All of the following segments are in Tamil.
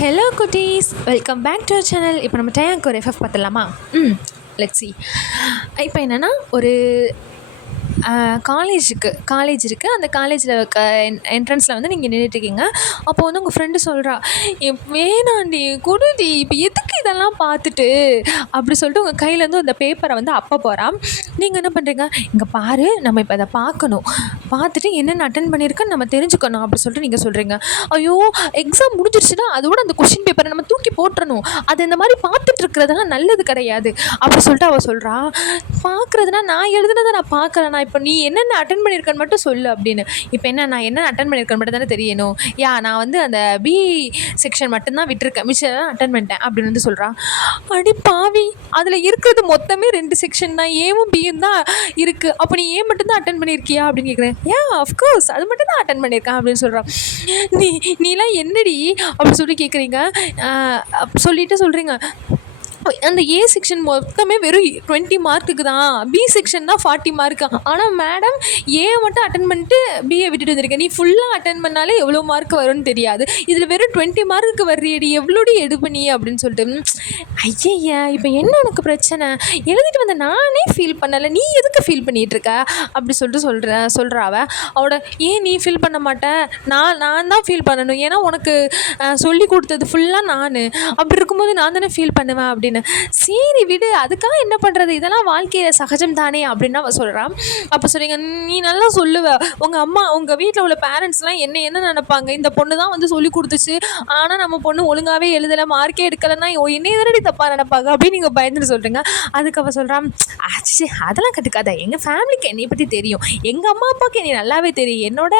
ஹலோ குட்டீஸ், welcome back to our channel. இப்போ நம்ம டேங்க் ஒரு எஃப்எஃப் பார்த்துடலாமா? Let's see. இப்போ என்னென்னா ஒரு காலேஜ் இருக்குது. அந்த காலேஜில் என்ட்ரன்ஸில் வந்து நீங்கள் நின்றுட்டுருக்கீங்க. அப்போ வந்து உங்கள் ஃப்ரெண்டு சொல்கிறா, வேணாண்டி குடுடி, இப்போ எதுக்கு இதெல்லாம் பார்த்துட்டு அப்படி சொல்லிட்டு உங்கள் கையிலேருந்து அந்த பேப்பரை வந்து அப்போ போகிறான். நீங்கள் என்ன பண்ணுறீங்க, இங்கே பாரு, நம்ம இப்போ அதை பார்த்துட்டு என்னென்ன அட்டென்ட் பண்ணியிருக்கேன்னு நம்ம தெரிஞ்சுக்கணும் அப்படி சொல்லிட்டு நீங்கள் சொல்கிறீங்க. ஐயோ, எக்ஸாம் முடிஞ்சிருச்சுன்னா அதோட அந்த கொஷின் பேப்பரை நம்ம தூக்கி போட்டுறணும். அது இந்த மாதிரி பார்த்துட்டு இருக்கிறதுலாம் நல்லது கிடையாது அப்படி சொல்லிட்டு அவள் சொல்கிறா. பார்க்குறதுனா நான் எழுதுனதை நான் பார்க்கலண்ணா, இப்போ நீ என்னென்ன அட்டென்ட் பண்ணியிருக்கேன்னு மட்டும் சொல்லு அப்படின்னு. இப்போ என்ன, நான் என்ன அட்டென்ட் பண்ணியிருக்கேன்னு மட்டும் தானே தெரியணும். நான் வந்து அந்த பி செக்ஷன் மட்டும்தான் விட்டுருக்கேன், மிச்சம் அட்டென்ட் பண்ணிட்டேன் அப்படின்னு வந்து சொல்கிறான். அடி பாவி, அதில் இருக்கிறது மொத்தமே 2 செக்ஷன் தான், ஏவும் பியும் தான் இருக்குது. அப்போ நீ ஏ மட்டும்தான் அட்டென்ட் பண்ணியிருக்கியா அப்படின்னு கேட்குறேன். அஃப்கோர்ஸ் அது மட்டும் தான் அட்டென்ட் பண்ணியிருக்கேன் அப்படின்னு சொல்கிறான். நீலாம் என்னடி அப்படி சொல்லி கேட்குறீங்க. சொல்லிட்டு சொல்கிறீங்க, அந்த ஏ செக்ஷன் மொத்தமே வெறும் 20 மார்க்குக்கு தான், பி செக்ஷன் தான் 40 மார்க்கு. ஆனால் மேடம் ஏ மட்டும் அட்டன் பண்ணிட்டு பிஏ விட்டுட்டு வந்திருக்கேன், நீ ஃபுல்லாக அட்டன் பண்ணாலே எவ்வளோ மார்க் வரும்னு தெரியாது, இதில் வெறும் 20 மார்க்குக்கு வர்றியடி, எவ்வளோடி எடுப்பு நீ அப்படின்னு சொல்லிட்டு. ஐயா, இப்போ என்ன உனக்கு பிரச்சனை, எழுதிட்டு வந்த நானே ஃபீல் பண்ணலை, நீ எதுக்கு ஃபீல் பண்ணிகிட்ருக்க அப்படி சொல்லிட்டு சொல்கிறா அவளோட. ஏன் நீ ஃபீல் பண்ண மாட்டேன், நான் தான் ஃபீல் பண்ணணும், ஏன்னா உனக்கு சொல்லி கொடுத்தது ஃபுல்லாக நான், அப்படி இருக்கும்போது நான் தானே ஃபீல் பண்ணுவேன் அப்படின்னு. சரி விடு, அதுக்காக என்ன பண்ணுறது, இதெல்லாம் வாழ்க்கையில் சகஜம் தானே அப்படின்னு அவள் சொல்கிறான். அப்போ சொல்றீங்க, நீ நல்லா சொல்லுவ, உங்கள் அம்மா உங்கள் வீட்டில் உள்ள பேரண்ட்ஸ்லாம் என்ன நினைப்பாங்க, இந்த பொண்ணு தான் வந்து சொல்லி கொடுத்துச்சு, ஆனால் நம்ம பொண்ணு ஒழுங்காகவே எழுதலை, மார்க்கே எடுக்கலைன்னா என்னை எதனடி தப்பாக நினைப்பாங்க அப்படின்னு நீங்கள் பயந்துட்டு சொல்கிறீங்க. அதுக்கு அவள் சொல்கிறான், ஆச்சு அதெல்லாம் கற்றுக்காத, எங்கள் ஃபேமிலிக்கு என்னை பற்றி தெரியும், எங்கள் அம்மா அப்பாவுக்கு என்னை நல்லாவே தெரியும், என்னோட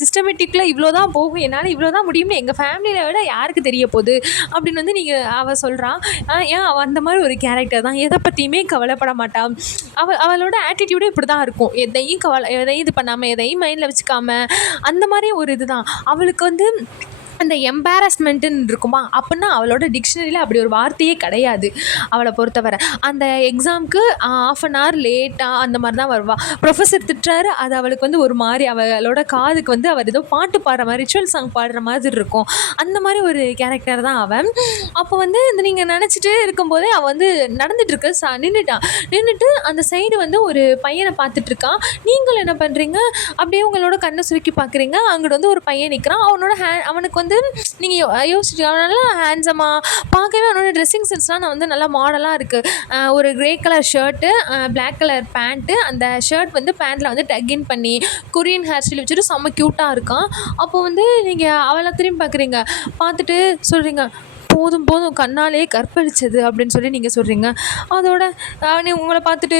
சிஸ்டமேட்டிக்கில் இவ்வளோ தான் போகும், என்னால் இவ்வளோ தான் முடியும்னு எங்கள் ஃபேமிலியை விட யாருக்கு தெரிய போகுது அப்படின்னு வந்து நீங்கள் அவள் சொல்கிறான். அவள் அந்த மாதிரி ஒரு கேரக்டர் தான், எதை பற்றியுமே கவலைப்பட மாட்டான். அவளோட ஆட்டிடியூடே இப்படி தான் இருக்கும், எதையும் இது பண்ணாமல், எதையும் மைண்டில் வச்சுக்காம, அந்த மாதிரி ஒரு இதுதான் அவளுக்கு வந்து. அந்த எம்பாரஸ்மெண்ட்டுன்னு இருக்குமா, அப்படின்னா அவளோட டிக்ஷனரியில் அப்படி ஒரு வார்த்தையே கிடையாது அவளை பொறுத்தவரை. அந்த எக்ஸாமுக்கு 1/2 hour லேட்டாக அந்த மாதிரி தான் வருவாள். ப்ரொஃபஸர் திட்டுறாரு, அது அவளுக்கு வந்து ஒரு மாதிரி அவளோட காதுக்கு வந்து அவர் ஏதோ பாட்டு பாடுற மாதிரி, ரிச்சுவல் சாங் பாடுற மாதிரி இருக்கும். அந்த மாதிரி ஒரு கேரக்டர் தான் அவன். அப்போ வந்து இந்த நீங்கள் நினச்சிட்டு இருக்கும்போதே அவள் வந்து நடந்துட்டுருக்க நின்றுட்டு அந்த சைடு வந்து ஒரு பையனை பார்த்துட்ருக்கான். நீங்கள் என்ன பண்ணுறீங்க, அப்படியே உங்களோட கண்ணை சுருக்கி பார்க்குறீங்க. அங்கிட்ட வந்து ஒரு பையன் நிற்கிறான். அவனுக்கு வந்து நீங்கள் யோசிச்சு, அவன் நல்லா ஹேண்ட்ஸமாக பார்க்கவே, அவனோட ட்ரெஸ்ஸிங் சென்ஸ்லாம் நான் வந்து நல்லா மாடலாக இருக்குது. ஒரு grey colour shirt, black colour pant, அந்த ஷர்ட் வந்து பேண்ட்டில் வந்து டக்கின் பண்ணி கொரியன் ஹேர் ஸ்டைல் வச்சுட்டு செம்ம க்யூட்டாக இருக்கான். அப்போது வந்து நீங்கள் அவளை திரும்பி பார்க்குறீங்க, பார்த்துட்டு சொல்கிறீங்க, போதும் கண்ணாலே கற்பழிச்சது அப்படின்னு சொல்லி நீங்கள் சொல்கிறீங்க. அதோட அவனை உங்களை பார்த்துட்டு,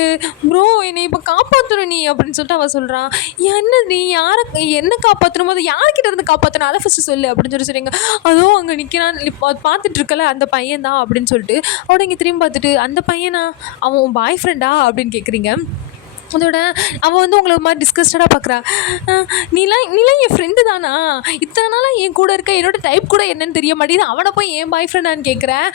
ப்ரோ என்னை இப்போ காப்பாற்றணும் நீ அப்படின்னு சொல்லிட்டு அவள் சொல்கிறான். என்ன நீ என்ன காப்பாற்றணும், அது யார்கிட்ட இருந்து காப்பாற்றணும், அதை ஃபஸ்ட்டு சொல்லு அப்படின்னு சொல்கிறீங்க. அதுவும் அங்கே நிற்கிறான், இப்போ பார்த்துட்ருக்கல அந்த பையன் தான் அப்படின்னு சொல்லிட்டு அவட இங்கே திரும்பி பார்த்துட்டு, அந்த பையனா, அவன் பாய் ஃப்ரெண்டா அப்படின்னு கேட்குறீங்க. அதோட அவள் வந்து உங்களை ஒரு மாதிரி டிஸ்கஸ்டடாக பார்க்குறா. நீலாம் என் ஃப்ரெண்டு தானா, இத்தனை நாளாக என் கூட இருக்க, என்னோட டைப் கூட என்னன்னு தெரிய மாட்டேங்குது, அவனை போய் என் பாய் ஃப்ரெண்டான்னு கேட்குறேன்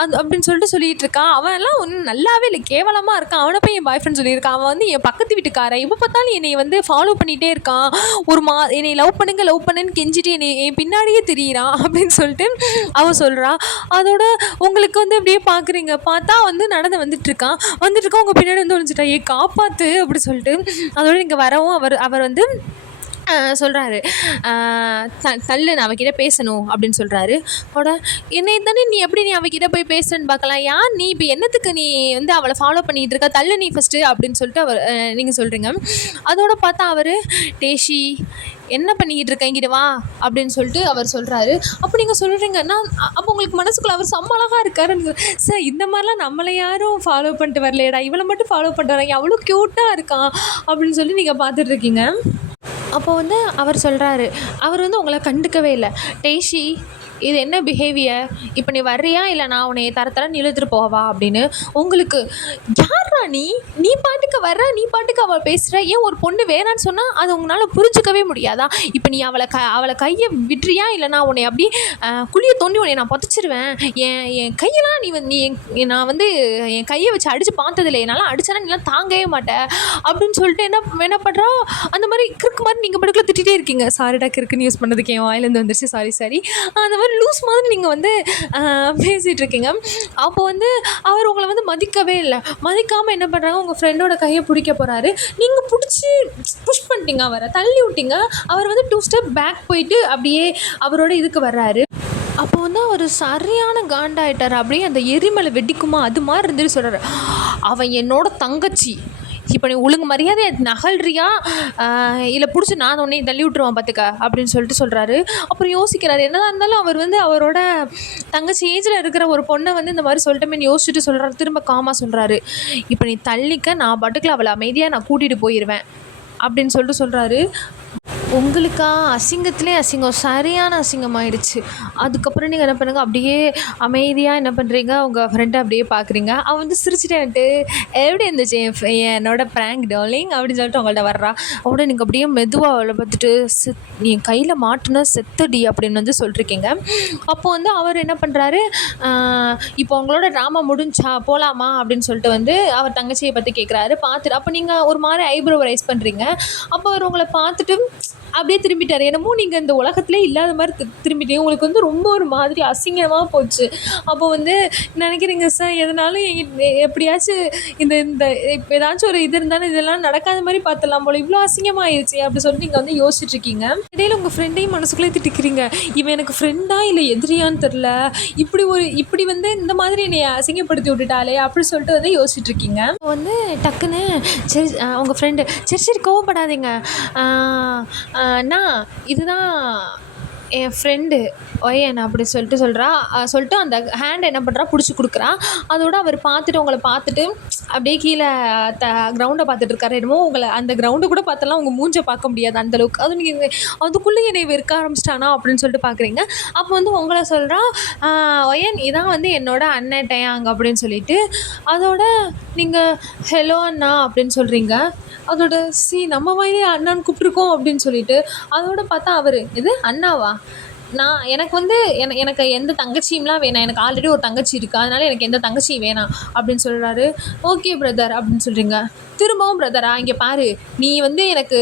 அது அப்படின்னு சொல்லிட்டு இருக்கான். அவன் எல்லாம் ஒன்றும் நல்லாவே இல்லை, கேவலமாக இருக்கான், அவனை போய் என் பாய் ஃப்ரெண்ட் சொல்லியிருக்கான். அவன் வந்து என் பக்கத்து வீட்டுக்காரன், எப்போ பார்த்தாலும் என்னை வந்து ஃபாலோ பண்ணிகிட்டே இருக்கான், என்னை லவ் பண்ணுன்னு கெஞ்சிட்டு என்னை என் பின்னாடியே தெரியிறான் அப்படின்னு சொல்லிட்டு அவன் சொல்கிறான். அதோட உங்களுக்கு வந்து அப்படியே பார்க்குறீங்க, பார்த்தா வந்து நடந்து வந்துட்டுருக்கான். உங்கள் பின்னாடி வந்து ஒழிஞ்சிட்டா, காப்பாற்று அப்படி சொல்லிட்டு. அதோட இங்கே வரவும் அவர் வந்து சொல்கிறாரு, தள்ளு, நான் அவகிட்ட பேசணும் அப்படின்னு சொல்கிறாரு. அவட என்னை தானே நீ எப்படி நீ அவகிட்ட போய் பேசுன்னு பார்க்கலாம், யார் நீ, இப்போ என்னத்துக்கு நீ வந்து அவளை ஃபாலோ பண்ணிகிட்டு இருக்க, தள்ளு நீ ஃபஸ்ட்டு அப்படின்னு சொல்லிட்டு நீங்கள் சொல்கிறீங்க. அதோட பார்த்தா அவர், டேஷி என்ன பண்ணிக்கிட்டு இருக்க, இங்கிட்ட வா அப்படின்னு சொல்லிட்டு அவர் சொல்கிறாரு. அப்போ நீங்கள் சொல்கிறீங்கன்னா, அப்போ உங்களுக்கு மனசுக்குள்ள அவர் செம்ம அழகாக இருக்காருன்னு, சார் இந்த மாதிரிலாம் நம்மளை யாரும் ஃபாலோ பண்ணிட்டு வரலையடா, இவளை மட்டும் ஃபாலோ பண்ணிட்டு வராங்க, அவ்வளோ க்யூட்டாக இருக்கான் அப்படின்னு சொல்லி நீங்கள் பார்த்துட்ருக்கீங்க. அப்போ வந்து அவர் சொல்கிறாரு, அவர் வந்து உங்களை கண்டுக்கவே இல்லை. டேஷி, இது என்ன பிஹேவியர், இப்போ நீ வர்றியா இல்லை நான் உன்னை தரத்தரன்னு இழுத்துட்டு போவா அப்படின்னு. உங்களுக்கு யாரா நீ பாட்டுக்கு வர்ற, நீ பாட்டுக்கு அவள் பேசுகிற, ஏன் ஒரு பொண்ணு வேணான்னு சொன்னால் அதை உங்களால் புரிஞ்சிக்கவே முடியாதா, இப்போ நீ அவளை கையை விட்டுறியா, இல்லை நான் உன்னை அப்படி குழியை தோண்டி உன்னை நான் புதைச்சிருவேன், என் கையெல்லாம் நான் வந்து என் கையை வச்சு அடித்து பார்த்ததில்லை, என்னால் அடிச்சேன்னா நீலாம் தாங்கவே மாட்டேன் அப்படின்னு சொல்லிட்டு என்ன பண்ணுறா, அந்த மாதிரி கிறுக்கு மாதிரி நீங்கள் படுக்கல திட்டிகிட்டே இருக்கீங்க. சாரிடா, கிறுக்குன்னு யூஸ் பண்ணதுக்கு என் வாயிலேருந்து வந்துருச்சு, சாரி. அந்த மாதிரி லூஸ் மாதிரி நீங்கள் வந்து பேசிகிட்டு இருக்கீங்க. அப்போ வந்து அவர் உங்களை வந்து மதிக்கவே இல்லை. மதிக்காமல் என்ன பண்ணுறாங்க, உங்கள் ஃப்ரெண்டோட கையை பிடிக்க போகிறாரு. நீங்கள் பிடிச்சி புஷ் பண்ணிட்டீங்க, அவரை தள்ளி விட்டீங்க. அவர் வந்து 2 ஸ்டெப் பேக் போயிட்டு அப்படியே அவரோட இதுக்கு வர்றாரு. அப்போ வந்து அவர் சரியான காண்டாயிட்டார். அப்படியே அந்த எரிமலை வெடிக்குமா அது மாதிரி இருந்துட்டு சொல்கிறாரு, அவன் என்னோட தங்கச்சி, இப்போ நீ ஒழுங்கு மரியாதை நகல்றியா இல்லை பிடிச்சி நான் உடனே தள்ளி விட்டுருவான் பார்த்துக்க அப்படின்னு சொல்லிட்டு சொல்கிறாரு. அப்புறம் யோசிக்கிறாரு, என்னதான் இருந்தாலும் அவர் வந்து அவரோட தங்கச்சி ஏஜில் இருக்கிற ஒரு பொண்ணை வந்து இந்த மாதிரி சொல்லிட்டோமேனு யோசிச்சுட்டு சொல்கிறாரு. திரும்ப காமாக சொல்கிறாரு, இப்போ நீ தள்ளிக்க, நான் பாட்டுக்குள்ள அவளை அமைதியாக நான் கூட்டிகிட்டு போயிடுவேன் அப்படின்னு சொல்லிட்டு சொல்கிறாரு. உங்களுக்கா அசிங்கத்திலே அசிங்கம், சரியான அசிங்கமாயிடுச்சு. அதுக்கப்புறம் நீங்கள் என்ன பண்ணுங்க, அப்படியே அமைதியாக என்ன பண்ணுறீங்க, உங்கள் ஃப்ரெண்டை அப்படியே பார்க்குறீங்க. அவன் வந்து சிரிச்சிட்டேன்ட்டு, எப்படி இருந்துச்சு என்னோட ப்ராங்க் டார்லிங் அப்படின்னு சொல்லிட்டு உங்கள்கிட்ட வர்றா. உடனே நீங்கள் அப்படியே மெதுவாக அவளை பார்த்துட்டு, நீ கையில் மாட்டுன செத்தடி அப்படின்னு வந்து சொல்லிருக்கீங்க. அப்போ வந்து அவர் என்ன பண்ணுறாரு, இப்போ உங்களோட ட்ராமா முடிஞ்சா போகலாமா அப்படின்னு சொல்லிட்டு வந்து அவர் தங்கச்சியை பற்றி கேட்குறாரு. பார்த்துட்டு அப்போ நீங்கள் ஒரு மாதிரி ஐப்ரோ ரைஸ் பண்ணுறீங்க. அப்போ அவர் உங்களை பார்த்துட்டு அப்படியே திரும்பிட்டார். என்னமோ நீங்கள் இந்த உலகத்திலே இல்லாத மாதிரி திரும்பிட்டீங்க. உங்களுக்கு வந்து ரொம்ப ஒரு மாதிரி அசிங்கமாக போச்சு. அப்போ வந்து நினைக்கிறீங்க, சார் எதனாலும் எப்படியாச்சும் இந்த இந்த இப்போ ஏதாச்சும் ஒரு இது இருந்தாலும் இதெல்லாம் நடக்காத மாதிரி பார்த்துடலாம் போல, இவ்வளோ அசிங்கமாகிடுச்சு அப்படி சொல்லிட்டு நீங்கள் வந்து யோசிச்சுட்ருக்கீங்க. இடையில உங்கள் ஃப்ரெண்டையும் மனசுக்குள்ளே திட்டிக்கிறீங்க, இவன் எனக்கு ஃப்ரெண்டா இல்லை எதிரியான்னு தெரில, இப்படி வந்து இந்த மாதிரி என்னை அசிங்கப்படுத்தி விட்டுட்டாலே அப்படி சொல்லிட்டு வந்து யோசிச்சுட்ருக்கீங்க. வந்து டக்குன்னு சரி உங்கள் ஃப்ரெண்டு சரி கோவப்படாதீங்க, அண்ணா இதுதான் என் ஃப்ரெண்டு ஒயன் அப்படி சொல்லிட்டு சொல்லிட்டு அந்த ஹேண்டை என்ன பண்ணுறா பிடிச்சி கொடுக்குறா. அதோடு அவர் பார்த்துட்டு உங்களை பார்த்துட்டு அப்படியே கீழே கிரவுண்டை பார்த்துட்டு இருக்காரு. என்னமோ உங்களை அந்த கிரவுண்டை கூட பார்த்தலாம் உங்கள் மூஞ்சை பார்க்க முடியாது அந்தளவுக்கு. அது நீங்கள் அதுக்குள்ளே என்னை வெறுக்க ஆரம்பிச்சிட்டானா அப்படின்னு சொல்லிட்டு பார்க்குறீங்க. அப்போ வந்து உங்களை சொல்கிறா, ஒயன் இதான் வந்து என்னோட அண்ணன் டேயாங் அப்படின்னு சொல்லிட்டு. அதோட நீங்கள் ஹலோ அண்ணா அப்படின்னு சொல்கிறீங்க. அதோட நம்ம வாயிலே அண்ணான்னு கூப்பிட்ருக்கோம் அப்படின்னு சொல்லிட்டு. அதோட பார்த்தா அவர் இது அண்ணாவா, எனக்கு வந்து எனக்கு எந்த தங்கச்சியும்லாம் வேணாம், எனக்கு ஆல்ரெடி ஒரு தங்கச்சி இருக்குது, அதனால எனக்கு எந்த தங்கச்சியும் வேணாம் அப்படின்னு சொல்கிறாரு. ஓகே பிரதர் அப்படின்னு சொல்கிறீங்க. திரும்பவும் பிரதரா, இங்கே பாரு, நீ வந்து எனக்கு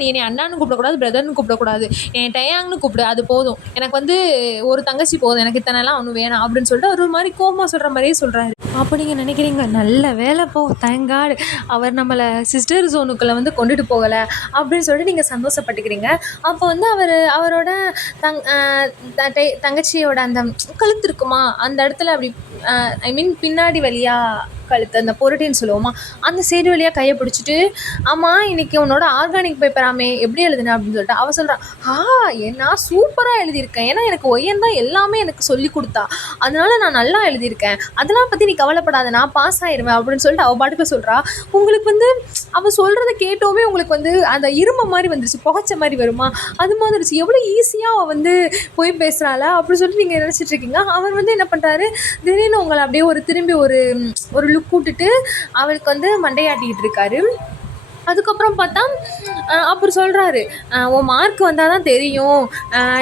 நீ என்னை அண்ணான்னு கூப்பிடக்கூடாது, பிரதர்னு கூப்பிடக்கூடாது, என் டயாங்னு கூப்பிடு, அது போதும், எனக்கு வந்து ஒரு தங்கச்சி போதும், எனக்கு இத்தனைலாம் ஒன்றும் வேணாம் அப்படின்னு சொல்லிட்டு அவர் ஒரு மாதிரி கோபமாக சொல்கிற மாதிரியே சொல்கிறாரு. அப்போ நீங்கள் நினைக்கிறீங்க, நல்ல வேலை போ, தேங்க் காட் அவர் நம்மளை சிஸ்டர் ஜோனுக்குள்ளே வந்து கொண்டுட்டு போகலை அப்படின்னு சொல்லிட்டு நீங்கள் சந்தோஷப்பட்டுக்கிறீங்க. அப்போ வந்து அவரோட தங்கச்சியோட அந்த கழுத்து இருக்குமா அந்த இடத்துல அப்படி ஐ மீன் பின்னாடி வழியாக கழுத்து அந்த பொருட்டின்னு சொல்லுவோமா அந்த சைடு வழியாக கையை பிடிச்சிட்டு, ஆமாம் இன்னைக்கு உன்னோட ஆர்கானிக் பேப்பராமே எப்படி எழுதுன அப்படின்னு சொல்லிட்டு அவள் சொல்கிறான். நான் சூப்பராக எழுதியிருக்கேன், ஏன்னா எனக்கு ஒய்யன் தான் எல்லாமே எனக்கு சொல்லி கொடுத்தா, அதனால நான் நல்லா எழுதியிருக்கேன், அதெல்லாம் பற்றி நீ கவலைப்படாத, நான் பாஸ் ஆயிடுவேன் அப்படின்னு சொல்லிட்டு அவள் பாட்டுக்கு சொல்கிறா. உங்களுக்கு வந்து அவள் சொல்கிறத கேட்டோமே உங்களுக்கு வந்து அந்த இரும மாதிரி வந்துருச்சு, புகைச்ச மாதிரி வருமா அது மாதிரி இருந்துச்சு. எவ்வளோ ஈஸியாக அவள் வந்து போய் பேசுகிறாள அப்படின்னு சொல்லிட்டு நீங்கள் நினச்சிட்டு இருக்கீங்க. அவர் வந்து என்ன பண்ணுறாரு, திடீர்னு உங்களை அப்படியே திரும்பி ஒரு லுக் கூட்டுட்டு அவளுக்கு வந்து மண்டையாட்டிக்கிட்டு இருக்காரு. அதுக்கப்புறம் பார்த்தா அப்புறம் சொல்கிறாரு, உன் மார்க் வந்தால் தான் தெரியும்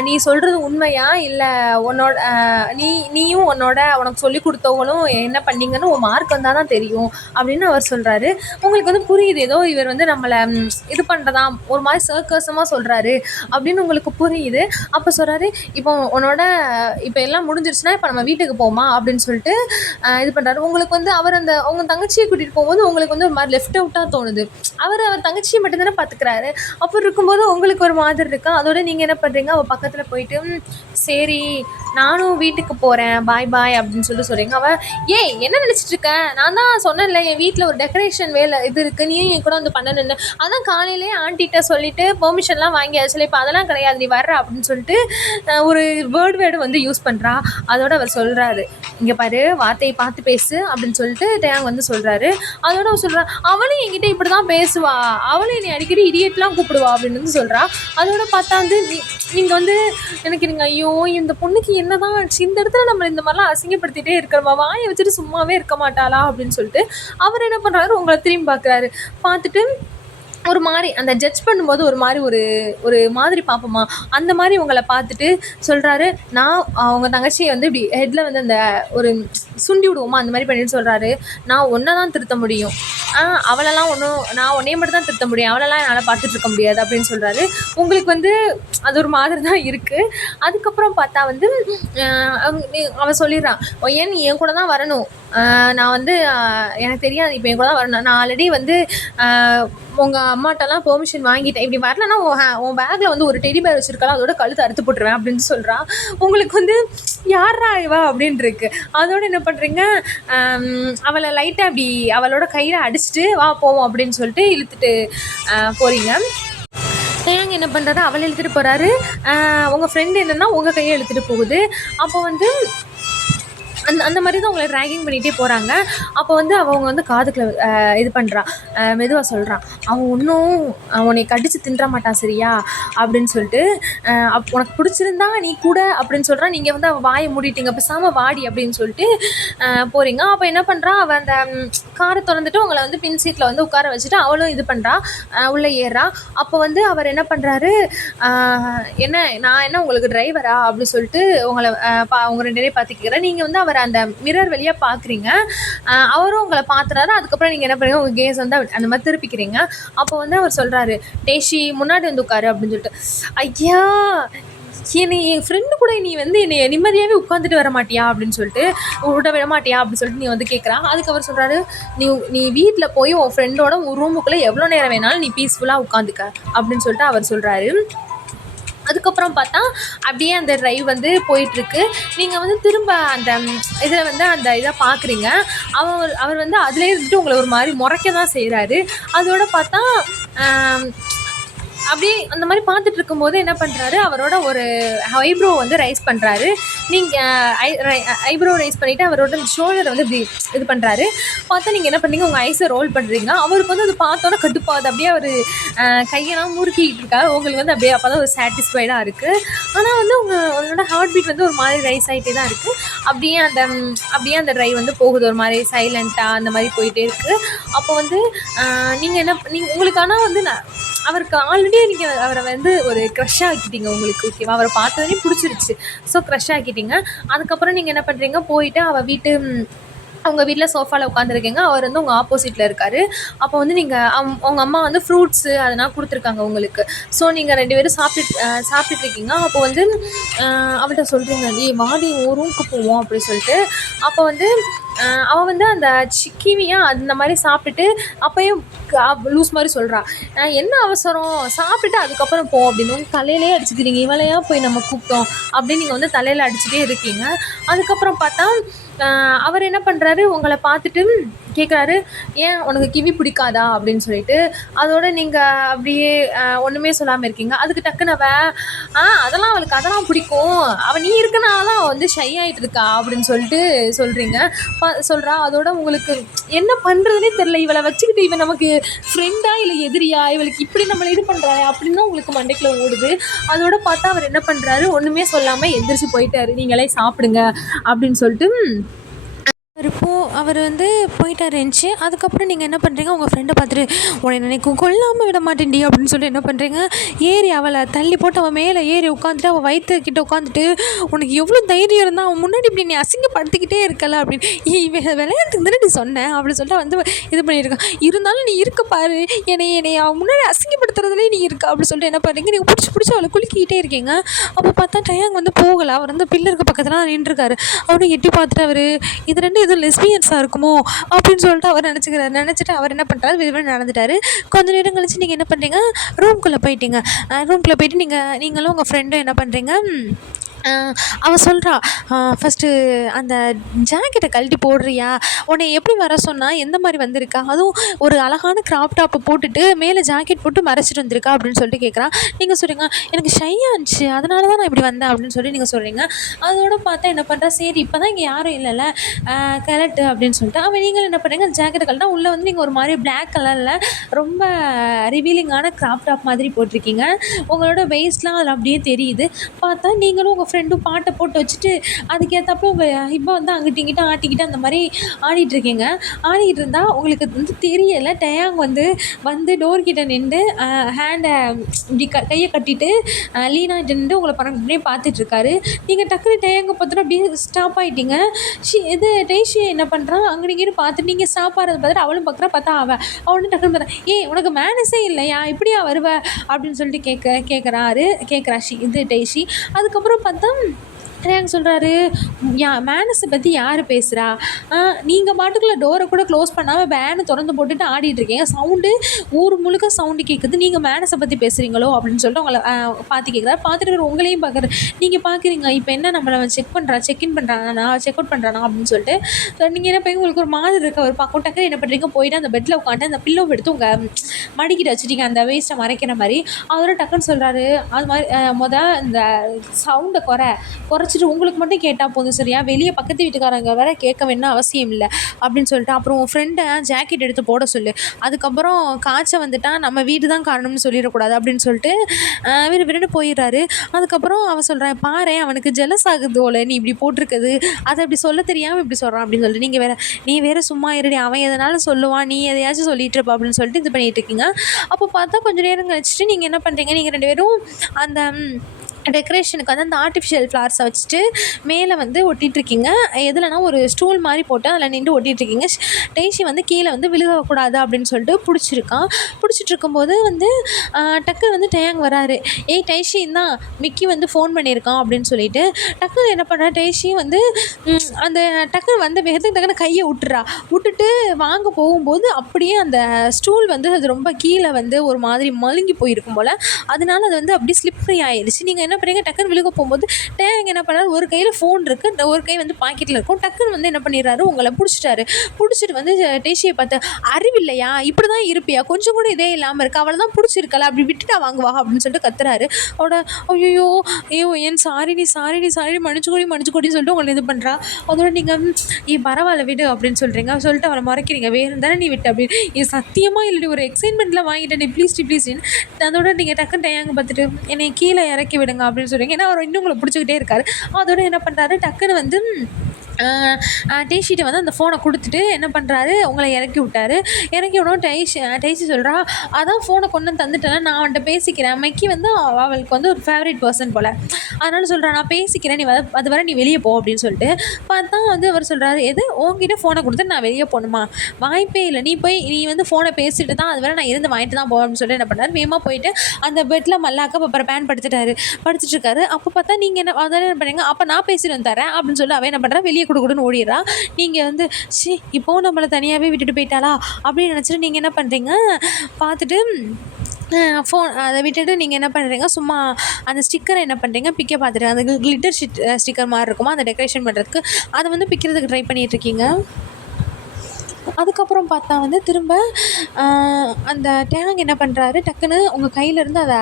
நீ சொல்கிறது உண்மையா இல்லை உன்னோட நீயும் உனக்கு சொல்லி கொடுத்தவங்களும் என்ன பண்ணீங்கன்னு உன் மார்க் வந்தால் தான் தெரியும் அப்படின்னு அவர் சொல்கிறாரு. உங்களுக்கு வந்து புரியுது, ஏதோ இவர் வந்து நம்மளை இது பண்ணுறதா ஒரு மாதிரி சர்க்கஸமாக சொல்கிறாரு அப்படின்னு உங்களுக்கு புரியுது. அப்போ சொல்கிறாரு, இப்போ எல்லாம் முடிஞ்சிருச்சுன்னா இப்போ நம்ம வீட்டுக்கு போமா அப்படின்னு சொல்லிட்டு இது பண்ணுறாரு. உங்களுக்கு வந்து அவர் அவங்க தங்கச்சியை கூட்டிகிட்டு போகும்போது உங்களுக்கு வந்து ஒரு மாதிரி லெஃப்ட் அவுட்டாக தோணுது. அவர் தங்கச்சியை மட்டும்தானே பார்த்துக்கிறாரு. அப்போ இருக்கும்போது உங்களுக்கு ஒரு மாதிரி இருக்கா. அதோட நீங்கள் என்ன பண்ணுறீங்க, அவள் பக்கத்தில் போயிட்டு சரி நானும் வீட்டுக்கு போகிறேன், பாய் பாய் அப்படின்னு சொல்கிறீங்க. அவள் என்ன நினச்சிட்டு இருக்க, நான் தான் சொன்னேன்ல என் வீட்டில் ஒரு டெக்கரேஷன் வேலை இது இருக்குது, நீயும் என் கூட வந்து பண்ணணுன்னு, அதான் காலையிலே ஆண்டிகிட்ட சொல்லிவிட்டு பெர்மிஷன்லாம் வாங்கியாச்சு, இப்போ அதெல்லாம் கிடையாது நீ வர்ற அப்படின்னு சொல்லிட்டு ஒரு வேர்டு வந்து யூஸ் பண்ணுறா. அதோட அவர் சொல்கிறாரு, இங்கே பாரு வார்த்தையை பார்த்து பேசு அப்படின்னு சொல்லிட்டு டேயாங் வந்து சொல்கிறாரு. அதோட அவர் சொல்கிறா, அவளும் என்கிட்ட இப்படி தான் பேசுவா, அவளும் என்னை அடிக்கடி இடியட்லாம் கூப்பிடுவா அப்படின்னு வந்து சொல்கிறா. அதோட பார்த்தா வந்து நீங்கள் வந்து நினைக்கிறீங்க, ஐயோ இந்த பொண்ணுக்கு என்னதான் ஆச்சு, இந்த இடத்துல நம்ம இந்த மாதிரிலாம் அசிங்கப்படுத்திகிட்டே இருக்கிறோமா, வாயை வச்சுட்டு சும்மாவே இருக்க மாட்டாளா அப்படின்னு சொல்லிட்டு அவர் என்ன பண்ணுறாரு, உங்களை திரும்பி பார்க்குறாரு. பார்த்துட்டு ஒரு மாதிரி அந்த ஜட்ஜ் பண்ணும்போது ஒரு மாதிரி ஒரு மாதிரி பார்ப்போமா அந்த மாதிரி உங்களை பார்த்துட்டு சொல்கிறாரு, நான் அவங்க தங்கச்சியை வந்து இப்படி ஹெட்டில் வந்து அந்த ஒரு சுண்டி விடுவோமா அந்த மாதிரி பண்ணிட்டு சொல்கிறாரு, நான் ஒன்றை தான் திருத்த முடியும், அவளெல்லாம் ஒன்றும், நான் உன்னைய மட்டும் தான் திருத்த முடியும், அவளெல்லாம் என்னால் பார்த்துட்ருக்க முடியாது அப்படின்னு சொல்கிறாரு. உங்களுக்கு வந்து அது ஒரு மாதிரி தான் இருக்குது. அதுக்கப்புறம் பார்த்தா வந்து அவன் சொல்லிடுறான், ஏன் நீ என் கூட தான் வரணும், நான் வந்து எனக்கு தெரியாது இப்போ என் கூட தான் வரணும், நான் ஆல்ரெடி வந்து உங்கள் அம்மாட்டெல்லாம் பெர்மிஷன் வாங்கிட்டேன், இப்படி வரலன்னா உன் பேக்கில் வந்து ஒரு டெடி பேர் வச்சுருக்கலாம், அதோட கழுத்தை அறுத்து போட்டுருவேன் அப்படின்னு சொல்கிறான். உங்களுக்கு வந்து யாரா இவா அப்படின்னு இருக்கு. அதோட என்ன பண்ணுறீங்க, அவளை லைட்டாக அப்படி அவளோட கையில் அடிச்சுட்டு வா போவோம் அப்படின்னு சொல்லிட்டு இழுத்துட்டு போகிறீங்க. டேயாங் என்ன பண்ணுறாரு, அவளை இழுத்துட்டு போகிறாரு. உங்கள் ஃப்ரெண்டு என்னென்னா உங்கள் கையை இழுத்துட்டு போகுது. அப்போ வந்து அந்த மாதிரி தான் உங்களை ட்ராகிங் பண்ணிகிட்டே போகிறாங்க. அப்போ வந்து அவங்க வந்து காதுக்குள்ள இது பண்ணுறான், மெதுவாக சொல்கிறான், அவன் ஒன்றும் உன்னை கடிச்சு தின்ற மாட்டான் சரியா அப்படின்னு சொல்லிட்டு, உனக்கு பிடிச்சிருந்தா நீ கூட அப்படின்னு சொல்கிறான். நீங்கள் வந்து அவள் வாயை மூடிட்டீங்க, பேசாமல் வாடி அப்படின்னு சொல்லிட்டு போகிறீங்க. அப்போ என்ன பண்ணுறான், அவன் அந்த காரை திறந்துட்டு உங்களை வந்து பின் சீட்டில் வந்து உட்கார வச்சுட்டு அவளும் இது பண்ணுறா, உள்ளே ஏறா. அப்போ வந்து அவர் என்ன பண்ணுறாரு, என்ன நான் என்ன உங்களுக்கு டிரைவரா அப்படின்னு சொல்லிட்டு உங்களை உங்கள் 2 பேரையும் பார்த்துக்கிறேன். நீங்கள் வந்து அவர் அந்த மிரர் வழியாக பார்க்குறீங்க, அவரும் உங்களை பார்த்துறாரு. அதுக்கப்புறம் நீங்கள் என்ன பண்ணுறீங்க, உங்கள் கேஸ் வந்து அந்த மாதிரி திருப்பிக்கிறீங்க. அப்போ வந்து அவர் சொல்கிறாரு, டேஷி முன்னாடி வந்து உட்காரு அப்படின்னு சொல்லிட்டு. ஐயா, என்னை என் ஃப்ரெண்டு கூட நீ வந்து என்னை நிம்மதியாகவே உட்காந்துட்டு வர மாட்டியா அப்படின்னு சொல்லிட்டு, விட விட மாட்டியா அப்படின்னு சொல்லிட்டு நீ வந்து கேட்குறா. அதுக்கு அவர் சொல்கிறாரு, நீ வீட்டில் போய் உன் ஃப்ரெண்டோட ஒரு ரூமுக்குள்ளே எவ்வளோ நேரம் வேணாலும் நீ பீஸ்ஃபுல்லாக உட்காந்துக்க அப்படின்னு சொல்லிட்டு அவர் சொல்கிறாரு. அதுக்கப்புறம் பார்த்தா அப்படியே அந்த ட்ரைவ் வந்து போயிட்டுருக்கு. நீங்கள் வந்து திரும்ப அந்த இதில் வந்து அந்த இதை பார்க்குறீங்க. அவர் வந்து அதிலே இருந்துட்டு உங்களை ஒரு மாதிரி முறைக்க தான் செய்கிறாரு. அதோட பார்த்தா அப்படியே அந்த மாதிரி பார்த்துட்டு இருக்கும்போது என்ன பண்ணுறாரு, அவரோட ஒரு ஐப்ரோ வந்து ரைஸ் பண்ணுறாரு. நீங்கள் ஐப்ரோ ரைஸ் பண்ணிவிட்டு அவரோட ஷோல்டரை வந்து இப்படி இது பண்ணுறாரு. பார்த்தா நீங்கள் என்ன பண்ணுறீங்க, உங்கள் ஐஸை ரோல் பண்ணுறீங்க. அவருக்கு வந்து அது பார்த்தோன்னா கட்டுப்பாது, அப்படியே அவர் கையெல்லாம் முறுக்கிட்டு இருக்காரு. உங்களுக்கு வந்து அப்படியே அப்போ தான் ஒரு சாட்டிஸ்ஃபைடாக இருக்குது. ஆனால் வந்து உங்களோட ஹார்ட் பீட் வந்து ஒரு மாதிரி ரைஸ் ஆகிட்டே தான் இருக்குது. அப்படியே அந்த ட்ரைவ் வந்து போகுது, ஒரு மாதிரி சைலண்ட்டாக அந்த மாதிரி போயிட்டே இருக்குது. அப்போ வந்து நீங்கள் உங்களுக்கு ஆனால் வந்து அவருக்கு ஆல்ரெடி நீங்கள் அவரை வந்து ஒரு க்ரஷ் ஆக்கிட்டீங்க உங்களுக்கு, ஓகேவா? அவரை பார்த்தோன்னே பிடிச்சிருச்சு, ஸோ க்ரஷ் ஆக்கிட்டீங்க. அதுக்கப்புறம் நீங்கள் என்ன பண்ணுறீங்க, போயிட்டு அவங்க வீட்டில் சோஃபாவில் உட்காந்துருக்கீங்க. அவர் வந்து உங்கள் ஆப்போசிட்டில் இருக்கார். அப்போ வந்து நீங்கள் அவங்க அம்மா வந்து ஃப்ரூட்ஸு அதெல்லாம் கொடுத்துருக்காங்க உங்களுக்கு. ஸோ நீங்கள் 2 பேரும் சாப்பிட்டுட்ருக்கீங்க. அப்போ வந்து அவள்கிட்ட சொல்கிறீங்க, வாடி ஒரு ரூமுக்கு போவோம் அப்படி சொல்லிட்டு. அப்போ வந்து அவள் வந்து அந்த கிவியாக அந்த மாதிரி சாப்பிட்டுட்டு அப்போயும் லூஸ் மாதிரி சொல்கிறா, என்ன அவசரம், சாப்பிட்டுட்டு அதுக்கப்புறம் போ அப்படின்னு. உங்கள் தலையிலே அடிச்சுக்கிறீங்க, இவளையா போய் நம்ம கூப்பிட்டோம் அப்படின்னு நீங்கள் வந்து தலையில் அடிச்சுட்டே இருக்கீங்க. அதுக்கப்புறம் பார்த்தா அவர் என்ன பண்ணுறாரு, உங்களை பார்த்துட்டு கேட்குறாரு, ஏன் உனக்கு கிவி பிடிக்காதா அப்படின்னு சொல்லிட்டு. அதோட நீங்கள் அப்படியே ஒன்றுமே சொல்லாமல் இருக்கீங்க. அதுக்கு டக்குன்னு அதெல்லாம் பிடிக்கும், நீ இருக்கனால தான் அவள் வந்து ஷை ஆகிட்டு இருக்கா அப்படின்னு சொல்லிட்டு சொல்கிறா. அதோட உங்களுக்கு என்ன பண்ணுறதுனே தெரில, இவளை வச்சுக்கிட்டு இவன் நமக்கு ஃப்ரெண்டா இல்லை எதிரியா, இவளுக்கு இப்படி நம்மளை இது பண்ணுறாரு அப்படின்னு தான் உங்களுக்கு மண்டைக்குள்ள ஓடுது. அதோட பார்த்தா அவர் என்ன பண்ணுறாரு, ஒன்றுமே சொல்லாமல் எந்திரிச்சு போயிட்டாரு, நீங்களே சாப்பிடுங்க அப்படின்னு சொல்லிட்டு. அவர் வந்து போயிட்டார் இருந்துச்சு. அதுக்கப்புறம் நீங்கள் என்ன பண்ணுறீங்க, உங்கள் ஃப்ரெண்டை பார்த்துட்டு உன்னை நினைக்கும் கொல்லாமல் விட மாட்டேன்டி அப்படின்னு சொல்லிட்டு என்ன பண்ணுறீங்க, ஏறி அவளை தள்ளி போட்டு அவன் மேலே ஏறி உட்காந்துட்டு அவள் வயிற்றுக்கிட்ட உட்காந்துட்டு, உனக்கு எவ்வளோ தைரியம் இருந்தால் அவன் முன்னாடி இப்படி நீ அசிங்கப்படுத்திக்கிட்டே இருக்கல அப்படின்னு, விளையாட்டுக்கு தானே நீ சொன்னேன் அப்படின்னு சொல்லிட்டு வந்து இது பண்ணியிருக்கான். இருந்தாலும் நீ இருக்க பாரு, என்னை அவன் முன்னாடி அசிங்கப்படுத்துறதுலேயே நீ இருக்கா அப்படின்னு சொல்லிட்டு என்ன பண்ணுறீங்க, நீங்கள் பிடிச்சி அவளை குலுக்கிக்கிட்டே இருக்கீங்க. அப்போ பார்த்தா டயாங் வந்து போகலை, அவர் வந்து பில்லருக்கு பக்கத்தில் நின்றுருக்காரு. அவரும் எட்டி பார்த்துட்டு அவர் இது 2 எதுவும் லெஸ்பியன்ஸாக இருக்குமோ அப்படின்னு சொல்லிட்டு அவர் நினச்சிட்டு அவர் என்ன பண்ணுறாரு, விரிவாக நடந்துட்டார். கொஞ்சம் நேரம் கழிச்சு நீங்கள் என்ன பண்ணுறீங்க, ரூம்குள்ளே போயிட்டு நீங்களும் உங்கள் ஃப்ரெண்டும் என்ன பண்ணுறீங்க, அவள் சொல்கிறா, ஃபஸ்ட்டு அந்த ஜாக்கெட்டை கழட்டி போடுறியா, உன்னை எப்படி வர சொன்னால் எந்த மாதிரி வந்திருக்கா, அதுவும் ஒரு அழகான கிராப் டாப்பை போட்டுட்டு மேலே ஜாக்கெட் போட்டு மறைச்சிட்டு வந்திருக்கா அப்படின்னு சொல்லிட்டு கேட்குறான். நீங்கள் சொல்கிறீங்க, எனக்கு ஷையாக இருந்துச்சு அதனால தான் நான் இப்படி வந்தேன் அப்படின்னு சொல்லி நீங்கள் சொல்கிறீங்க. அதோட பார்த்தா என்ன பண்ணுறா, சரி இப்போ தான் இங்கே யாரும் இல்லைல்ல கரெக்டு அப்படின்னு சொல்லிட்டு நீங்கள் என்ன பண்ணுறீங்க, அந்த ஜாக்கெட்டை கழட்டினா உள்ளே வந்து நீங்கள் ஒரு மாதிரி பிளாக் கலரில் ரொம்ப ரிவீலிங்கான கிராப் டாப் மாதிரி போட்டிருக்கீங்க. உங்களோட வெயிஸ்ட்லாம் அதில் அப்படியே தெரியுது. பார்த்தா நீங்களும் உங்கள் ஃப்ரெண்டும் பாட்டை போட்டு வச்சுட்டு அதுக்கேற்றப்போ உங்கள் இப்போ வந்து அங்கிட்ட இங்கிட்ட ஆட்டிக்கிட்டு அந்த மாதிரி ஆடிட்டுருக்கீங்க. ஆடிக்கிட்டு இருந்தால் உங்களுக்கு வந்து தெரியலை, டயாங் வந்து டோர்கிட்ட நின்று ஹேண்டை இப்படி கையை கட்டிட்டு லீனாகிட்ட நின்று உங்களை பண்ணி பார்த்துட்ருக்காரு. நீங்கள் டக்குனு டயாங்கை பார்த்தோன்னா அப்படியே ஸ்டாப் ஆகிட்டீங்க. இது டெய்ஷி என்ன பண்ணுறான், அங்கிட்டு இங்கிட்டு பார்த்துட்டு நீங்கள் ஸ்டாப் ஆகிறத பார்த்துட்டு அவளும் பார்க்குறா. பார்த்தா அவனு டக்குன்னு பார்த்தா, ஏய் உனக்கு மேனஸே இல்லையா, இப்படியா வருவ அப்படின்னு சொல்லிட்டு கேட்குறா இது டெய்ஷி. அதுக்கப்புறம் பார்த்தா ரேங்க் சொல்கிறாரு, மேனஸை பற்றி யார் பேசுகிறா, நீங்கள் பாட்டுக்குள்ளே டோரை கூட க்ளோஸ் பண்ணாமல் பேனு திறந்து போட்டுட்டு ஆடிட்டுருக்கீங்க, சவுண்டு ஊர் முழுக்க சவுண்டு கேட்குது, நீங்கள் மேனஸை பற்றி பேசுகிறீங்களோ அப்படின்னு சொல்லிட்டு உங்களை பார்த்து கேட்குறாரு. பார்த்துட்டு உங்களையும் பார்க்குறாரு. நீங்கள் பார்க்குறீங்க இப்போ என்ன நம்மளை செக்இன் பண்ணுறானா செக் அவுட் பண்ணுறானா அப்படின்னு சொல்லிட்டு நீங்கள் என்ன பண்ணி உங்களுக்கு ஒரு மாதிரி இருக்க ஒரு பார்க்கும். டக்குன்னு என்ன பண்ணுறீங்க, போயிட்டு அந்த பெட்டில் உட்காந்து அந்த பில்லோ எடுத்து உங்கள் மடிக்கிட்ட வச்சுட்டீங்க, அந்த வேஸ்ட்டை மறைக்கிற மாதிரி. அவரும் டக்குன்னு சொல்கிறாரு, அது மாதிரி இந்த சவுண்டை குறைச்சிட்டு உங்களுக்கு மட்டும் கேட்டால் போதும் சரியா, வெளியே பக்கத்து வீட்டுக்காரங்க வேற கேட்க வேணும் அவசியம் இல்லை அப்படின்னு சொல்லிட்டு, அப்புறம் உன் ஃப்ரெண்டை ஜாக்கெட் எடுத்து போட சொல்லு, அதுக்கப்புறம் காய்ச்ச வந்துட்டா நம்ம வீடு தான் காரணம்னு சொல்லிடக்கூடாது அப்படின்னு சொல்லிட்டு விருண்டு போயிடுறாரு. அதுக்கப்புறம் அவன் சொல்கிறான், பாரு அவனுக்கு ஜெலஸ் ஆகுது போல நீ இப்படி போட்டிருக்குது, அதை அப்படி சொல்ல தெரியாமல் இப்படி சொல்கிறான் அப்படின்னு சொல்லிட்டு, நீ வேற சும்மா இருடி, அவன் எதனாலும் சொல்லுவான், நீ எதையாச்சும் சொல்லிட்டு இருப்பா அப்படின்னு சொல்லிட்டு இது பண்ணிட்டு இருக்கீங்க. அப்போ பார்த்தா கொஞ்சம் நேரம் கழிச்சிட்டு நீங்கள் என்ன பண்ணுறீங்க, நீங்கள் 2 பேரும் அந்த டெக்கரேஷனுக்கு வந்து அந்த ஆர்டிஃபிஷியல் ஃப்ளார்ஸை வச்சுட்டு மேலே வந்து ஒட்டிகிட்ருக்கீங்க. எதுலனா ஒரு ஸ்டூல் மாதிரி போட்டு அதில் நின்று ஒட்டிகிட்ருக்கீங்க. டெய்ஷி வந்து கீழே வந்து விழுகக்கூடாது அப்படின்னு சொல்லிட்டு பிடிச்சிட்டு இருக்கும்போது வந்து டக்குன்னு வந்து டேங் வராரு. ஏய் டெய்ஷி தான் மிக்கி வந்து ஃபோன் பண்ணியிருக்கான் அப்படின்னு சொல்லிட்டு டக்குன்னு என்ன பண்ணுறா, டெய்ஷி வந்து அந்த டக்குன்னு வந்து டக்குன்னு கையை விட்டுட்டு வாங்க போகும்போது அப்படியே அந்த ஸ்டூல் வந்து அது ரொம்ப கீழே வந்து ஒரு மாதிரி மழுங்கி போயிருக்கும் போல், அதனால அது வந்து அப்படியே ஸ்லிப்பரி ஆயிடுச்சு. நீங்கள் என்ன பண்ணுறீங்க, டக்குன்னு விழுக போகும்போது டேங் என்ன பண்ணுறாரு, ஒரு கையில் ஃபோன் இருக்குது, ஒரு கை வந்து பாக்கெட்டில் இருக்கும், டக்குன்னு வந்து என்ன பண்ணிடுறாரு, உங்களை பிடிச்சிட்டு வந்து டெய்ஷியை பார்த்து, அறிவில்லையா, இப்படி தான் இருப்பியா, கொஞ்சம் கூட இதே இல்லாமல் இருக்கு, அவளை தான் பிடிச்சிருக்கல, அப்படி விட்டுட்டா வாங்குவா அப்படின்னு சொல்லிட்டு கத்துறாரு. ஐயோ என் சாரி மன்னிச்சு கொடின்னு சொல்லிட்டு உங்களை இது பண்ணுறா. அதோட நீங்கள் பரவாயில்ல விடு அப்படின்னு சொல்லிட்டு அவளை மறைக்கிறீங்க, வேறு தானே நீ விட்டு அப்படின்னு. இது சத்தியமாக இல்லை, ஒரு எக்ஸைட்மெண்ட்டில் வாங்கிட்டேன் ப்ளீஸ். அதோட நீங்கள் டக்குன்னு டேங்க பார்த்துட்டு என்னை கீழே இறக்கி விடுங்க அப்படின்னு சொல்கிறீங்க. ஏன்னா அவர் இன்னும் உங்களை பிடிச்சிக்கிட்டே இருக்காரு. அதோட என்ன பண்ணுறாரு, டக்குன்னு வந்து டெய்ஷிட்ட வந்து அந்த ஃபோனை கொடுத்துட்டு என்ன பண்ணுறாரு, உங்களை இறக்கி விடணும். டெய்ஷி சொல்கிறா, அதான் ஃபோனை கொண்டு வந்து தந்துட்டேன், நான் அவன்கிட்ட பேசிக்கிறேன். மைக்கி வந்து அவளுக்கு வந்து ஒரு ஃபேவரட் பர்சன் போல், அதனால சொல்கிறா நான் பேசிக்கிறேன், அது வரை நீ வெளியே போ அப்படின்னு சொல்லிட்டு பார்த்தா வந்து அவர் சொல்கிறாரு, எது உங்ககிட்ட ஃபோனை கொடுத்து நான் வெளியே போகணுமா, வாய்ப்பே இல்லை, நீ வந்து ஃபோனை பேசிட்டு தான் அது வரை நான் இருந்து வாங்கிட்டு தான் போவேன் அப்படின்னு சொல்லிட்டு என்ன பண்ணார், வேகமாக போயிட்டு அந்த பெட்டில் மல்லாக்க அப்புறம் பேன் படிச்சுட்டு இருக்காரு. அப்போ பார்த்தா நீங்கள் என்ன பண்ணுறீங்க, அப்போ நான் பேசிட்டு தரேன் அப்படின்னு சொல்லி அவன் என்ன பண்ணுறா, வெளியே கொடுன்னு ஓடிடுறா. நீங்கள் வந்து இப்போவும் நம்மளை தனியாகவே விட்டுட்டு போயிட்டாளா அப்படின்னு நினச்சிட்டு நீங்கள் என்ன பண்ணுறீங்க, பார்த்துட்டு ஃபோன் அதை விட்டுட்டு நீங்கள் என்ன பண்ணுறீங்க, சும்மா அந்த ஸ்டிக்கரை என்ன பண்ணுறீங்க பிக்க பார்த்துட்டு, அந்த கிளிட்டர் ஸ்டிக்கர் மாதிரி இருக்குமா அந்த டெக்கரேஷன் பண்ணுறதுக்கு, அதை வந்து பிக்கிறதுக்கு ட்ரை பண்ணிகிட்ருக்கீங்க. அதுக்கப்புறம் பார்த்தா வந்து திரும்ப அந்த டேங் என்ன பண்ணுறாரு, டக்குன்னு உங்கள் கையிலேருந்து அதை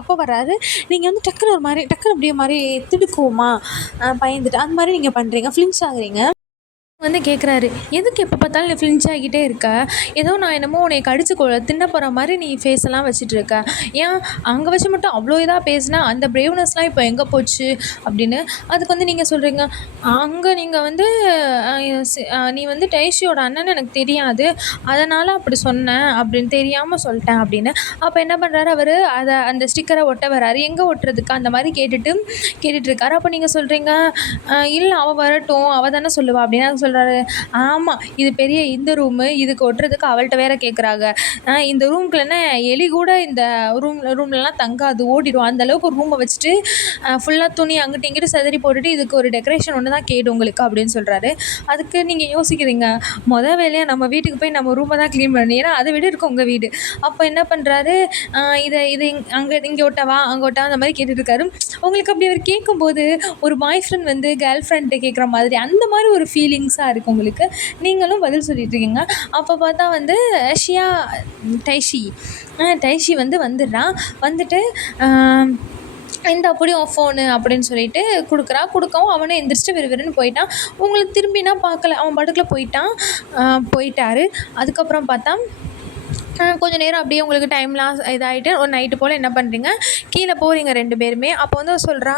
அப்போ வர்றாரு. நீங்கள் வந்து டக்குன்னு அப்படியே மாதிரி திடுக்குவோமா பயந்துட்டு அந்த மாதிரி நீங்கள் பண்ணுறீங்க, ஃப்ளின்ச் ஆகுறீங்க. வந்து கேட்குறாரு, எதுக்கு எப்போ பார்த்தாலும் நீ ஃப்ளின்ச் ஆகிக்கிட்டே இருக்க, ஏதோ நான் என்னமோ உன்னை கடிச்சு தின்ன போகிற மாதிரி நீ ஃபேஸ் எல்லாம் வச்சுட்டு இருக்க, ஏன் அங்கே வச்சு மட்டும் அவ்வளோ இதாக பேசினா அந்த பிரேவ்னஸ்லாம் இப்போ எங்கே போச்சு அப்படின்னு. அதுக்கு வந்து நீங்கள் சொல்கிறீங்க, அங்கே நீங்கள் வந்து நீ வந்து டெய்ஷியோட அண்ணன் எனக்கு தெரியாது, அதனால் அப்படி சொன்னேன் அப்படின்னு தெரியாமல் சொல்லிட்டேன் அப்படின்னு. அப்போ என்ன பண்ணுறாரு, அவர் அந்த ஸ்டிக்கரை ஒட்ட வர்றாரு. எங்கே ஒட்டுறதுக்கு அந்த மாதிரி கேட்டுட்ருக்காரு. அப்போ நீங்கள் சொல்கிறீங்க, இல்லை அவள் வரட்டும், அவள் தானே சொல்லுவா அப்படின்னு சொல்கிறாரு. ஆமாம், இது பெரிய இந்த ரூமு, இதுக்கு ஒட்டுறதுக்கு அவள்கிட்ட வேற கேட்குறாங்க, இந்த ரூம்குள்ளே எலி கூட இந்த ரூம்லலாம் தங்காது, ஓடிடும், அந்தளவுக்கு ஒரு ரூமை வச்சுட்டு ஃபுல்லாக துணி அங்கிட்டு இங்கிட்டு செதறி போட்டுட்டு இதுக்கு ஒரு டெக்கரேஷன் ஒன்று தான் கேடு உங்களுக்கு அப்படின்னு சொல்கிறாரு. அதுக்கு நீங்கள் யோசிக்கிறீங்க, வேலையாக நம்ம வீட்டுக்கு போய் நம்ம ரூமை தான் க்ளீன் பண்ணணும், ஏன்னா அதை விட இருக்கும் உங்கள் வீடு. அப்போ என்ன பண்ணுறாரு, இது இங்கே ஒட்டவா அங்கே ஒட்டா அந்த மாதிரி கேட்டுட்ருக்காரு. உங்களுக்கு அப்படி அவர் கேட்கும்போது ஒரு பாய் ஃப்ரெண்ட் வந்து கேர்ள் ஃப்ரெண்ட்டை கேட்குற மாதிரி அந்த மாதிரி ஒரு ஃபீலிங்ஸாக இருக்குது உங்களுக்கு. நீங்களும் பதில் சொல்லிட்டுருக்கீங்க. அப்போ பார்த்தா வந்து டைஷி வந்து வந்துட்டு இந்த அப்படியும் ஃபோனு அப்படின்னு சொல்லிட்டு கொடுக்கவும் அவனை எந்திரிச்சிட்டு விறுவிறுன்னு போயிட்டான். உங்களுக்கு திரும்பினா பார்க்கல, அவன் பாட்டுக்குள்ளே போயிட்டாரு. அதுக்கப்புறம் பார்த்தா கொஞ்சம் நேரம் அப்படியே உங்களுக்கு டைம்லாம் இதாகிட்டு ஒரு நைட்டு போல் என்ன பண்ணுறீங்க, கீழே போகிறீங்க 2 பேருமே. அப்போ வந்து சொல்கிறா,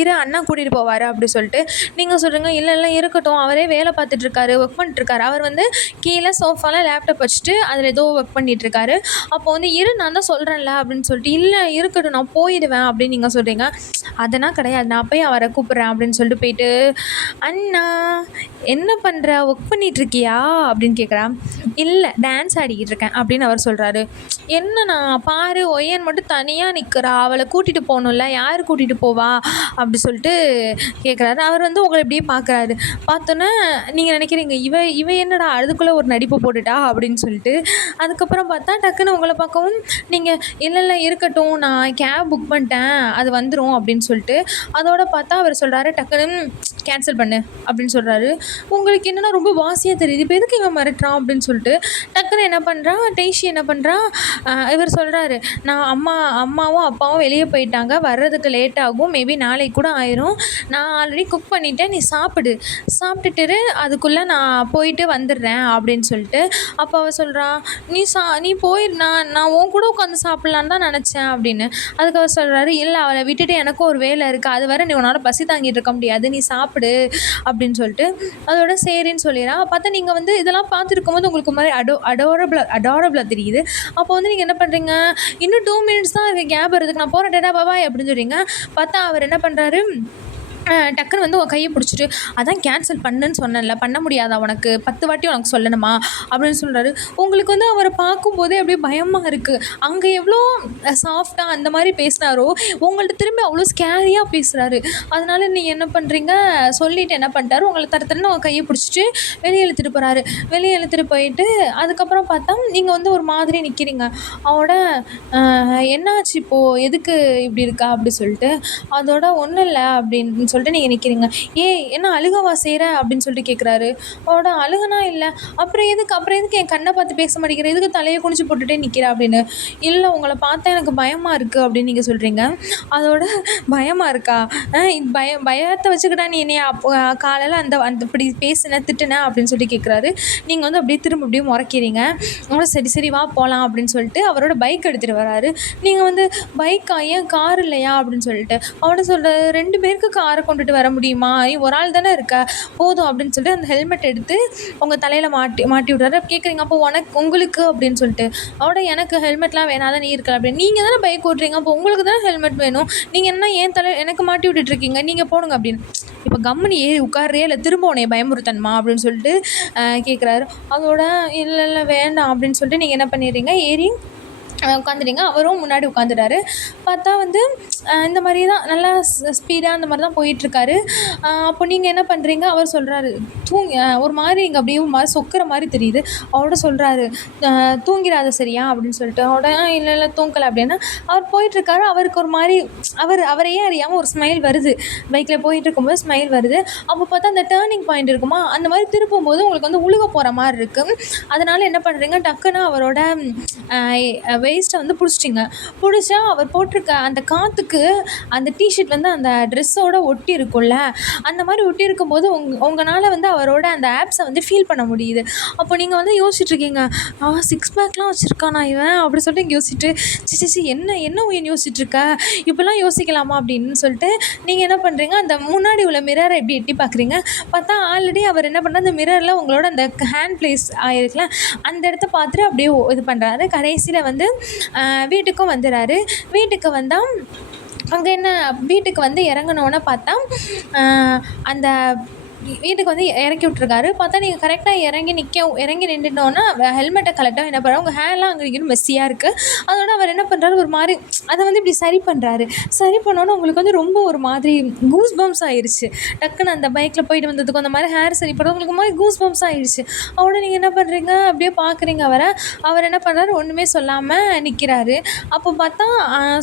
"இரு அண்ணா கூட்டிகிட்டு போவார்" அப்படி சொல்லிட்டு. நீங்கள் சொல்கிறீங்க, "இல்லை இல்லை இருக்கட்டும், அவரே வேலை பார்த்துட்ருக்காரு, ஒர்க் பண்ணிட்டுருக்காரு." அவர் வந்து கீழே சோஃபாவில் லேப்டாப் வச்சுட்டு அதில் ஏதோ ஒர்க் பண்ணிகிட்ருக்காரு. அப்போ வந்து, "இரு நான் தான் சொல்கிறேன்ல" அப்படின்னு சொல்லிட்டு, "இல்லை இருக்கட்டும் நான் போயிடுவேன்" அப்படின்னு நீங்கள் சொல்கிறீங்க. "அதெல்லாம் கிடையாது, நான் போய் அவரை கூப்பிட்றேன்" அப்படின்னு சொல்லிட்டு போயிட்டு, "அண்ணா என்ன பண்ணுற, ஒர்க் பண்ணிகிட்ருக்கியா?" அப்படின்னு கேட்குறா. "இல்லை டான்ஸ் ஆடிக்கிட்டு இருக்கேன்" அப்படின்னு அவர் சொல்கிறாரு. "என்னண்ணா பாரு, ஒய்யன் மட்டும் தனியாக நிற்கிறா, அவளை கூட்டிகிட்டு போகணும்ல, யார் கூட்டிகிட்டு போவா?" அப்படி சொல்லிட்டு கேட்குறாரு. அவர் வந்து உங்களை இப்படியே பார்க்குறாரு. பார்த்தோன்னே நீங்கள் நினைக்கிறீங்க, இவ இவ என்னடா அதுக்குள்ளே ஒரு நடிப்பு போட்டுட்டா அப்படின்னு சொல்லிட்டு. அதுக்கப்புறம் பார்த்தா டக்குன்னு உங்களை பார்க்கவும் நீங்கள், "இல்லை இல்லை இருக்கட்டும், நான் கேப் புக் பண்ணிட்டேன், அது வந்துடும்" அப்படின்னு சொல்லிட்டு. அதோட பார்த்தா அவர் சொல்கிறாரு, டக்குன்னு கேன்சல் பண்ணு அப்படின்னு சொல்கிறாரு. உங்களுக்கு என்னென்னா ரொம்ப வாசியாக தெரியுது, இப்போ எதுக்கு இவன் மிரட்டுறான் அப்படின்னு சொல்லிட்டு டக்குன்னு என்ன பண்ணுறா, டெய்ஷி என்ன பண்ணுறா, இவர் சொல்கிறாரு, "நான் அம்மாவும் அப்பாவும் வெளியே போயிட்டாங்க, வர்றதுக்கு லேட் ஆகும், மேபி நாளைக்கு கூட ஆயிரும், நான் ஆல்ரெடி குக் பண்ணிட்டேன், நீ சாப்பிட்டுட்டு அதுக்குள்ளே நான் போயிட்டு வந்துடுறேன்" அப்படின்னு சொல்லிட்டு. அப்போ அவள் சொல்கிறா, நீ போய் நான் உன் கூட உட்காந்து சாப்பிட்லான்னு தான் நினச்சேன்" அப்படின்னு. அதுக்கு அவர் சொல்கிறாரு, "இல்லை அவளை விட்டுட்டு எனக்கும் ஒரு வேலை இருக்குது, அது வரை நீ உன்னால் பசி தாங்கிட்டு இருக்க முடியாது, நீ சாப்பிடு" அப்படின்னு சொல்லிட்டு. அதோட சரின்னு சொல்லிடுறா. பார்த்தா நீங்கள் வந்து இதெல்லாம் பார்த்துருக்கும்போது உங்களுக்கு மாதிரி அடாரபிளாக தெரியுது. அப்போ வந்து நீங்கள் என்ன பண்ணுறீங்க, "இன்னும் 2 மினிட்ஸ் தான் இருக்குது கேப் வரதுக்கு, நான் போகிறேன், டாடா பாய்" அப்படின்னு சொல்கிறீங்க. பார்த்தா அவர் என்ன பண்ணுறாரு, டக்குன்னு வந்து உன் கையை பிடிச்சிட்டு, "அதான் கேன்சல் பண்ணுன்னு சொன்னேன்ல, பண்ண முடியாதா உனக்கு, 10 வாட்டி உனக்கு சொல்லணுமா" அப்படின்னு சொல்கிறாரு. உங்களுக்கு வந்து அவரை பார்க்கும்போதே அப்படியே பயமாக இருக்குது. அங்கே எவ்வளோ சாஃப்டாக அந்த மாதிரி பேசினாரோ, உங்கள்கிட்ட திரும்பி அவ்வளோ ஸ்கேரியாக பேசுகிறாரு. அதனால நீங்கள் என்ன பண்ணுறீங்க, சொல்லிவிட்டு என்ன பண்ணிட்டாரு, உங்களை தரத்தரன்னு உங்கள் கையை பிடிச்சிட்டு வெளியே இழுத்துட்டு போகிறாரு. வெளியே இழுத்துட்டு போயிட்டு அதுக்கப்புறம் பார்த்தா நீங்கள் வந்து ஒரு மாதிரி நிற்கிறீங்க. அவட "என்னாச்சு இப்போது, எதுக்கு இப்படி இருக்கா?" அப்படி சொல்லிட்டு. அதோட "ஒன்றும் இல்லை" அப்படின்னு சொல்லிட்டு நீங்கள் நிற்கிறீங்க. "ஏய் என்ன அழுகவா செய்கிற?" அப்படின்னு சொல்லிட்டு கேட்குறாரு. அவட "அழுகனா இல்லை, அப்புறம் எதுக்கு என் கண்ணை பார்த்து பேச மாட்டேங்கிற, எதுக்கு தலையை குனிச்சு போட்டுட்டே நிற்கிற?" அப்படின்னு. "இல்லை உங்களை பார்த்தா எனக்கு பயமாக இருக்குது" அப்படின்னு நீங்கள் சொல்கிறீங்க. அதோட "பயமாக இருக்கா, பயத்தை வச்சுக்கிட்டா நீ என்னைய அப்போ காலையில் அந்த அந்த இப்படி பேசுன திட்டுன" அப்படின்னு சொல்லி கேட்குறாரு. நீங்கள் வந்து அப்படியே திரும்ப அப்படியே முறைக்கிறீங்க. "சரி சரி வா போகலாம்" அப்படின்னு சொல்லிட்டு அவரோட பைக் எடுத்துகிட்டு வராரு. நீங்கள் வந்து "பைக்கா, ஏன் கார் இல்லையா?" அப்படின்னு சொல்லிட்டு. அவட சொல்கிற, "2 பேருக்கு காரை கொண்டுட்டு வர முடியுமா, நீ ஒரு ஆள் தானே இருக்க, போதும்" அப்படின்னு சொல்லிட்டு அந்த ஹெல்மெட் எடுத்து உங்கள் தலையில் மாட்டி விட்றாரு. கேட்குறீங்க, "அப்போ உங்களுக்கு" அப்படின்னு சொல்லிட்டு. அவட "எனக்கு ஹெல்மெட்லாம் வேணாதான், நீ இருக்கல" அப்படின்னு. "நீங்கள் தானே பைக் ஓட்டுறீங்க, அப்போ உங்களுக்கு தானே ஹெல்மெட் வேணும், நீங்கள் என்ன ஏன் எனக்கு மாட்டி விட்டுட்ருக்கீங்க, நீங்கள் போடுங்க" அப்படின்னு. "இப்போ கம்முனு ஏறி உட்கார்றியா, இல்லை திரும்ப உன்னை பயமுறுத்தணுமா?" அப்படின்னு சொல்லிட்டு கேட்குறாரு. அதோட "இல்லை இல்லை வேண்டாம்" அப்படின்னு சொல்லிட்டு நீங்கள் என்ன பண்ணிடுறீங்க, ஏறி உட்காந்துட்டீங்க. அவரும் முன்னாடி உட்காந்துட்டாரு. பார்த்தா வந்து இந்த மாதிரி தான் நல்லா ஸ்பீடாக அந்த மாதிரி தான் போயிட்டுருக்காரு. அப்போ நீங்கள் என்ன பண்ணுறீங்க, அவர் சொல்கிறாரு, ஒரு மாதிரி இங்கே அப்படியே ஒரு மாதிரி சொக்கிற மாதிரி தெரியுது. அவரோட சொல்கிறாரு, "தூங்கிடாத சரியா" அப்படின்னு சொல்லிட்டு. அவரோட "இல்லை இல்லை தூங்கலை" அப்படின்னா. அவர் போயிட்டுருக்காரு. அவருக்கு ஒரு மாதிரி அவரையே அறியாமல் ஒரு ஸ்மைல் வருது. பைக்கில் போயிட்டுருக்கும்போது ஸ்மைல் வருது. அப்போ பார்த்தா அந்த டேர்னிங் பாயிண்ட் இருக்குமா, அந்த மாதிரி திருப்பும்போது உங்களுக்கு வந்து உழுக போகிற மாதிரி இருக்குது. அதனால் என்ன பண்ணுறீங்க, டக்குன்னு அவரோட வேஸ்ட்டை வந்து பிடிச்சிட்டிங்க. பிடிச்சா அவர் போட்டிருக்க அந்த காற்றுக்கு அந்த டிஷர்ட் வந்து அந்த ட்ரெஸ்ஸோட ஒட்டி இருக்கும்ல, அந்த மாதிரி ஒட்டி இருக்கும்போது உங்களால் வந்து அவரோட அந்த ஆப்ஸை வந்து ஃபீல் பண்ண முடியுது. அப்போ நீங்கள் வந்து யோசிச்சுட்ருக்கீங்க, "6 பேக்லாம் வச்சுருக்கானா இவன்" அப்படி சொல்லிட்டு இங்கே யோசிச்சுட்டு, சி என்ன உயிர் யோசிச்சுட்ருக்க, இப்படிலாம் யோசிக்கலாமா அப்படின்னு சொல்லிட்டு நீங்கள் என்ன பண்ணுறீங்க, அந்த முன்னாடி உள்ள மிரரை எப்படி எட்டி பார்க்குறீங்க. பார்த்தா ஆல்ரெடி அவர் என்ன பண்ணுறாரு, அந்த மிரரில் உங்களோட அந்த ஹேண்ட் ப்ளேஸ் ஆகிருக்குல, அந்த இடத்த பார்த்துட்டு அப்படியே இது பண்ணுறாரு. கடைசியில் வந்து வீட்டுக்கும் வந்துடுறாரு. வீட்டுக்கு வந்தால் அங்கே என்ன, வீட்டுக்கு வந்து இறங்கினோன்னே பார்த்தா அந்த வீட்டுக்கு வந்து இறக்கி விட்ருக்காரு. பார்த்தா நீங்கள் கரெக்டாக இறங்கி நின்றுட்டோன்னா ஹெல்மெட்டை கழட்ட என்ன பண்ணுறாரு, உங்கள் ஹேர்லாம் அங்கே இங்கேயும் மெஸ்ஸியாக இருக்குது. அதோட அவர் என்ன பண்ணுறாரு, ஒரு மாதிரி அதை வந்து இப்படி சரி பண்ணுறாரு. சரி பண்ணோன்னே உங்களுக்கு வந்து ரொம்ப ஒரு மாதிரி கூஸ் பம்ப்ஸ் ஆயிடுச்சு. டக்குன்னு அந்த பைக்கில் போயிட்டு வந்ததுக்கும் அந்த மாதிரி ஹேர் சரி பண்ண உங்களுக்கு மாதிரி கூஸ் பம்ப்ஸ் ஆயிடுச்சு. அவட நீங்கள் என்ன பண்ணுறீங்க, அப்படியே பார்க்குறீங்க அவர் என்ன பண்ணுறாரு, ஒன்றுமே சொல்லாமல் நிற்கிறாரு. அப்போ பார்த்தா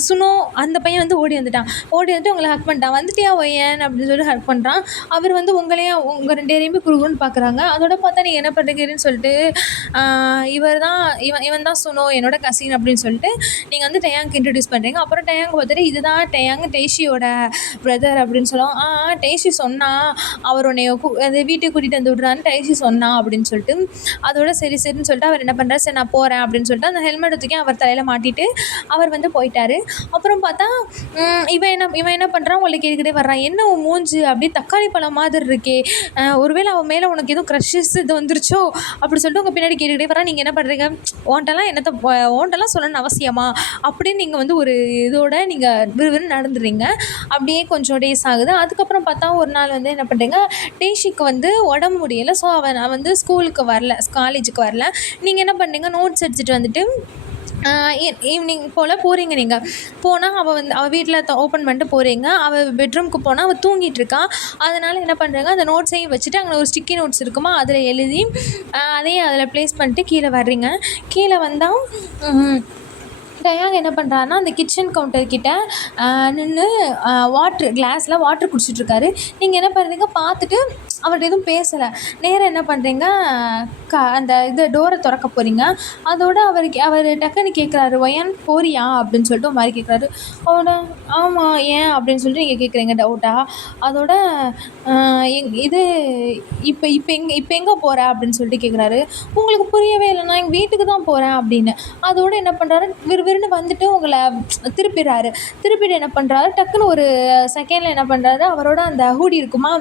சுனோ அந்த பையன் வந்து ஓடி வந்துட்டு உங்களை ஹக் பண்ணிட்டான். "வந்துட்டியா ஒய்யன்" அப்படின்னு சொல்லி ஹக் பண்ணுறான். அவர் வந்து உங்களையே உடனே உங்கள் 2 பேரையுமே குறுகுறுன்னு பார்க்குறாங்க. அதோட பார்த்தா நீங்கள் என்ன பண்ணுறீங்கன்னு சொல்லிட்டு, இவர் தான் இவன் தான் சுனோ என்னோட கசின் அப்படின்னு சொல்லிட்டு நீங்கள் வந்து டேயாங்க்கு இன்ட்ரடியூஸ் பண்ணுறீங்க. அப்புறம் டேயாங் பார்த்துட்டு இதுதான் டேயாங் டெய்ஷியோட பிரதர் அப்படின்னு சொல்லுவோம். டெய்ஷி சொன்னா அவர் உன்னைய அந்த வீட்டுக்கு கூட்டிகிட்டு வந்து விட்றான்னு டெய்ஷி சொன்னா அப்படின்னு சொல்லிட்டு, அதோட சரி சரின்னு சொல்லிட்டு அவர் என்ன பண்ணுறாரு, சரி நான் போகிறேன் அப்படின்னு சொல்லிட்டு அந்த ஹெல்மெட் தூக்கி அவர் தலையில் மாட்டிட்டு அவர் வந்து போயிட்டாரு. அப்புறம் பார்த்தா இவன் என்ன பண்ணுறான், உங்களை கேட்டுக்கிட்டே வர்றான், என்ன உன் மூஞ்சு அப்படியே தக்காளி பழம் மாதிரி இருக்கே, ஒருவேளை அவன் மேலே உனக்கு எதுவும் க்ரஷஸ் இது வந்துருச்சோ அப்படி சொல்லிட்டு உங்கள் பின்னாடி கேட்டுக்கிட்டே வரான். நீங்கள் என்ன பண்ணுறீங்க, ஓன்ட்டெல்லாம் சொல்லணும்னு அவசியமா அப்படின்னு நீங்கள் வந்து ஒரு இதோட நீங்கள் விறுவிறுன்னு நடந்துடுறீங்க. அப்படியே கொஞ்சம் டேஸ் ஆகுது. அதுக்கப்புறம் பார்த்தா ஒரு நாள் வந்து என்ன பண்ணுறீங்க, டேஷிக்கு வந்து உடம்பு முடியலை. ஸோ அவன் வந்து ஸ்கூலுக்கு வரல, காலேஜுக்கு வரல. நீங்கள் என்ன பண்ணீங்க, நோட்ஸ் எடுத்துகிட்டு வந்துட்டு ஈவினிங் போல் போகிறீங்க. நீங்கள் போனால் அவள் வீட்டில் ஓப்பன் பண்ணிட்டு போகிறீங்க. அவள் பெட்ரூமுக்கு போனால் அவள் தூங்கிட்டு இருக்கா. அதனால் என்ன பண்ணுறாங்க, அந்த நோட்ஸையும் வச்சுட்டு அங்கே ஒரு ஸ்டிக்கி நோட்ஸ் இருக்குமா அதில் எழுதி அதையும் அதில் ப்ளேஸ் பண்ணிட்டு கீழே வர்றீங்க. கீழே வந்தால் டயாங் என்ன பண்ணுறாருன்னா, அந்த கிச்சன் கவுண்டர்கிட்ட நின்று கிளாஸில் வாட்ரு குடிச்சிட்ருக்காரு. நீங்கள் என்ன பண்ணுறீங்க, பார்த்துட்டு அவர்கிட்ட எதுவும் பேசலை. நேராக என்ன பண்ணுறீங்க, அந்த டோரை திறக்க போகிறீங்க. அதோட அவர் டக்குன்னு கேட்குறாரு, ஒயன் போறியா அப்படின்னு சொல்லிட்டு ஒரு மாதிரி கேட்குறாரு. அவரோட ஆமாம் ஏன் அப்படின்னு சொல்லிட்டு நீங்கள் கேட்குறீங்க டவுட்டாக. அதோட இது இப்போ எங்கே போகிற அப்படின்னு சொல்லிட்டு கேட்குறாரு. உங்களுக்கு புரியவே இல்லை, நான் எங்கள் வீட்டுக்கு தான் போகிறேன் அப்படின்னு. அதோடு என்ன பண்ணுறாரு, விறுவிறுன்னு வந்துட்டு உங்களை திருப்பிட்டு என்ன பண்ணுறாரு, டக்குன்னு ஒரு செகண்டில் என்ன பண்ணுறாரு, அவரோட அந்த ஹூடி இருக்குமா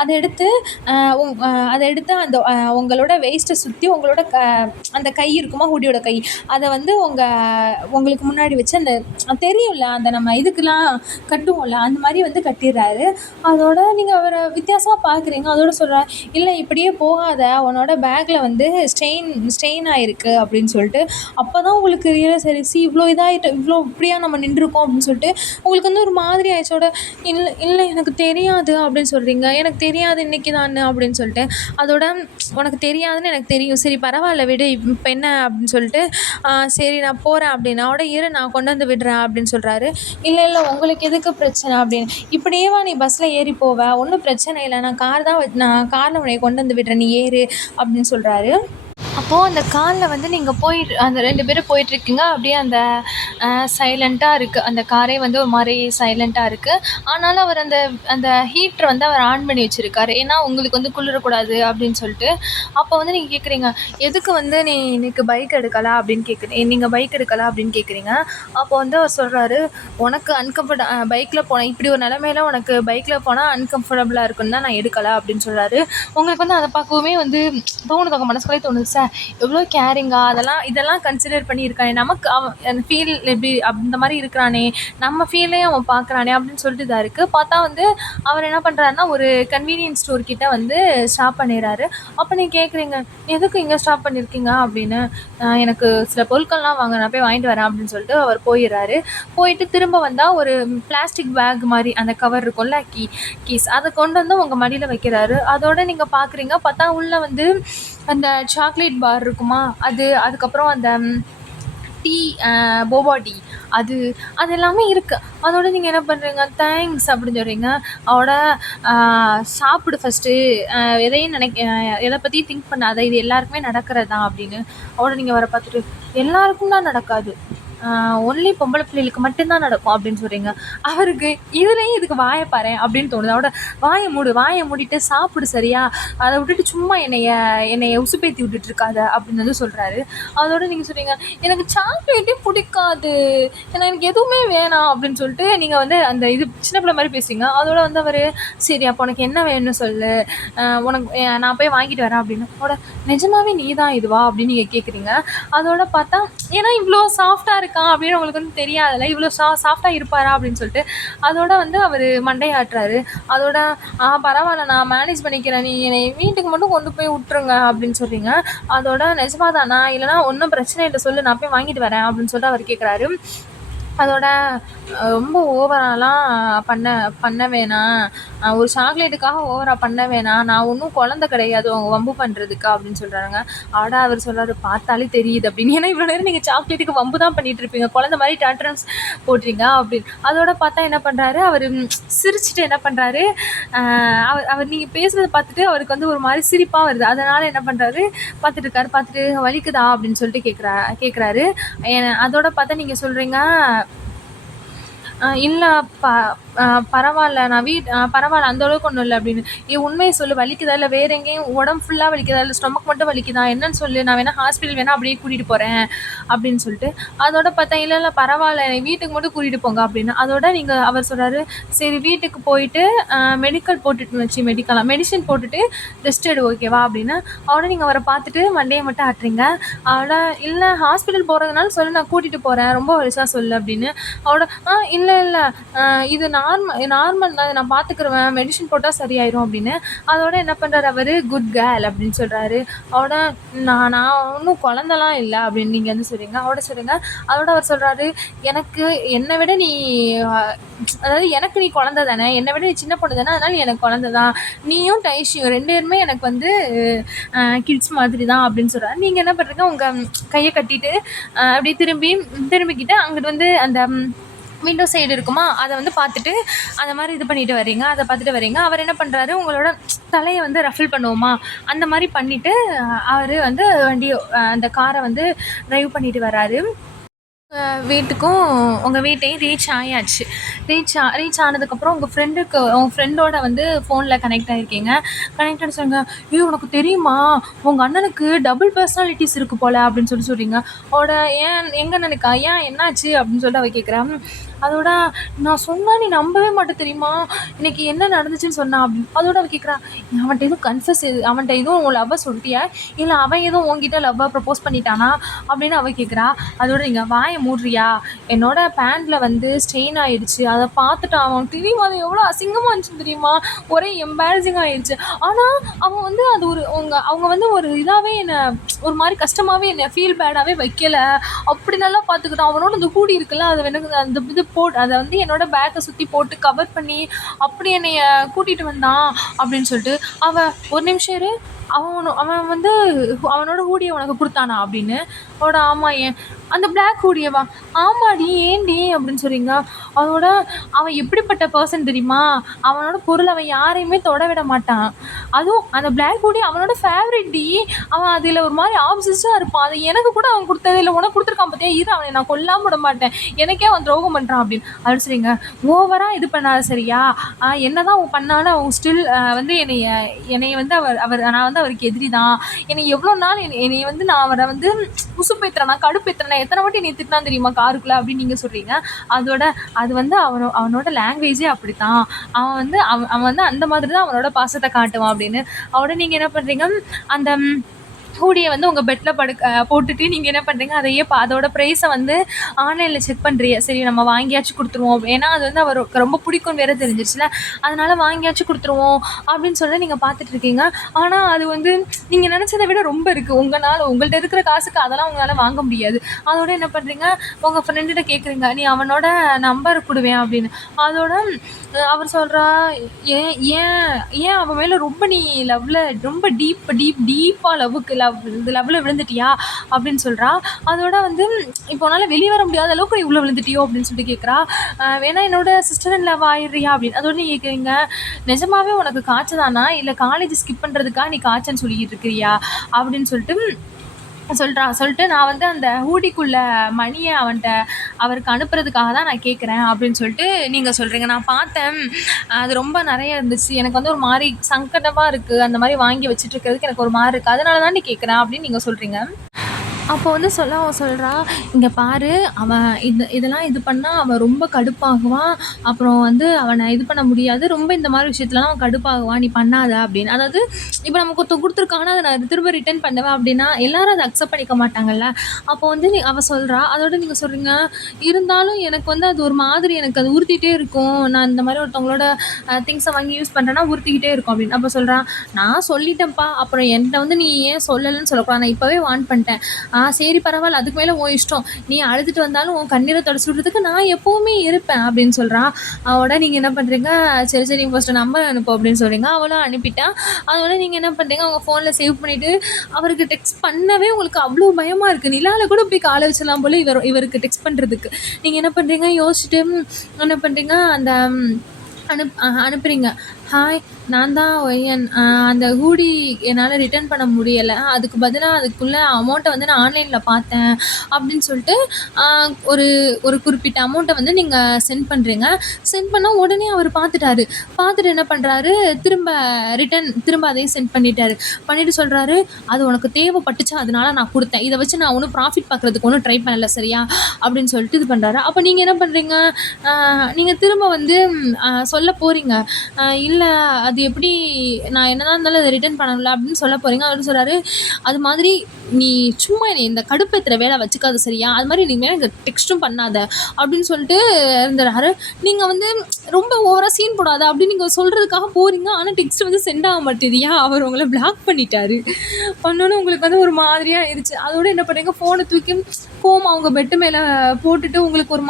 அதை எடுத்து அந்த உங்களோட வேஸ்ட்டை சுற்றி உங்களோட அந்த கை இருக்குமா, ஹூடியோட கை, அதை வந்து உங்களுக்கு முன்னாடி வச்சு அந்த தெரியும்ல அந்த நம்ம இதுக்கெலாம் கட்டுவோம்ல அந்த மாதிரி வந்து கட்டிடுறாரு. அதோட நீங்கள் அவரை வித்தியாசமாக பார்க்குறீங்க. அதோட சொல்கிறார், இல்லை இப்படியே போகாத, உன்னோட பேக்கில் வந்து ஸ்டெயின் ஆகிருக்கு அப்படின்னு சொல்லிட்டு. அப்போ தான் உங்களுக்கு ரியலாக சரி இவ்வளோ இதாகிட்டு இவ்வளோ இப்படியா நம்ம நின்றுருக்கோம் அப்படின்னு சொல்லிட்டு உங்களுக்கு வந்து ஒரு மாதிரி ஆயிடுச்சோட. இல்லை எனக்கு தெரியாது அப்படின்னு சொல்கிறீங்க. எனக்கு தெரியாது இன்றைக்கி தான் அப்படின்னு சொல்லிட்டு. அதோட உனக்கு தெரியாதுன்னு எனக்கு தெரியும், சரி பரவாயில்ல விடு, இப்போ என்ன அப்படின்னு சொல்லிட்டு சரி நான் போகிறேன் அப்படின்னா இரு நான் கொண்டு வந்து விடுறேன் அப்படின்னு சொல்கிறாரு. இல்லை உங்களுக்கு எதுக்கு பிரச்சனை அப்படின்னு, இப்படியேவா நீ பஸ்ஸில் ஏறி போவ, ஒன்றும் பிரச்சனை இல்லை, நான் காரில் உன்னை கொண்டு வந்து விடுறேன், நீ ஏறு அப்படின்னு சொல்கிறாரு. அப்போது அந்த காரில் வந்து நீங்கள் அந்த 2 பேரும் போயிட்டுருக்கீங்க. அப்படியே அந்த சைலண்ட்டாக இருக்குது, அந்த காரே வந்து ஒரு மாதிரி சைலண்ட்டாக இருக்குது. ஆனாலும் அவர் அந்த ஹீட்ரு வந்து அவர் ஆன் பண்ணி வச்சுருக்காரு, ஏன்னா உங்களுக்கு வந்து குளிரக்கூடாது அப்படின்னு சொல்லிட்டு. அப்போ வந்து நீங்கள் கேட்குறீங்க, எதுக்கு வந்து நீ இன்னைக்கு பைக் எடுக்கலாம் அப்படின்னு கேட்குறீங்க. அப்போ வந்து அவர் சொல்கிறாரு, உனக்கு பைக்கில் போனேன், இப்படி ஒரு நிலமையில உனக்கு பைக்கில் போனால் அன்கம்ஃபர்டபுளாக இருக்குன்னு தான் நான் எடுக்கலை அப்படின்னு சொல்கிறாரு. உங்களுக்கு வந்து அதை பார்க்கவுமே வந்து தோணுது, உங்கள் மனசுக்குள்ளே தோணுது, சார் எவ்வளோ கேரிங்காக இதெல்லாம் கன்சிடர் பண்ணியிருக்கானே, நமக்கு அவன் ஃபீல் எப்படி அந்த மாதிரி இருக்கிறானே, நம்ம ஃபீல்லையும் அவன் பார்க்குறானே அப்படின்னு சொல்லிட்டு இதாக இருக்குது. பார்த்தா வந்து அவர் என்ன பண்ணுறாருன்னா, ஒரு கன்வீனியன்ஸ் ஸ்டோர் கிட்டே வந்து ஸ்டாப் பண்ணிடுறாரு. அப்போ நீங்கள் கேட்குறீங்க, எதுக்கு இங்கே ஸ்டாப் பண்ணியிருக்கீங்க அப்படின்னு. எனக்கு சில பொருட்கள்லாம் வாங்க, நான் போய் வாங்கிட்டு வரேன் அப்படின்னு சொல்லிட்டு அவர் போயிடுறாரு. போயிட்டு திரும்ப வந்தால் ஒரு பிளாஸ்டிக் பேக் மாதிரி அந்த கவர் இருக்கும்ல, கீஸ் அதை கொண்டு வந்து உங்கள் மடியில் வைக்கிறாரு. அதோட நீங்கள் பார்க்குறீங்க, பார்த்தா உள்ளே வந்து அந்த சாக்லேட் பார் இருக்குமா அதுக்கப்புறம் அந்த டீ, போபா டீ அது எல்லாமே இருக்குது. அதோட நீங்கள் என்ன பண்ணுறீங்க, தேங்க்ஸ் அப்படின்னு சொல்கிறீங்க. அதோட சாப்பிடு ஃபஸ்ட்டு, எதையும் எதை பற்றியும் திங்க் பண்ணாத, இது எல்லாருக்குமே நடக்கிறது தான் அப்படின்னு. அதோட நீங்கள் வர பார்த்துட்டு, எல்லாருக்கும் தான் நடக்காது, ஒன்லி பொம்பளை பிள்ளைகளுக்கு மட்டும்தான் நடக்கும் அப்படின்னு சொல்கிறீங்க. அவருக்கு இதுலேயும் இதுக்கு வாயை பாறேன் அப்படின்னு தோணுது. அவட வாயை மூடிட்டு சாப்பிடு சரியா, அதை விட்டுட்டு சும்மா என்னைய உசுப்பேத்தி விட்டுட்டு இருக்காத அப்படின்னு வந்து சொல்கிறாரு. அதோட நீங்கள் சொல்கிறீங்க, எனக்கு சாக்லேட்டே பிடிக்காது, எனக்கு எதுவுமே வேணாம் அப்படின்னு சொல்லிட்டு நீங்கள் வந்து அந்த சின்ன பிள்ளை மாதிரி பேசுறீங்க. அதோட வந்து அவர் சரி அப்போ உனக்கு என்ன வேணும்னு சொல்லு, உனக்கு நான் போய் வாங்கிட்டு வரேன் அப்படின்னு. அதோட நிஜமாவே நீ தான் இதுவா அப்படின்னு நீங்கள் கேட்குறீங்க. அதோட பார்த்தா ஏன்னா இவ்வளோ சாஃப்டாக இருக்கான் அப்படின்னு உங்களுக்கு வந்து தெரியாதுல்ல, இவ்வளோ சாஃப்டாக இருப்பாரா அப்படின்னு சொல்லிட்டு. அதோட வந்து அவர் மண்டையாட்டுறாரு. அதோட பரவாயில்ல நான் மேனேஜ் பண்ணிக்கிறேன், நீ என்னை வீட்டுக்கு மட்டும் கொண்டு போய் விட்டுருங்க அப்படின்னு சொல்கிறீங்க. அதோட நிஜமாதானா, இல்லைனா ஒன்றும் பிரச்சனை இல்லை சொல்லு, நான் போய் வாங்கிட்டு வரேன் அப்படின்னு சொல்லிட்டு அவர் கேட்குறாரு. அதோட ரொம்ப ஓவராலாம் பண்ண பண்ண வேணாம். ஒரு சாக்லேட்டுக்காக ஓவரா பண்ண வேணாம். நான் ஒன்னும் குழந்தை கிடையாது உங்க வம்பு பண்றதுக்கு அப்படின்னு சொல்றாங்க. அவர் சொல்றாரு, பார்த்தாலே தெரியுது அப்படின்னு. ஏன்னா இவ்வளோ நேரம் நீங்க சாக்லேட்டுக்கு வம்பு தான் பண்ணிட்டு இருப்பீங்க. குழந்தை மாதிரி டான்ட்ரம்ஸ் போடுறீங்க அப்படின்னு. அதோட பார்த்தா என்ன பண்றாரு, அவரு சிரிச்சுட்டு என்ன பண்றாரு, அவர் அவர் நீங்க பேசுறத பார்த்துட்டு அவருக்கு வந்து ஒரு மாதிரி சிரிப்பா வருது. அதனால என்ன பண்றாரு, பார்த்துட்டு இருக்காரு. பார்த்துட்டு வலிக்குதா அப்படின்னு சொல்லிட்டு கேட்குறாரு. அதோட பார்த்தா நீங்க சொல்றீங்க, இல்ல ப பரவால்ல. நான் பரவால்ல அந்த அளவுக்கு ஒண்ணும் இல்ல அப்படின்னு. உண்மைய சொல்லு, வலிக்குதா? இல்ல வேற எங்கேயும் உடம்பு ஃபுல்லா வலிக்குதா? இல்ல ஸ்டொமக் மட்டும் வலிக்குதா? என்னன்னு சொல்லு. நான் வேணா ஹாஸ்பிட்டல் வேணா அப்படியே கூட்டிட்டு போறேன் அப்படின்னு சொல்லிட்டு. அதோட பார்த்தா, இல்ல பரவால்ல. வீட்டுக்கு மட்டும் கூட்டிட்டு போங்க அப்படின்னு. அதோட அவர் சொல்றாரு, சரி வீட்டுக்கு போயிட்டு மெடிசின் போட்டுட்டு ரெஸ்ட் எடு ஓகேவா அப்படின்னு. அவட நீங்க அவரை பார்த்துட்டு மண்டைய மட்டும் ஆட்டுறீங்க. அவட இல்ல ஹாஸ்பிட்டல் போறதுனால சொல்லு, நான் கூட்டிட்டு போறேன். ரொம்ப வலிச்சா சொல்லு அப்படின்னு. அவட இல்ல இது நார்மல் தான், நான் பார்த்துக்குருவேன். மெடிசின் போட்டால் சரியாயிரும் அப்படின்னு. அதோட என்ன பண்ணுறாரு அவர், குட் கேர்ள் அப்படின்னு சொல்கிறாரு. அவட நான் ஒன்றும் குழந்தலாம் இல்லை அப்படின்னு நீங்கள் வந்து சொல்கிறீங்க. அவட சொல்லுங்க. அதோட அவர் சொல்கிறாரு, எனக்கு என்னை விட நீ அதாவது எனக்கு நீ குழந்தை தானே, என்னை விட நீ சின்ன பொண்ணு தானே, அதனால நீ எனக்கு குழந்தை தான். நீயும் டைஷியும் 2 பேருமே எனக்கு வந்து கிட்ஸ் மாதிரி தான் அப்படின்னு சொல்கிறாரு. நீங்கள் என்ன பண்ணுறீங்க, உங்கள் கையை கட்டிட்டு அப்படியே திரும்பிக்கிட்டு அங்கிட்டு வந்து அந்த விண்டோ சைடு இருக்குமா, அதை வந்து பார்த்துட்டு அந்த மாதிரி இது பண்ணிட்டு வரீங்க. அதை பார்த்துட்டு வரீங்க. அவர் என்ன பண்ணுறாரு, உங்களோட தலையை வந்து ரஃபில் பண்ணுவோமா அந்த மாதிரி பண்ணிவிட்டு அவர் வந்து அந்த காரை வந்து ட்ரைவ் பண்ணிட்டு வராரு. வீட்டுக்கும் உங்கள் வீட்டையும் ரீச் ஆயாச்சு. ரீச் ஆனதுக்கப்புறம் உங்கள் ஃப்ரெண்டோட வந்து ஃபோனில் கனெக்ட் ஆகிருக்கீங்க. கனெக்ட் ஆகி சொல்லுங்க, உனக்கு தெரியுமா உங்கள் அண்ணனுக்கு டபுள் பர்சனாலிட்டிஸ் இருக்குது போல் அப்படின்னு சொல்கிறீங்க. ஏன் எங்கள் அண்ணனுக்கா, ஏன் என்னாச்சு அப்படின்னு சொல்லிட்டு அவள் கேட்குறேன். அதோட நான் சொன்னால் நீ நம்பவே மாட்டேன் தெரியுமா, இன்னைக்கு என்ன நடந்துச்சுன்னு சொன்னா அப்படின்னு. அதோட அவள் கேட்குறா, அவன்கிட்ட எதுவும் உன் லவ்வை சொல்லிட்டியா, இல்லை அவன் எதுவும் உங்ககிட்ட லவ்வை ப்ரப்போஸ் பண்ணிட்டானா அப்படின்னு அவள் கேட்குறா. அதோட நீங்கள் வாயை மூடுறியா, என்னோட பேண்ட்டில் வந்து ஸ்ட்ரெயின் ஆகிடுச்சு, அதை பார்த்துட்டான் அவன். தெரியுமா அது எவ்வளோ அசிங்கமாக இருந்துச்சு தெரியுமா, ஒரே எம்பாரசிங் ஆகிடுச்சு. ஆனால் அவன் வந்து அது அவங்க வந்து ஒரு இதாகவே என்னை ஒரு மாதிரி கஷ்டமாகவே என்னை ஃபீல் பேடாகவே வைக்கலை. அப்படி நல்லா பார்த்துக்கிட்டான். அவனோட அந்த ஹூடி இருக்குல்ல, அதை எனக்கு அந்த இது அதை வந்து என்னோட பேக்கை சுற்றி போட்டு கவர் பண்ணி அப்படி என்னைய கூட்டிகிட்டு வந்தான் அப்படின்னு சொல்லிட்டு. ஒரு நிமிஷம் இரு, அவன் வந்து அவனோட ஹூடியை உனக்கு கொடுத்தானா அப்படின்னு. ஆமாம், ஏன் அந்த பிளாக் ஹூடியவா, ஆமாடி ஏண்டி அப்படின்னு சொல்கிறீங்க. அதோட அவன் எப்படிப்பட்ட பர்சன் தெரியுமா, அவனோட பொருள் அவன் யாரையுமே தொட விட மாட்டான். அதுவும் அந்த பிளாக் ஹூடி அவனோட ஃபேவரட் டி. அவன் அதில் ஒரு மாதிரி ஆப்சஸாக இருப்பான். அது எனக்கு கூட அவன் கொடுத்தது இல்லை, உனக்கு கொடுத்துருக்கான் பார்த்தியா, இரு அவனை நான் கொல்லாம விட மாட்டேன், எனக்கே அவன் துரோகம் பண்ணுறான் அப்படின்னு. அப்படின்னு சரிங்க, ஓவராக இது பண்ணாத சரியா, என்னதான் அவன் பண்ணாலும் அவன் ஸ்டில் வந்து என்னைய வந்து நான் வந்து அவருக்கு எதிரி தான். என்னை எவ்வளோ நாள் என்னை வந்து நான் அவரை வந்து உசுப்பேத்துறேன், கடுப்பேத்துறேன், எத்தனை வாட்டி நீ திட்டினா தெரியுமா காருக்குள்ள அப்படின்னு நீங்கள் சொல்கிறீங்க. அதோட அது வந்து அவனோட லாங்குவேஜே அப்படித்தான். அவன் வந்து அந்த மாதிரி தான் அவனோட பாசத்தை காட்டுவான் அப்படின்னு. அவட நீங்கள் என்ன பண்ணுறீங்க, அந்த ஹூடியை வந்து உங்கள் பெட்டில் போட்டுட்டு நீங்கள் என்ன பண்ணுறீங்க, அதையே அதோட ப்ரைஸை வந்து ஆன்லைனில் செக் பண்ணுறீங்க. சரி நம்ம வாங்கியாச்சும் கொடுத்துருவோம், ஏன்னா அது வந்து அவருக்கு ரொம்ப பிடிக்கும் வேறு தெரிஞ்சிருச்சுல, அதனால் வாங்கியாச்சும் கொடுத்துருவோம் அப்படின்னு சொல்லி நீங்கள் பார்த்துட்டு இருக்கீங்க. ஆனால் அது வந்து நீங்கள் நினச்சதை விட ரொம்ப இருக்குது. உங்கள்கிட்ட இருக்கிற காசுக்கு அதெல்லாம் உங்களால் வாங்க முடியாது. அதோட என்ன பண்ணுறீங்க, உங்கள் ஃப்ரெண்டுகிட்ட கேட்குறீங்க, நீ அவனோட நம்பர் கொடுவேன் அப்படின்னு. அதோட அவர் சொல்கிறா, ஏன் அவன் மேலே ரொம்ப நீ ரொம்ப டீப்பாக லவ்வில் விழுந்துட்டியா அப்படின்னு சொல்கிறா. அதோட வந்து இப்போ உன்னால் வெளியே வர முடியாத அளவுக்கு இவ்வளோ விழுந்துட்டியோ அப்படின்னு சொல்லிட்டு கேட்குறா. வேணா என்னோட சிஸ்டர் இன் லவ் ஆயிடுறியா அப்படின்னு. அதோட நீ கேட்குறீங்க, நிஜமாவே உனக்கு காய்ச்சதானா, இல்லை காலேஜ் ஸ்கிப் பண்ணுறதுக்காக நீ காய்ச்சன்னு சொல்லிக்கிட்டு இருக்கிறியா அப்படின்னு சொல்லிட்டு நான் வந்து அந்த ஹூடிக்குள்ள மணியை அவருக்கு அனுப்புறதுக்காக தான் நான் கேட்குறேன் அப்படின்னு சொல்லிட்டு நீங்கள் சொல்கிறீங்க. நான் பார்த்தேன், அது ரொம்ப நிறைய இருந்துச்சு, எனக்கு வந்து ஒரு மாதிரி சங்கடமாக இருக்குது, அந்த மாதிரி வாங்கி வச்சுட்டு இருக்கிறதுக்கு எனக்கு ஒரு மாதிரி இருக்குது, அதனால தான் நீ கேட்குறேன் அப்படின்னு நீங்கள் சொல்கிறீங்க. அப்போ வந்து அவன் சொல்கிறா, இங்கே பாரு, அவன் இதெல்லாம் இது பண்ணால் அவன் ரொம்ப கடுப்பாகுவான், அப்புறம் வந்து அவனை இது பண்ண முடியாது, ரொம்ப இந்த மாதிரி விஷயத்துலலாம் அவன் கடுப்பாகுவான், நீ பண்ணாத அப்படின்னு. அதாவது இப்போ நமக்கு கொடுத்துருக்காங்கன்னா அதை நான் திரும்ப ரிட்டர்ன் பண்ணுவேன் அப்படின்னா எல்லாரும் அதை அக்செப்ட் பண்ணிக்க மாட்டாங்கல்ல. அப்போ வந்து அவள் சொல்கிறா. அதோட நீங்கள் சொல்கிறீங்க, இருந்தாலும் எனக்கு வந்து அது ஒரு மாதிரி எனக்கு அது உறுத்திட்டே இருக்கும், நான் இந்த மாதிரி ஒருத்தவங்களோட திங்ஸை வாங்கி யூஸ் பண்ணுறேன்னா உறுத்திக்கிட்டே இருக்கும் அப்படின்னு. அப்போ சொல்கிறான், நான் சொல்லிட்டேன்ப்பா, அப்புறம் என்கிட்ட வந்து நீ ஏன் சொல்லலைன்னு சொல்லக்கூடாது, நான் இப்போவே வார்ன் பண்ணிட்டேன், சரி பரவாயில்ல, அதுக்கு மேலே உன் இஷ்டம், நீ அழுதுட்டு வந்தாலும் உன் கண்ணீரை தொடச்சி விட்றதுக்கு நான் எப்போவுமே இருப்பேன் அப்படின்னு சொல்கிறா. அவட நீங்கள் என்ன பண்ணுறீங்க, சரி சரி ஃபஸ்ட்டு நம்பர் அனுப்பு அப்படின்னு சொல்கிறீங்க. அவளும் அனுப்பிட்டா. அதோட நீங்கள் என்ன பண்ணுறீங்க, உங்கள் ஃபோனில் சேவ் பண்ணிவிட்டு அவருக்கு டெக்ஸ்ட் பண்ணவே உங்களுக்கு அவ்வளோ பயமாக இருக்குது. நிலாவில் கூட போய் காலை வச்சிடலாம் போல் இவருக்கு டெக்ஸ்ட் பண்ணுறதுக்கு. நீங்கள் என்ன பண்ணுறீங்க, யோசிச்சுட்டு என்ன பண்ணுறீங்க, அந்த அனுப்புகிறீங்க. ஹாய், நான் தான் ஒய்யன். அந்த ஹூடி என்னால் ரிட்டர்ன் பண்ண முடியலை, அதுக்கு பதிலாக அதுக்குள்ளே அமௌண்ட்டை வந்து நான் ஆன்லைனில் பார்த்தேன் அப்படின்னு சொல்லிட்டு ஒரு ஒரு குறிப்பிட்ட அமௌண்ட்டை வந்து நீங்கள் சென்ட் பண்ணுறீங்க. சென்ட் பண்ணால் உடனே அவர் பார்த்துட்டு என்ன பண்ணுறாரு, திரும்ப அதையும் சென்ட் பண்ணிவிட்டு சொல்கிறாரு, அது உனக்கு தேவைப்பட்டுச்சு அதனால நான் கொடுத்தேன், இதை வச்சு நான் ஒன்றும் ப்ராஃபிட் பார்க்குறதுக்கு ஒன்றும் ட்ரை பண்ணலை சரியா அப்படின்னு சொல்லிட்டு இது பண்ணுறாரு. அப்போ நீங்கள் என்ன பண்ணுறீங்க, நீங்கள் திரும்ப வந்து சொல்ல போகிறீங்க. இல்லை, அது எப்படி, நான் என்னதான் இருந்தாலும் அதை ரிட்டர்ன் பண்ணல அப்படின்னு சொல்ல போகிறீங்க. அவர் சொல்கிறாரு, அது மாதிரி நீ சும்மா என்னை இந்த கடுப்பேற்றுற வேலை வச்சுக்காது சரியா, அது மாதிரி நீ மேலே டெக்ஸ்ட்டும் பண்ணாத அப்படின்னு சொல்லிட்டு இருந்துறாரு. நீங்கள் வந்து ரொம்ப ஓவராக சீன் போடாத அப்படின்னு நீங்கள் சொல்கிறதுக்காக போகிறீங்க. ஆனால் டெக்ஸ்ட் வந்து சென்ட் ஆக மாட்டேதியா, அவர் உங்களை பிளாக் பண்ணிட்டாரு. பண்ணோன்னு உங்களுக்கு வந்து ஒரு மாதிரியாக ஆயிடுச்சு. அதோடு என்ன பண்ணுறீங்க, ஃபோனை தூக்கி கோமா அவங்க பெட்டு மேலே போட்டுட்டு உங்களுக்கு ஒரு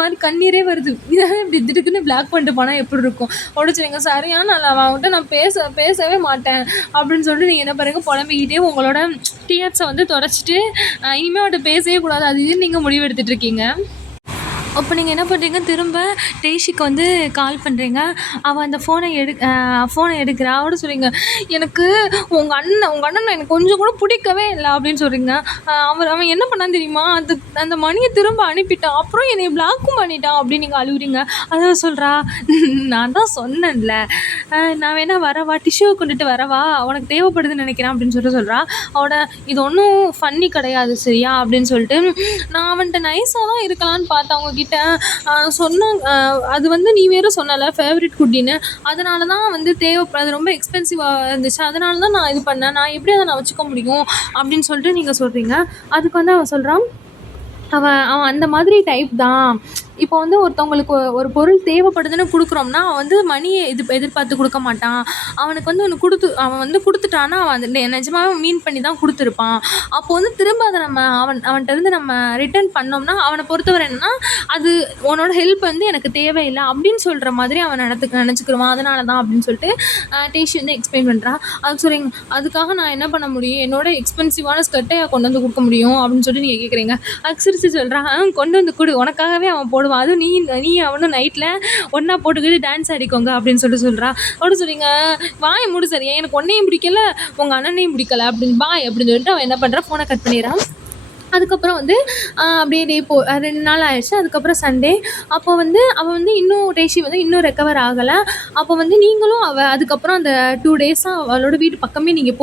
மாதிரி கண்ணீரே வருது. இதான் இப்படி திடுக்குன்னு பிளாக் பண்ணிட்டு போனால் எப்படி இருக்கும். உடச்சிருங்க, சரியான நல்லா அவன்கிட்ட நான் பேசவே மாட்டேன் அப்படின்னு சொல்லிட்டு நீங்கள் என்ன பண்ணுறீங்க, புலம்பிக்கிட்டே உங்களோட டிஎர்ஸை வந்து தொடச்சிட்டு இனிமேல் அவன்கிட்ட பேசவே கூடாது அது இதுன்னு நீங்கள் முடிவு எடுத்துகிட்டு இருக்கீங்க. அப்போ நீங்கள் என்ன பண்ணுறீங்க, திரும்ப டெய்ஷிக்கு வந்து கால் பண்ணுறீங்க. அவள் அந்த ஃபோனை எடுக்கிறா. அவட சொல்கிறீங்க, எனக்கு உங்கள் அண்ணன் எனக்கு கொஞ்சம் கூட பிடிக்கவே இல்லை அப்படின்னு சொல்கிறீங்க. அவன் என்ன பண்ணான்னு தெரியுமா, அந்த மணியை திரும்ப அனுப்பிட்டான், அப்புறம் என்னை பிளாக்கும் பண்ணிட்டான் அப்படின்னு நீங்கள் அழுகுறீங்க. அதான் சொல்கிறா, நான் தான் சொன்னேன்ல, நான் வேணா வரவா, டிஷ்யூவை கொண்டுட்டு வரவா, உனக்கு தேவைப்படுதுன்னு நினைக்கிறேன் அப்படின்னு சொல்கிறா. அவட இது ஒன்றும் ஃபன்னி கிடையாது சரியா அப்படின்னு சொல்லிட்டு, நான் அவன்கிட்ட நைஸாக தான் இருக்கலான்னு பார்த்தேன் அவங்க கிட்ட சொன்னாங்க. அது வந்து நீ வேறு சொன்னல ஃபேவரட் குட்டின்னு, அதனால தான் வந்து அது ரொம்ப எக்ஸ்பென்சிவாக இருந்துச்சு, அதனால தான் நான் இது பண்ணேன், நான் எப்படி அதை நான் வச்சுக்க முடியும் அப்படின்னு சொல்லிட்டு நீங்கள் சொல்கிறீங்க. அதுக்கு வந்து அவன் சொல்கிறான், அவன் அந்த மாதிரி டைப் தான். இப்போ வந்து ஒருத்தவங்களுக்கு ஒரு பொருள் தேவைப்படுதுன்னு கொடுக்குறோம்னா அவன் வந்து மணியை எதிர்பார்த்து கொடுக்க மாட்டான். அவனுக்கு வந்து அவன் வந்து கொடுத்துட்டான்னா அவன் அந்த நிஜமாவே மீன் பண்ணி தான் கொடுத்துருப்பான். அப்போ வந்து திரும்ப அதை நம்ம அவன்கிட்ட இருந்து நம்ம ரிட்டர்ன் பண்ணோம்னா அவனை பொறுத்தவரை என்னன்னா, அது உன்னோட ஹெல்ப் வந்து எனக்கு தேவையில்லை அப்படின்னு சொல்கிற மாதிரி அவன் நினச்சிக்கிடுவான். அதனால தான் அப்படின்னு சொல்லிட்டு டேஷி வந்து எக்ஸ்பிளைன் பண்ணுறான். அதுக்கு சொல்கிறீங்க, அதுக்காக நான் என்ன பண்ண முடியும், என்னோட எக்ஸ்பென்சிவான ஸ்கர்ட்டையாக கொண்டு வந்து கொடுக்க முடியும் அப்படின்னு சொல்லிட்டு நீங்கள் கேட்குறீங்க. அக்ஸரிச்சு சொல்கிறான், கொண்டு வந்து கொடு, உனக்காகவே அவன் போடுவான், அதுவும் நீ அவனும் நைட்டில் ஒன்றா போட்டுக்கிட்டு டான்ஸ் ஆடிக்கோங்க அப்படின்னு சொல்கிறா. அப்படி சொல்கிறீங்க, வாயை மூடு சரியா, எனக்கு ஒன்றையும் பிடிக்கல உங்கள் அண்ணனையும் பிடிக்கல அப்படின்னு பாய் அப்படின்னு சொல்லிட்டு அவன் என்ன பண்ணுறான், ஃபோனை கட் பண்ணிடுறான். அதுக்கப்புறம் வந்து அப்படியே 2 நாள் ஆயிடுச்சு. அதுக்கப்புறம் சண்டே. அப்போ வந்து அவள் வந்து டேஷி வந்து இன்னும் ரெக்கவர் ஆகலை. அப்போ வந்து நீங்களும் அதுக்கப்புறம் அந்த 2 டேஸாக அவளோட வீட்டு பக்கமே நீங்கள்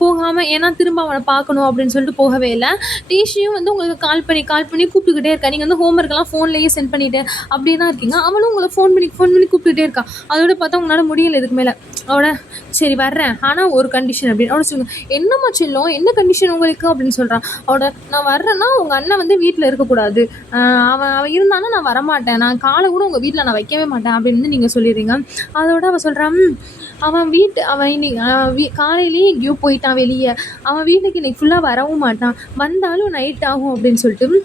போகாமல், ஏன்னா திரும்ப அவனை பார்க்கணும் அப்படின்னு சொல்லிட்டு போகவே இல்லை. டேஷியும் வந்து உங்களுக்கு கால் பண்ணி கூப்பிட்டுக்கிட்டே இருக்கா. நீங்கள் வந்து ஹோம்ஒர்க்கெல்லாம் ஃபோன்லேயே சென்ட் பண்ணிவிட்டு அப்படியே தான் இருக்கீங்க. அவளும் உங்களை ஃபோன் பண்ணி கூப்பிட்டுக்கிட்டே இருக்கா. அதோட பார்த்தா உங்களால் முடியலை இதுக்கு மேலே. அவட சரி வர்றேன், ஆனால் ஒரு கண்டிஷன் அப்படின்னு. அவட சொல்லுங்க, என்னம்மா செல்லும், என்ன கண்டிஷன் உங்களுக்கு அப்படின்னு சொல்கிறான். அவட, நான் வர்றேன்னா உங்கள் அண்ணன் வந்து வீட்டில் இருக்கக்கூடாது, அவன் இருந்தாலும் நான் வரமாட்டேன், நான் காலை கூட உங்கள் வீட்டில் நான் வைக்கவே மாட்டேன் அப்படின்னு வந்து நீங்கள் சொல்லிடுறீங்க. அதோட அவன் சொல்கிறான், அவன் இன்னைக்கு காலையிலேயே எங்கேயோ போயிட்டான் வெளியே, அவன் வீட்டுக்கு இன்னைக்கு ஃபுல்லாக வரவும் மாட்டான், வந்தாலும் நைட் ஆகும் அப்படின்னு சொல்லிட்டு.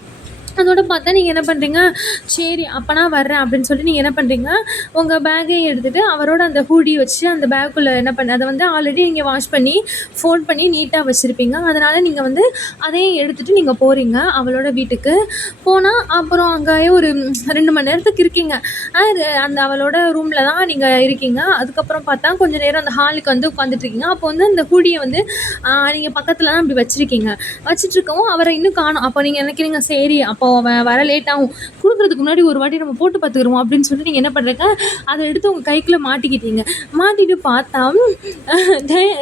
அதோட பார்த்தா நீங்கள் என்ன பண்ணுறீங்க, சரி அப்போ நான் வர்றேன் அப்படின்னு சொல்லிட்டு நீங்கள் என்ன பண்ணுறீங்க, உங்கள் பேக்கையும் எடுத்துகிட்டு அவரோட அந்த ஹூடி வச்சு அந்த பேக்குள்ளே அதை வந்து ஆல்ரெடி நீங்கள் வாஷ் பண்ணி ஃபோல்ட் பண்ணி நீட்டாக வச்சுருப்பீங்க. அதனால் நீங்கள் வந்து அதையும் எடுத்துகிட்டு நீங்கள் போகிறீங்க அவளோட வீட்டுக்கு. போனால் அப்புறம் அங்கேயே ஒரு 2 மணி நேரத்துக்கு இருக்கீங்க. அந்த அவளோட ரூமில் தான் நீங்கள் இருக்கீங்க. அதுக்கப்புறம் பார்த்தா கொஞ்சம் நேரம் அந்த ஹாலுக்கு வந்து உட்காந்துட்ருக்கீங்க. அப்போ வந்து அந்த ஹூடியை வந்து நீங்கள் பக்கத்தில் தான் அப்படி வச்சுட்ருக்கவும் அவரை இன்னும் காணும். அப்போ நீங்கள் நினைக்கிறீங்க, சரி அப்போ அவன் வர லேட் ஆகும், கொடுக்குறதுக்கு முன்னாடி ஒரு வாட்டி நம்ம போட்டு பார்த்துக்கிறோம் அப்படின்னு சொல்லிட்டு நீங்கள் என்ன பண்ணுறீங்க, அதை எடுத்து உங்கள் கைக்குள்ளே மாட்டிட்டு பார்த்தா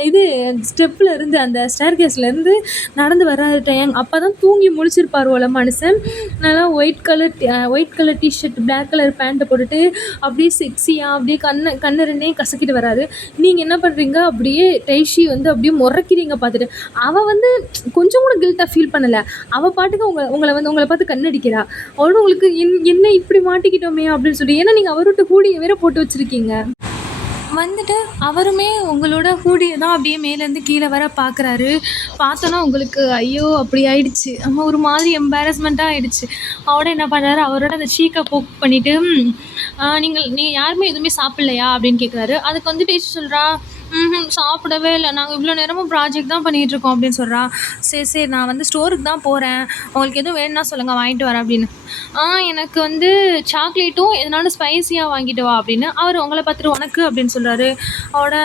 இது ஸ்டெப்பில் இருந்து அந்த ஸ்டேர் கேஸ்லேருந்து நடந்து வர்றாரு டயங். அப்போ தான் தூங்கி முழிச்சிருப்பார் போல மனுஷன். நல்லா white colour t-shirt, black colour பேண்ட்டை போட்டுட்டு அப்படியே செக்ஸியாக அப்படியே கண்ணு ரெண்டையும் கசக்கிட்டு வராரு. நீங்கள் என்ன பண்ணுறீங்க, அப்படியே டேஷி வந்து அப்படியே முறைக்கிறீங்க பார்த்துட்டு. அவள் வந்து கொஞ்சம் கூட கில்ட்டாக ஃபீல் பண்ணலை. அவள் பாட்டுக்கு உங்களை பார்த்து கண்ணடிக்கிறா. அவளும் உங்களுக்கு என்ன இப்படி மாட்டிக்கிட்டோமே அப்படின்னு சொல்லி, ஏன்னா நீங்கள் அவர்கிட்ட கூடிய வேற போட்டு வச்சுருக்கீங்க. வந்துட்டு அவருமே உங்களோட ஹூடிய தான் அப்படியே மேலேருந்து கீழே வர பார்க்குறாரு. பார்த்தோன்னா உங்களுக்கு ஐயோ! அப்படி ஆயிடுச்சு. ஒரு மாதிரி எம்பாரஸ்மெண்ட்டா ஆயிடுச்சு. அவரும் என்ன பண்ணாரு, அவரோட அந்த சீக்க போக் பண்ணிட்டு, நீங்க யாருமே எதுவுமே சாப்பிடலையா?" அப்படின்னு கேட்குறாரு. அதுக்கு வந்து டீச்சர் சொல்றா, சாப்பிடவே இல்ல. நாங்க இவ்வளோ நேரமும் ப்ராஜெக்ட் தான் பண்ணிகிட்ருக்கோம்" அப்படின்னு சொல்றா. "சரி, சரி, நான் வந்து ஸ்டோருக்கு தான் போறேன். உங்களுக்கு எதுவும் வேணும்னா சொல்லுங்க, வாங்கிட்டு வரேன்" அப்படின்னு. எனக்கு வந்து சாக்லேட்டும் எதனாலும் ஸ்பைசியா வாங்கிட்டு வா" அப்படின்னு. அவர் உங்கள பார்த்துட்டு "உனக்கு?" அப்படின்னு சொல்றாரு. அவரோட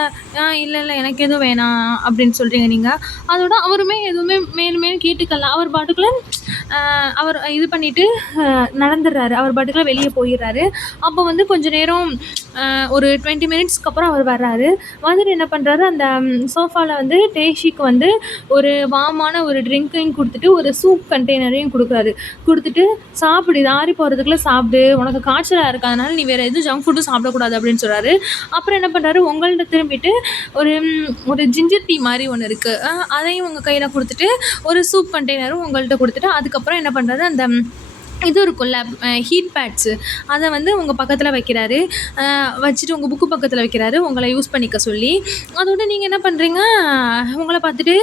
"இல்ல, இல்ல, எனக்கு எதுவும் வேணாம்" அப்படின்னு சொல்றீங்க நீங்க. அதோட அவருமே எதுவுமே மேலும் மேலும் கேட்டுக்கல. அவர் பாட்டுக்குள்ள அவர் இது பண்ணிட்டு நடந்துடுறாரு. அவர் பாட்டுக்குள்ள வெளிய போயிடுறாரு. அப்போ வந்து கொஞ்ச நேரம் ஒரு 20 மினிட்ஸ்க்கு அப்புறம் அவர் வர்றாரு. வந்துட்டு என்ன பண்றாரு, அந்த சோஃபால வந்து டேஷிக்கு வந்து ஒரு வார்மான ஒரு ட்ரிங்க்கையும் குடுத்துட்டு, ஒரு சூப் கண்டெய்னரையும் குடுக்குறாரு. குடுத்துட்டு, "சாப்பிடு. இது ஆறி போறதுக்குள்ள சாப்பிடு. உனக்கு காய்ச்சலா இருக்கு. அதனால நீ வேற எதுவும் ஜங்க் ஃபுட்டும் சாப்பிடக்கூடாது" அப்படின்னு சொல்றாரு. அப்புறம் என்ன பண்றாரு, உங்கள்ட்ட திரும்பிட்டு ஒரு ஒரு ஜிஞ்சர் டீ மாரி ஒண்ணு இருக்கு. அதையும் உங்க கையில குடுத்துட்டு, ஒரு சூப் கண்டெய்னரும் உங்கள்ட்ட குடுத்துட்டு, அதுக்கப்புறம் என்ன பண்றாரு, அந்த இது இருக்கும்ல ஹீட் பேட்ஸு, அதை வந்து உங்க பக்கத்துல வைக்கிறாரு. வச்சுட்டு உங்க புக்கு பக்கத்துல வைக்கிறாரு, உங்கள யூஸ் பண்ணிக்க சொல்லி. அதோட நீங்க என்ன பண்றீங்க, உங்கள பார்த்துட்டு,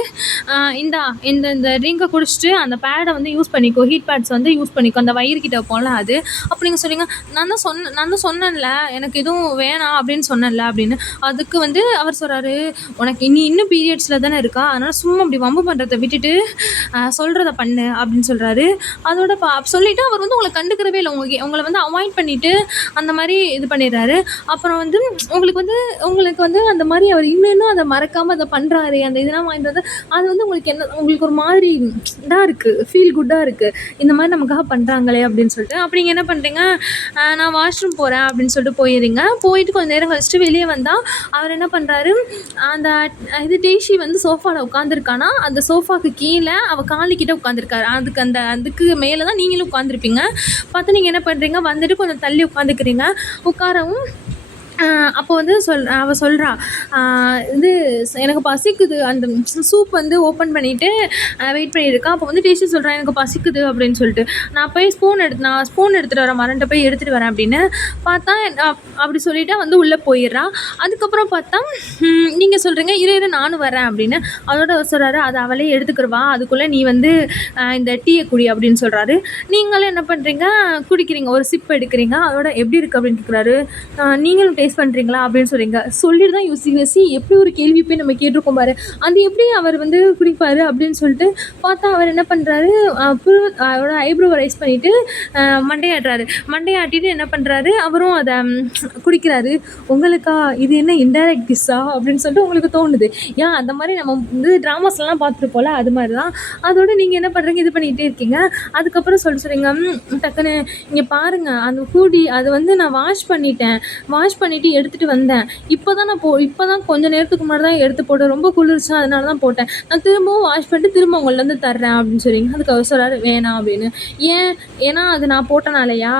இந்தா இந்த இந்த ட்ரிங்க்க குடிச்சிட்டு அந்த பேட வந்து யூஸ் பண்ணிக்கோ. ஹீட் பேட்ஸ் வந்து யூஸ் பண்ணிக்கோ. அந்த வயிறு கிட்ட வைப்போம்ல அது. அப்ப நீங்க சொல்றீங்க, நான் தான் சொன்னேன்ல, எனக்கு எதுவும் வேணாம் அப்படின்னு சொன்னேன்ல" அப்படின்னு. அதுக்கு வந்து அவர் சொல்றாரு, "உனக்கு இன்னும் பீரியட்ஸ்ல தானே இருக்கா. அதனால சும்மா இப்படி வம்பு பண்றத விட்டுட்டு, சொல்றத பண்ணு" அப்படின்னு சொல்றாரு. அதோட சொல்லிட்டு அவர் வந்து உங்கள கண்டுக்கிறவே இல்ல. உங்கள வந்து அவாய்ட் பண்ணிட்டு, அந்த மாரி இது பண்ணிடுறாரு. அப்புறம் வந்து உங்களுக்கு வந்து அந்த மாரி அவர் இன்னும் அத மறக்காம அத பண்றாரே, அந்த இதெல்லாம் வாங்கிட்டு வந்து, அது வந்து உங்களுக்கு ஒரு மாதிரி இதா இருக்கு. ஃபீல் குட்டா இருக்கு. இந்த மாரி நமக்காக பண்றாங்களே அப்படின்னு சொல்லிட்டு. அப்ப நீங்க என்ன பண்றீங்க, "நான் வாஷ்ரூம் போறேன்" அப்படின்னு சொல்லிட்டு போயிர்றீங்க. போயிட்டு கொஞ்ச நேரம் கழிச்சுட்டு வெளிய வந்தா, அவர் என்ன பண்றாரு, அந்த இது டேஷி வந்து சோஃபால உட்காந்துருக்கானா, அந்த சோஃபாக்கு கீழ அவ காலு கிட்ட உட்காந்துருக்காரு. அதுக்கு மேல தான் நீங்களும் உட்காந்துருப்பீங்க. பார்த்து நீங்க என்ன பண்றீங்க, வந்துட்டு கொஞ்சம் தள்ளி உட்காந்துக்கிறீங்க. உட்காரவும் அப்போ வந்து அவ சொல்றா, இது "எனக்கு பசிக்குது." அந்த சூப் வந்து ஓப்பன் பண்ணிட்டு வெயிட் பண்ணியிருக்கா. அப்போ வந்து டேஸ்டி சொல்றா, "எனக்கு பசிக்குது" அப்படின்னு சொல்லிட்டு. நான் ஸ்பூன் எடுத்துட்டு வரேன், மறந்துட்டு போய் எடுத்துட்டு வரேன்" அப்படின்னு. பார்த்தா அப்படி சொல்லிட்டு வந்து உள்ள போயிடுறா. அதுக்கப்புறம் பார்த்தா, நீங்க சொல்றீங்க, "இரு இரு நானும் வரேன்" அப்படின்னு. அதோட அவர் சொல்றாரு, "அது அவளே எடுத்துக்கிருவா. அதுக்குள்ள நீ வந்து இந்த டீய குடி" அப்படின்னு சொல்றாரு. நீங்களும் என்ன பண்றீங்க, குடிக்கிறீங்க. ஒரு சிப் எடுக்கிறீங்க. அதோட "எப்படி இருக்கு?" அப்படின்னு கேட்குறாரு. "நீங்களும் டேஸ்ட் பண்ணுறீங்களா?" அப்படின்னு சொல்கிறீங்க. சொல்லிட்டு தான் யோசிங்க. எப்படி ஒரு கேள்வி போய் நம்ம கேட்டிருக்கோம் பாரு, அது எப்படி அவர் வந்து குடிப்பாரு அப்படின்னு சொல்லிட்டு பார்த்தா, அவர் என்ன பண்ணுறாரு, அவரோட ஐப்ரோவை ரைஸ் பண்ணிவிட்டு மண்டையாட்டுறாரு. மண்டையாட்டிட்டு என்ன பண்ணுறாரு, அவரும் அதை குடிக்கிறாரு. உங்களுக்கா இது என்ன இன்டைரக்ட் டிஸ்ஸா அப்படின்னு சொல்லிட்டு உங்களுக்கு தோணுது. அந்த மாதிரி நம்ம வந்து ட்ராமாஸ்லாம் பார்த்துருப்போம்ல, அது மாதிரி தான். அதோட நீங்கள் என்ன பண்ணுறீங்க, இது பண்ணிகிட்டே இருக்கீங்க. அதுக்கப்புறம் சொல்கிறீங்க, டக்குன்னு "இங்கே பாருங்க, அந்த ஹூடி அது வந்து நான் வாஷ் பண்ணிவிட்டு எடுத்துகிட்டு வந்தேன். இப்போ தான் கொஞ்சம் நேரத்துக்கு முன்னாடி தான் எடுத்து போட்டேன். ரொம்ப குளிர்ச்சா, அதனால தான் போட்டேன். நான் திரும்பவும் வாஷ் பண்ணிட்டு திரும்ப உங்கள்ட்ட வந்து தர்றேன்" அப்படின்னு சொல்றீங்க. அதுக்கு அவர் சொல்றாரு, "வேணாம்" அப்படின்னு. ஏன்னா அது நான் போட்டனாலயா?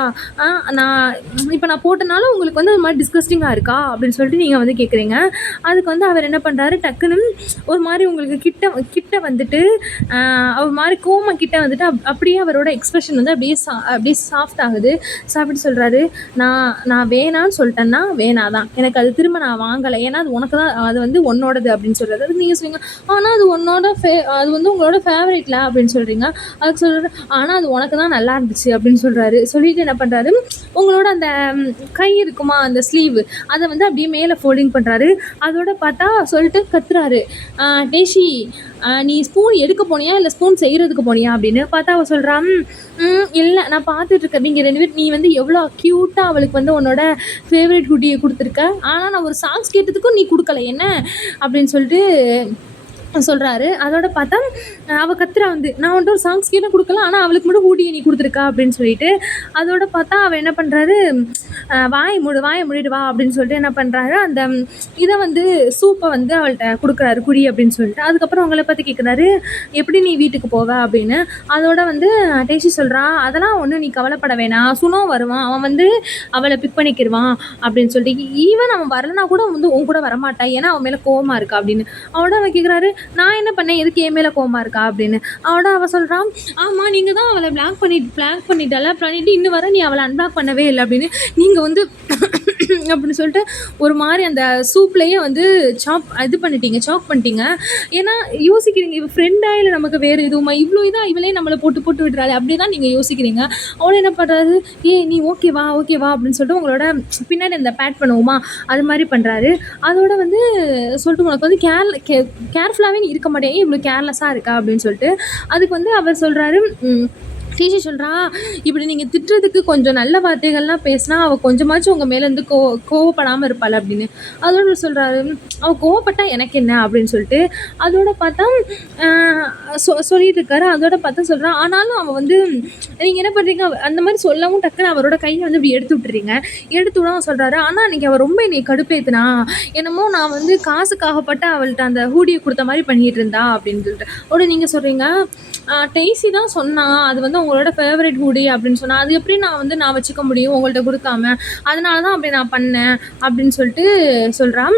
நான் போட்டனால உங்களுக்கு வந்து அது மாதிரி டிஸ்கஸ்டிங்கா இருக்கா அப்படின்னு சொல்லிட்டு நீங்க வந்து கேட்குறீங்க. அதுக்கு வந்து அவர் என்ன பண்றாரு, டக்குன்னு ஒரு மாதிரி உங்களுக்கு கிட்ட வந்துட்டு, அவர் மாதிரி கோமா கிட்ட வந்துட்டு, அப்படியே அவரோட எக்ஸ்பிரஷன் வந்து அப்படியே சாஃப்ட் ஆகுது. சாப்பிட்டு சொல்றாரு, "நான் வேணான்னு சொல்லிட்டேன்னா வேணாதான். எனக்கு அது திரும்ப நான் வாங்கலை. ஏன்னா அது உனக்கு தான், அது வந்து உன்னோடது" அப்படின்னு சொல்றாரு. அதுக்கு நீங்க சொல்றீங்க, "ஆனால் அது வந்து உங்களோட ஃபேவரேட்ல" அப்படின்னு சொல்றீங்க. அதுக்கு சொல்றாரு, "ஆனால் அது உனக்கு தான் நல்லா இருந்துச்சு" அப்படின்னு சொல்றாரு. சொல்லிட்டு என்ன பண்றாரு, உங்களோட அந்த கை இருக்குமா, அந்த ஸ்லீவ், அதை வந்து அப்படியே மேலே ஃபோல்டிங் பண்றாரு. அதோட பார்த்தா சொல்லிட்டு கத்துறாரு, "டேஷி, நீ ஸ்பூன் எடுக்க போனியா இல்லை ஸ்பூன் செய்கிறதுக்கு போனியா" அப்படின்னு. பார்த்தா அவள் சொல்கிறான், "இல்லை, நான் பார்த்துட்டு இருக்கேன். நீங்கள் 2 பேரும், நீ வந்து எவ்வளோ க்யூட்டாக அவளுக்கு வந்து உன்னோட ஃபேவரட் குட்டியை கொடுத்துருக்க. ஆனால் நான் ஒரு சாங்ஸ் கேட்டதுக்கும் நீ கொடுக்கல என்ன" அப்படின்னு சொல்லிட்டு சொல்றாரு. அதோட பார்த்தா அவள் கத்துறா வந்து, "நான் வந்துட்டு ஒரு சாங்ஸ் கேட்டும் கொடுக்கல, ஆனால் அவளுக்கு மட்டும் ஹூடியை நீ கொடுத்துருக்கா" அப்படின்னு சொல்லிட்டு. அதோட பார்த்தா அவர் என்ன பண்ணுறாரு, வாயை மூடிட்டு வா" அப்படின்னு சொல்லிட்டு என்ன பண்ணுறாரு, அந்த இதை வந்து சூப்பை வந்து அவள்கிட்ட கொடுக்குறாரு, குடி அப்படின்னு சொல்லிட்டு. அதுக்கப்புறம் அவங்கள பற்றி கேட்குறாரு, "எப்படி நீ வீட்டுக்கு போவ?" அப்படின்னு. அதோட வந்து டேஷி சொல்கிறா, "அதெல்லாம் ஒன்றும் நீ கவலைப்பட வேணாம். சுனோ வருவான், அவன் வந்து அவளை பிக் பண்ணிக்கிடுவான்" அப்படின்னு சொல்லிட்டு. "ஈவன் அவன் வரலனா கூட வந்து உன் கூட வரமாட்டா, ஏன்னா அவன் மேலே கோவமாக இருக்கா" அப்படின்னு. அவனோட அவன் கேட்குறாரு, "நான் என்ன பண்ணேன், எதுக்கு என் மேலே கோவமா இருக்கா" அப்படின்னு. அவள் சொல்கிறான், "ஆமாம், நீங்கள் தான் அவளை பிளாக் பண்ணிட்டால, பண்ணிட்டு இன்னும் வர நீ அவளை அன்பிளாக் பண்ணவே இல்லை" அப்படின்னு. நீங்கள் வந்து அப்படின்னு சொல்லிட்டு ஒரு மாதிரி அந்த சூப்லேயே வந்து சாக் பண்ணிட்டீங்க. ஏன்னா யோசிக்கிறீங்க, இவ ஃப்ரெண்டா இல்லை நமக்கு வேறு எதுவுமா, இவ்வளோ இதாக இவளே நம்மளை போட்டு போட்டு விடுறாள் அப்படி தான் நீங்கள் யோசிக்கிறீங்க. அவளை என்ன பண்ணுறாரு, நீ ஓகேவா ஓகேவா அப்படின்னு சொல்லிட்டு உங்களோட பின்னாடி அந்த பேட் பண்ணுவோமா அது மாதிரி பண்ணுறாரு. அதோட வந்து சொல்லிட்டு உனக்கு வந்து கேர்ஃபுல்லாகவே நீ இருக்க மாட்டேன், இவ்வளோ கேர்லெஸ்ஸாக இருக்கா அப்படின்னு சொல்லிட்டு. அதுக்கு வந்து அவர் சொல்கிறாரு, டீச்சர் சொல்கிறா, இப்படி நீங்கள் திட்டுறதுக்கு கொஞ்சம் நல்ல வார்த்தைகள்லாம் பேசினா அவள் கொஞ்சமாச்சும் உங்கள் மேலேருந்து கோவப்படாமல் இருப்பாள் அப்படின்னு. அதோட சொல்கிறாரு, அவள் கோவப்பட்டா எனக்கு என்ன அப்படின்னு சொல்லிட்டு. அதோட பார்த்தா சொல்லிட்டு இருக்காரு. அதோட பார்த்தா சொல்கிறான், ஆனாலும் அவள் வந்து நீங்கள் என்ன பண்ணுறீங்க அந்த மாதிரி சொல்லவும் டக்குன்னு அவரோட கையை வந்து இப்படி எடுத்து விட்டுறீங்க. எடுத்து விட சொல்கிறாரு, ஆனால் அன்றைக்கி அவள் ரொம்ப என்னை கடுப்பேத்துனா, என்னமோ நான் வந்து காசுக்காகப்பட்ட அவள்கிட்ட அந்த ஹூடியை கொடுத்த மாதிரி பண்ணிகிட்டு இருந்தா அப்படின்னு சொல்லிட்டு. உடனே நீங்கள் சொல்கிறீங்க, டெய்ஸி தான் சொன்னான் அது வந்து உங்களோட ஃபேவரட் ஹூடி அப்படின்னு சொன்னால், அது எப்படி நான் வச்சுக்க முடியும் உங்கள்கிட்ட கொடுக்காம, அதனால தான் அப்படி நான் பண்ணேன் அப்படின்னு சொல்லிட்டு சொல்கிறான்.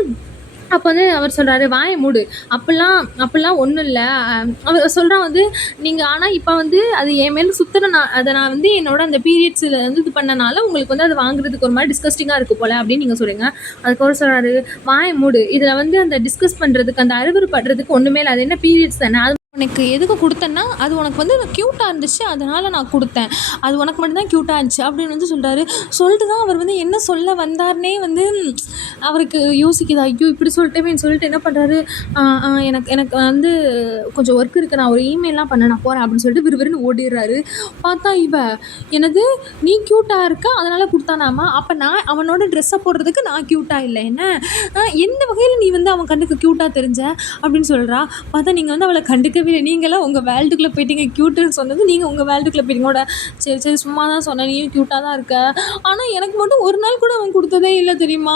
அப்போ வந்து அவர் சொல்கிறாரு, வாயை மூடு, அப்படிலாம் ஒன்றும் இல்லை. அவர் சொல்கிறான் வந்து, நீங்கள் ஆனால் இப்போ வந்து அது என் மேலே சுற்றுற அதை நான் வந்து என்னோட அந்த பீரியட்ஸில் வந்து இது பண்ணனால உங்களுக்கு வந்து அது வாங்குறதுக்கு ஒரு மாதிரி டிஸ்கஸ்டிங்காக இருக்குது போல் அப்படின்னு நீங்கள் சொல்கிறீங்க. அதுக்கப்புறம் சொல்கிறாரு, வாயை மூடு, இதில் வந்து அந்த டிஸ்கஸ் பண்ணுறதுக்கு அந்த அருவருப்படுறதுக்கு ஒன்றுமே இல்லை, அது என்ன பீரியட்ஸ் தானே, அது உனக்கு எதுக்கு கொடுத்தேன்னா அது உனக்கு வந்து க்யூட்டாக இருந்துச்சு அதனால் நான் கொடுத்தேன், அது உனக்கு மட்டும்தான் க்யூட்டாக இருந்துச்சு அப்படின்னு வந்து சொல்கிறாரு. சொல்லிட்டு தான் அவர் வந்து என்ன சொல்ல வந்தார்னே வந்து அவருக்கு யோசிக்குது, ஐயோ இப்படி சொல்லிட்டேன்னு சொல்லிட்டு என்ன பண்ணுறாரு, எனக்கு வந்து கொஞ்சம் ஒர்க் இருக்குது, நான் ஒரு இமெயிலாம் பண்ண நான் போகிறேன் அப்படின்னு சொல்லிட்டு விறுவிறுன்னு ஓடிடுறாரு. பார்த்தா எனது நீ க்யூட்டாக இருக்க அதனால் கொடுத்தானாமா, அப்போ நான் அவனோட ட்ரெஸ்ஸை போடுறதுக்கு நான் க்யூட்டாக இல்லை, என்ன எந்த வகையில் நீ வந்து அவன் கண்ணுக்கு க்யூட்டாக தெரிஞ்ச அப்படின்னு சொல்கிறா. பார்த்தா நீங்கள் வந்து அவளை கண்டுக்கவே இல்லை, நீங்களாம் உங்கள் வேல்டுக்குள்ளே போயிட்டீங்க, க்யூட்டுன்னு சொன்னது நீங்கள் உங்கள் வேல்டுக்குள்ளே போயிட்டீங்க. சரி சும்மா தான் சொன்னேன், நீயும் க்யூட்டாக தான் இருக்க, ஆனால் எனக்கு மட்டும் ஒரு நாள் கூட அவன் கொடுத்ததே இல்லை தெரியுமா,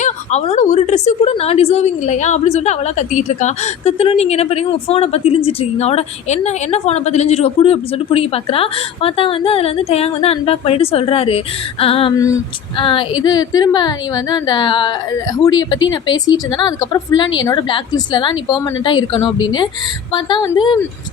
ஏன் அவனோட ஒரு ட்ரெஸ்ஸு கூட நான் டிசர்விங் இல்லையா அப்படின்னு சொல்லிட்டு அவளாக கத்திக்கிட்டு இருக்கா. கத்துணும் நீங்கள் என்ன பண்ணுறீங்க, உங்கள் ஃபோனை பார்த்து இழிஞ்சிட்ருக்கீங்க, அவட என்ன ஃபோனை பார்த்து இழிஞ்சிருக்கா குடு அப்படின்னு சொல்லிட்டு பிடிங்கி பார்க்குறா. பார்த்தா வந்து அதில் வந்து டயாங் வந்து அன்பிளாக் பண்ணிவிட்டு சொல்கிறாரு, இது திரும்ப நீ வந்து அந்த ஹூடியை பற்றி நான் பேசிகிட்டு இருந்தேன்னா அதுக்கப்புறம் ஃபுல்லாக நீ என்னோட பிளாக் லிஸ்ட்டில் தான் நீ பெர்மனெண்ட்டாக இருக்கணும் அப்படின்னு. பார்த்தா வந்து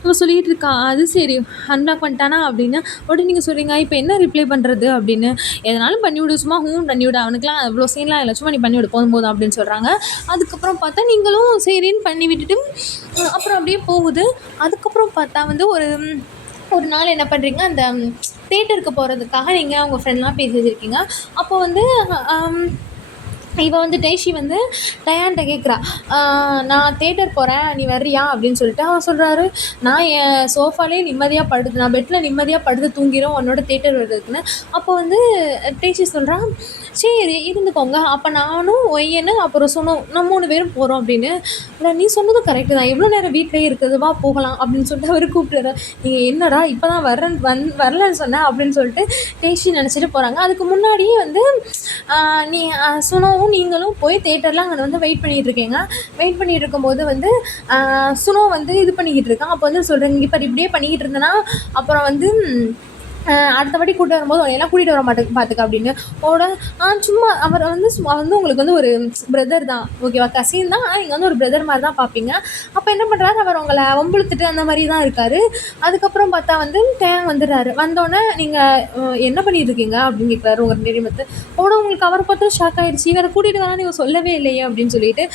இவ சொல்லிகிட்டு இருக்கா, அது சரி அன்பிளாக் பண்ணிட்டானா அப்படின்னு. உடனே நீங்கள் சொல்கிறீங்க, இப்போ என்ன ரிப்ளை பண்ணுறது அப்படின்னு. எதனாலும் பண்ணிவிடு, சும்மா பண்ணிவிடு, அவனுக்குலாம் அவ்வளோ சீன்லாம் இல்லை, சும்மா நீ பண்ணிவிடு போதும் அப்படின்னு சொல்கிறாங்க. அதுக்கப்புறம் பார்த்தா நீங்களும் சரின்னு பண்ணி விட்டுட்டு அப்புறம் அப்படியே போகுது. அதுக்கப்புறம் பார்த்தா வந்து ஒரு நாள் என்ன பண்ணுறீங்க, அந்த தேட்டருக்கு போகிறதுக்காக நீங்கள் அவங்க ஃப்ரெண்ட்லாம் பேசி வச்சுருக்கீங்க. அப்போ வந்து இவன் வந்து டெய்ஷி வந்து டயான்ட்ட கேட்குறா, நான் தேட்டர் போகிறேன் நீ வர்றியா அப்படின்னு சொல்லிட்டு. அவன் சொல்கிறாரு, நான் என் சோஃபாலே நிம்மதியாக படுத்து, நான் பெட்டில் நிம்மதியாக படுத்து தூங்கிடும் உன்னோட தேட்டர் வருதுன்னு. அப்போ வந்து டெய்ஷி சொல்கிறான், சரி இருந்துக்கோங்க, அப்போ நானும் ஒய்யன்னு அப்புறம் சொன்னோம் நம்ம 3 பேரும் போகிறோம் அப்படின்னு. இல்லை நீ சொன்னதும் கரெக்டு தான், எவ்வளோ நேரம் வீட்டிலே இருக்குது, வா போகலாம் அப்படின்னு சொல்லிட்டு அவர் கூப்பிட்டுறாரு. நீங்கள் என்னடா இப்போ தான் வரலன்னு சொன்னேன் அப்படின்னு சொல்லிட்டு டெய்ஷி நினச்சிட்டு போகிறாங்க. அதுக்கு முன்னாடியே வந்து நீ சுனோவும் நீங்களும் போய் தேட்டரில் அங்கே வந்து வெயிட் பண்ணிகிட்டு இருக்கும்போது வந்து சுனோ வந்து இது பண்ணிக்கிட்டு இருக்கான். அப்போ வந்து சொல்கிறேங்க, இப்போ இப்படியே பண்ணிக்கிட்டு இருந்தேன்னா அப்புறம் வந்து அடுத்தபடி கூட்டு வரும்போது எல்லாம் கூட்டிகிட்டு வர மாட்டேங்க பார்த்துக்க அப்படின்னு சும்மா அவர் வந்து உங்களுக்கு வந்து ஒரு பிரதர் தான், ஓகேவா, கசின் தான், ஆனால் நீங்கள் வந்து ஒரு பிரதர் மாதிரி தான் பார்ப்பீங்க. அப்போ என்ன பண்ணுறாரு, அவர் உங்களை வம்புழுத்துட்டு அந்த மாதிரி தான் இருக்கார். அதுக்கப்புறம் பார்த்தா வந்து டேங் வந்துடுறாரு. வந்தோடனே நீங்கள் என்ன பண்ணிட்டு இருக்கீங்க அப்படின்னு கேட்குறாரு உங்கள் நெறிமத்து. உங்களுக்கு அவரை பார்த்து ஷாக் ஆகிடுச்சு, இவரை கூட்டிகிட்டு வரா நீங்கள் சொல்லவே இல்லையே அப்படின்னு சொல்லிட்டு.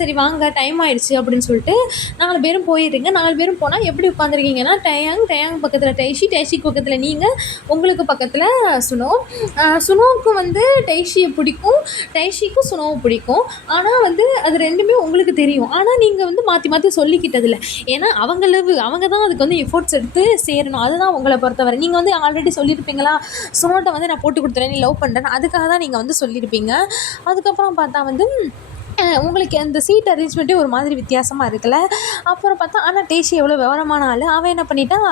சரி வாங்க டைம் ஆகிடுச்சு அப்படின்னு சொல்லிட்டு 4 பேரும் போயிடுறீங்க. 4 பேரும் போனால் எப்படி உட்காந்துருக்கீங்கன்னா, டேங் பக்கத்தில் டெய்ஷிக்கு பக்கத்தில் நீங்கள், உங்களுக்கு பக்கத்தில் சுனோவுக்கு வந்து டெய்ஷியை பிடிக்கும், டெய்ஷிக்கும் சுனோவை பிடிக்கும். ஆனால் வந்து அது ரெண்டுமே உங்களுக்கு தெரியும், ஆனால் நீங்கள் வந்து மாற்றி சொல்லிக்கிட்டதில்லை. ஏன்னா அவங்க தான் அதுக்கு வந்து எஃபோர்ட்ஸ் எடுத்து சேரணும், அதுதான் உங்களை பொறுத்தவரை. நீங்கள் வந்து ஆல்ரெடி சொல்லியிருப்பீங்களா, சுனோட்ட வந்து நான் போட்டு கொடுத்துறேன் நீ லவ் பண்ணுறேன்னு, அதுக்காக தான் நீங்கள் வந்து சொல்லியிருப்பீங்க. அதுக்கப்புறம் பார்த்தா வந்து உங்களுக்கு அந்த சீட் அரேஞ்ச்மெண்ட்டே ஒரு மாதிரி வித்தியாசமாக இருக்குல்ல. அப்புறம் பார்த்தா ஆனால் டேஷி எவ்வளோ விவரமான ஆள், அவன் என்ன பண்ணிட்டான்,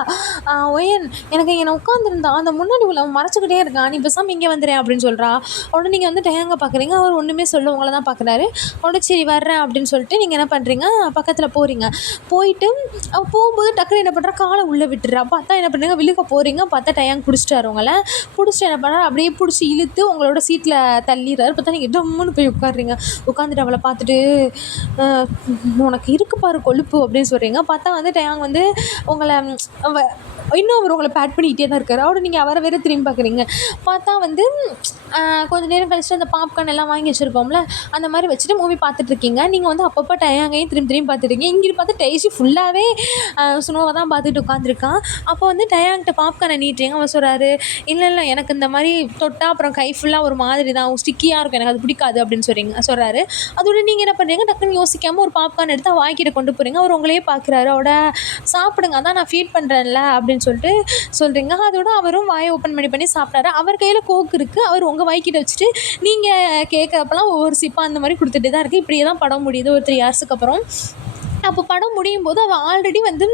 ஒயன் எனக்கு இங்கே உட்காந்துருந்தான் அந்த முன்னாடி உள்ள அவன் மறைச்சிக்கிட்டே இருக்கான், நீ பேசாமல் இங்கே வந்துடுறேன் அப்படின்னு சொல்கிறா. உடனே நீங்கள் வந்து டேங்க பார்க்குறீங்க, அவர் ஒன்றுமே சொல்ல உங்களை தான் பார்க்குறாரு. உடனே சரி வர்றேன் அப்படின்னு சொல்லிட்டு நீங்கள் என்ன பண்ணுறீங்க, பக்கத்தில் போகிறீங்க. போயிட்டு போகும்போது டக்குனு என்ன பண்ணுறா, காலை உள்ளே விட்டுறா. பார்த்தா என்ன பண்ணுறீங்க, விழுக்க போகிறீங்க. பார்த்தா டயாங் பிடிச்சிட்டாரு உங்களை. பிடிச்சிட்டு என்ன பண்ணுறாரு, அப்படியே பிடிச்சி இழுத்து உங்களோட சீட்டில் தள்ளிடுறாரு. பார்த்தா நீங்கள் டம்முன்னு போய் உட்காடுறீங்க. உட்காந்துட்டு அவளை பார்த்துட்டு உனக்கு இருக்கு பாரு கொழுப்பு அப்படின்னு சொல்கிறீங்க. பார்த்தா வந்து டயாங் வந்து உங்களை இன்னும் அவர் உங்களை பேட் பண்ணிக்கிட்டே தான் இருக்காரு. அவரை நீங்கள் அவரை வேறு திரும்பி பார்க்குறீங்க. பார்த்தா வந்து கொஞ்சம் நேரம் கழிச்சுட்டு அந்த பாப்கார்ன் எல்லாம் வாங்கி வச்சுருப்போம்ல, அந்த மாதிரி வச்சுட்டு மூவி பார்த்துட்ருக்கீங்க. நீங்கள் வந்து அப்பப்போ டயாங்கையும் திரும்பி திரும்பி பார்த்துருக்கீங்க. இங்கிட்டு பார்த்து டைஷி ஃபுல்லாகவே சுனோவை தான் பார்த்துட்டு உட்காந்துருக்கான். அப்போ வந்து டயாங்கிட்ட பாப்கார்னை நீட்டுறீங்க. அவன் சொல்கிறாரு, இல்லை எனக்கு இந்த மாதிரி தொட்டால் அப்புறம் கை ஃபுல்லாக ஒரு மாதிரி தான் ஸ்டிக்கியாக இருக்கும், எனக்கு அது பிடிக்காது அப்படின்னு சொல்கிறாரு. அதோட நீங்கள் என்ன பண்ணுறீங்க, டக்குன்னு யோசிக்காமல் ஒரு பாப்கார்ன் எடுத்து வாய்க்கிட்ட கொண்டு போகிறீங்க. அவர் உங்களையே பார்க்குறாரு. அவட சாப்பிடுங்க, அதான் நான் ஃபீட் பண்ணுறேன்ல அப்படின்னு சொல்லிட்டு சொல்கிறீங்க. அதோட அவரும் வாயை ஓப்பன் பண்ணி சாப்பிட்டாரு. அவர் கையில் கோக்கு இருக்குது. அவர் உங்கள் வாய்க்கிட்ட வச்சுட்டு நீங்கள் கேட்குறப்பெல்லாம் ஒவ்வொரு சிப்பாக அந்த மாதிரி கொடுத்துட்டு தான் இருக்குது. இப்படியே தான் படம் முடியுது ஒரு 3 ஹார்ஸுக்கு அப்புறம். அப்போ படம் முடியும் போது அவள் ஆல்ரெடி வந்து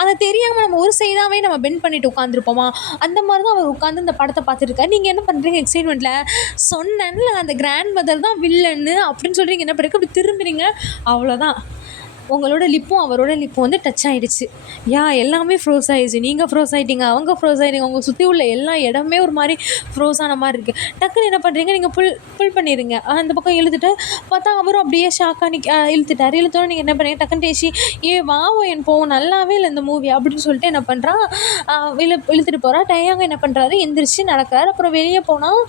அதை தெரியாமல் நம்ம ஒரு சைடாகவே நம்ம பெண்ட் பண்ணிட்டு உட்காந்துருப்போமா, அந்த மாதிரி தான் அவர் உட்காந்து இந்த படத்தை பார்த்துருக்காரு. நீங்கள் என்ன பண்ணுறீங்க எக்ஸைட்மெண்ட்டில், சொன்னேன்ல அந்த கிராண்ட் மதர் தான் வில்லன்னு அப்படின்னு சொல்கிறீங்க. என்ன பண்ணுறீங்க, அப்படி திரும்புறீங்க. அவ்வளோதான், உங்களோட லிப்பும் அவரோட லிப்பும் வந்து டச் ஆகிடுச்சு. எல்லாமே ஃப்ரோஸ் ஆகிடுச்சு. நீங்கள் ஃப்ரோஸ் ஆகிட்டீங்க, அவங்க ஃப்ரோஸ் ஆகிட்டீங்க. உங்கள் சுற்றி உள்ள எல்லா இடமே ஒரு மாதிரி ஃப்ரோஸ் ஆன மாதிரி இருக்குது. டக்குன்னு என்ன பண்ணுறீங்க, நீங்கள் புல் பண்ணிடுங்க. அந்த பக்கம் இழுத்துட்டு பார்த்தா அவரும் அப்படியே ஷாக்காக இழுத்துட்டார். இழுத்தோட நீங்கள் என்ன பண்ணுறீங்க, டக்குன்னு டேஷி வாவோ என் போவோம், நல்லாவே இல்லை இந்த மூவி அப்படின்னு சொல்லிட்டு என்ன பண்ணுறான், இழுத்துட்டு போகிறா. டயாங்க என்ன பண்ணுறாரு, எந்திரிச்சு நடக்கிறார். அப்புறம் வெளியே போனால்